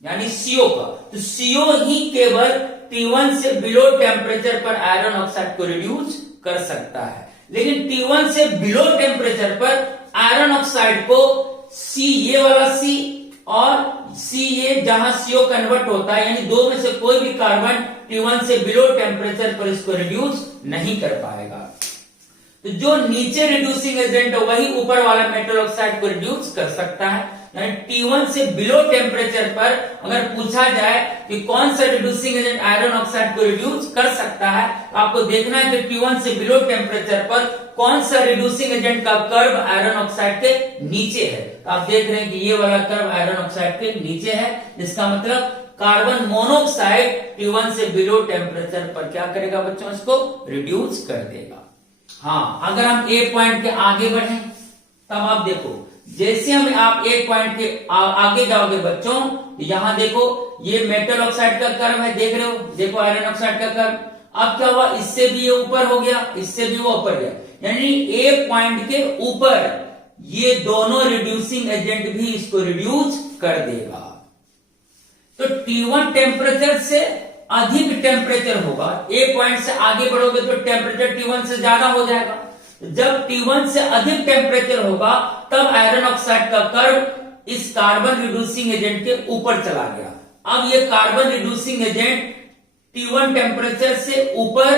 यानी CO का। तो CO ही केवल T1 से बिलो टेम्परेचर पर आयरन ऑक्साइड को रिड्यूस कर सकता है, लेकिन T1 से बिलो टेम्परेचर पर आयरन ऑक्साइड को C, ये वाला C और C, ये जहां CO कन्वर्ट होता है, यानी दो में से कोई भी कार्बन T1 से बिलो टेम्परेचर पर इसको रिड्यूस नहीं कर पाएगा। तो जो नीचे रिड्यूसिंग एजेंट है वही ऊपर वाला मेटल ऑक्साइड को रिड्यूस कर सकता है। यानी T1 से बिलो टेम्परेचर पर अगर पूछा जाए कि कौन सा रिड्यूसिंग एजेंट आयरन ऑक्साइड को रिड्यूस कर सकता है, तो आपको देखना है कि T1 से बिलो टेम्परेचर पर कौन सा रिड्यूसिंग एजेंट का कर्व आयरन ऑक्साइड के नीचे है। तो आप देख रहे हैं कि ये वाला कर्व आयरन ऑक्साइड के नीचे है, जिसका मतलब कार्बन मोनोऑक्साइड T1 से बिलो टेम्परेचर पर क्या करेगा बच्चों, इसको रिड्यूस कर देगा। हाँ, अगर हम एक पॉइंट के आगे बढ़े तब आप देखो, जैसे हम आप एक पॉइंट के आगे जाओगे बच्चों, यहां देखो ये मेटल ऑक्साइड का कर्व है, देख रहे हो, देखो आयरन ऑक्साइड का कर्व। अब क्या हुआ, इससे भी ये ऊपर हो गया, इससे भी वो ऊपर गया, यानी एक पॉइंट के ऊपर ये दोनों रिड्यूसिंग एजेंट भी इसको रिड्यूस कर देगा। तो T1 टेम्परेचर से अधिक टेम्परेचर होगा, एक पॉइंट से आगे बढ़ोगे तो टेम्परेचर T1 से ज्यादा हो जाएगा। जब T1 से अधिक टेम्परेचर होगा तब आयरन ऑक्साइड का कर्व इस कार्बन रिड्यूसिंग एजेंट के ऊपर चला गया। अब ये carbon reducing agent T1 temperature से ऊपर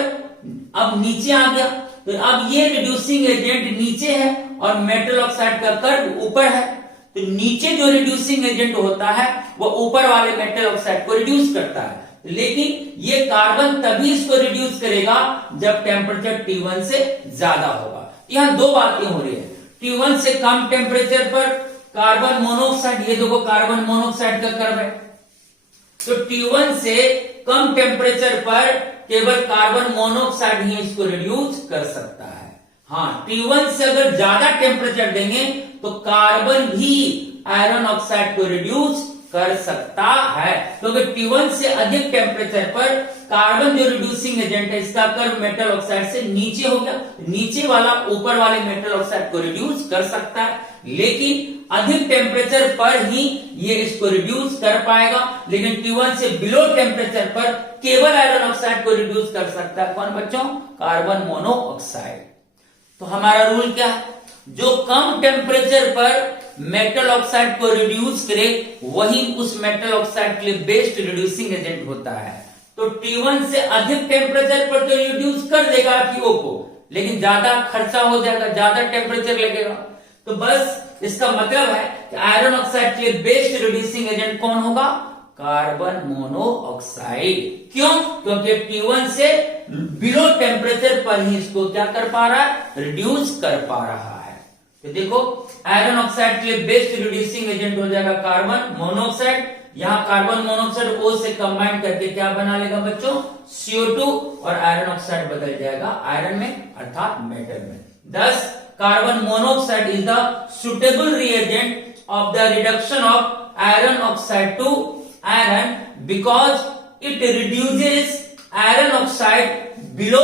अब नीचे आ गया, तो अब ये रिड्यूसिंग एजेंट नीचे है और मेटल ऑक्साइड का कर्व ऊपर है। तो नीचे जो रिड्यूसिंग एजेंट होता है वो ऊपर वाले मेटल ऑक्साइड को रिड्यूस करता है, लेकिन ये कार्बन तभी इसको रिड्यूस करेगा जब टेम्परेचर T1 से ज्यादा होगा। यहां दो बातें हो रही है, T1 से कम टेम्परेचर पर कार्बन मोनोऑक्साइड, ये देखो कार्बन मोनोऑक्साइड का कर्व है, तो T1 से कम टेम्परेचर पर केवल कार्बन मोनोऑक्साइड ही इसको रिड्यूस कर सकता है। हाँ, T1 से अगर ज्यादा टेम्परेचर देंगे तो कार्बन भी आयरन ऑक्साइड को रिड्यूस कर सकता है, क्योंकि T1 से अधिक टेम्परेचर पर कार्बन जो रिड्यूसिंग एजेंट है इसका कर्व मेटल ऑक्साइड से नीचे हो गया, नीचे वाला ऊपर वाले मेटल ऑक्साइड को रिड्यूस कर सकता है, लेकिन अधिक टेम्परेचर पर ही ये इसको रिड्यूस कर पाएगा। लेकिन T1 से बिलो टेम्परेचर पर केवल आयरन ऑक्साइड को रिड्यूस कर सकता है कौन बच्चों, कार्बन मोनोऑक्साइड। तो हमारा रूल क्या है, जो कम टेम्परेचर पर मेटल ऑक्साइड को रिड्यूस करे वही उस मेटल ऑक्साइड के लिए बेस्ट रिड्यूसिंग एजेंट होता है। तो T1 से अधिक टेम्परेचर पर तो रिड्यूस कर देगा CO को, लेकिन ज्यादा खर्चा हो जाएगा, ज्यादा टेम्परेचर लगेगा। तो बस इसका मतलब है कि आयरन ऑक्साइड के लिए बेस्ट रिड्यूसिंग एजेंट कौन होगा, कार्बन मोनोऑक्साइड। क्यों, क्योंकि T1 से बिलो टेम्परेचर पर ही इसको क्या कर पा रहा है, रिड्यूस कर पा रहा है। तो देखो आयरन ऑक्साइड के लिए बेस्ट रिड्यूसिंग एजेंट हो जाएगा कार्बन मोनोऑक्साइड। यहां कार्बन मोनोऑक्साइड O से कंबाइन करके क्या बना लेगा बच्चों, CO2, और आयरन ऑक्साइड बदल जाएगा आयरन में अर्थात मेटल में। thus carbon monoxide is the suitable reagent of the reduction of iron oxide to iron because it reduces iron oxide below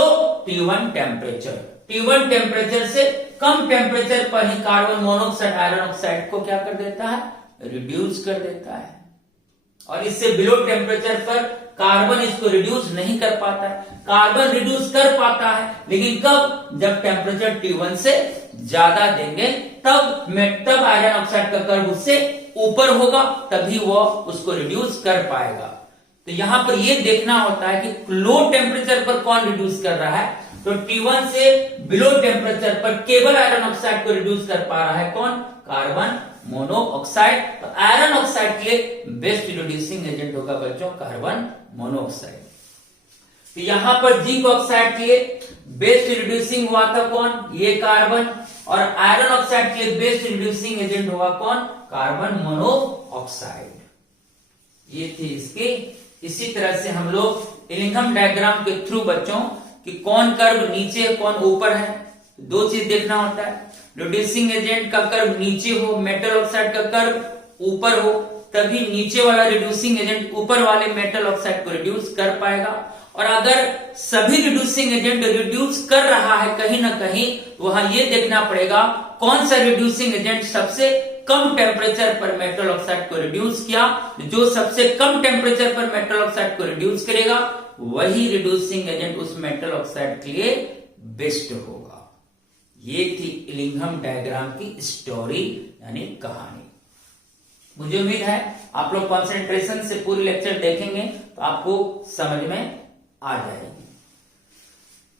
T1 temperature. T1 temperature से कम टेम्परेचर पर ही कार्बन मोनोऑक्साइड आयरन ऑक्साइड को क्या कर देता है, रिड्यूस कर देता है, और इससे बिलो टेम्परेचर पर कार्बन इसको रिड्यूस नहीं कर पाता है। कार्बन रिड्यूस कर पाता है लेकिन कब, जब टेम्परेचर T1 से ज्यादा देंगे तब आयरन ऑक्साइड का कर्व उससे ऊपर होगा, तभी वो उसको रिड्यूस कर पाएगा। तो यहां पर ये देखना होता है कि लो टेम्परेचर पर कौन रिड्यूस कर रहा है, तो T1 से बिलो टेम्परेचर पर केवल आयरन ऑक्साइड को रिड्यूस कर पा रहा है कौन, कार्बन मोनोऑक्साइड। तो आयरन ऑक्साइड के लिए बेस्ट रिड्यूसिंग एजेंट होगा बच्चों कार्बन मोनोऑक्साइड। तो यहां पर जिंक ऑक्साइड के लिए बेस्ट रिड्यूसिंग हुआ था कौन, ये कार्बन, और आयरन ऑक्साइड के लिए बेस्ट रिड्यूसिंग एजेंट हुआ कौन, कार्बन मोनोऑक्साइड। ये थी इसके। इसी तरह से हम लोग इलिंघम डायग्राम के थ्रू बच्चों कि कौन कर्व नीचे कौन ऊपर है दो चीज देखना होता है, रिड्यूसिंग एजेंट का कर्व नीचे हो, मेटल ऑक्साइड का कर्व ऊपर हो, तभी नीचे वाला रिड्यूसिंग एजेंट ऊपर वाले मेटल ऑक्साइड को रिड्यूस कर पाएगा। और अगर सभी रिड्यूसिंग एजेंट रिड्यूस कर रहा है कहीं ना कहीं, वहां ये देखना पड़ेगा कौन सा रिड्यूसिंग एजेंट सबसे कम टेम्परेचर पर मेटल ऑक्साइड को रिड्यूस किया। जो सबसे कम टेम्परेचर पर मेटल ऑक्साइड को रिड्यूस करेगा वही रिड्यूसिंग एजेंट उस मेटल ऑक्साइड के लिए बेस्ट होगा। ये थी इलिंघम डायग्राम की स्टोरी यानी कहानी। मुझे उम्मीद है आप लोग कंसंट्रेशन से पूरी लेक्चर देखेंगे तो आपको समझ में आ जाएगी।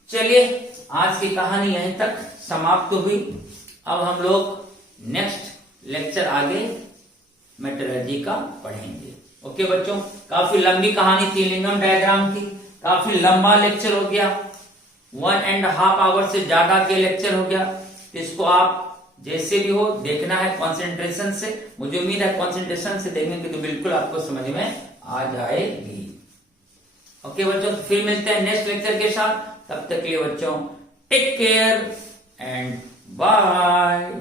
चलिए आज की कहानी यहीं तक समाप्त हुई। अब हम लोग नेक्स्ट लेक्चर आगे मेटलर्जी का पढ़ेंगे। ओके बच्चों, काफी लंबी कहानी थी इलिंघम डायग्राम की, काफी लंबा लेक्चर हो गया, 1.5 आवर से ज्यादा के लेक्चर हो गया। इसको आप जैसे भी हो देखना है कंसंट्रेशन से। मुझे उम्मीद है कंसंट्रेशन से देखेंगे तो बिल्कुल आपको समझ में आ जाएगी। ओके बच्चों, तो फिर मिलते हैं नेक्स्ट लेक्चर के साथ। तब तक के लिए बच्चों टेक केयर एंड बाय।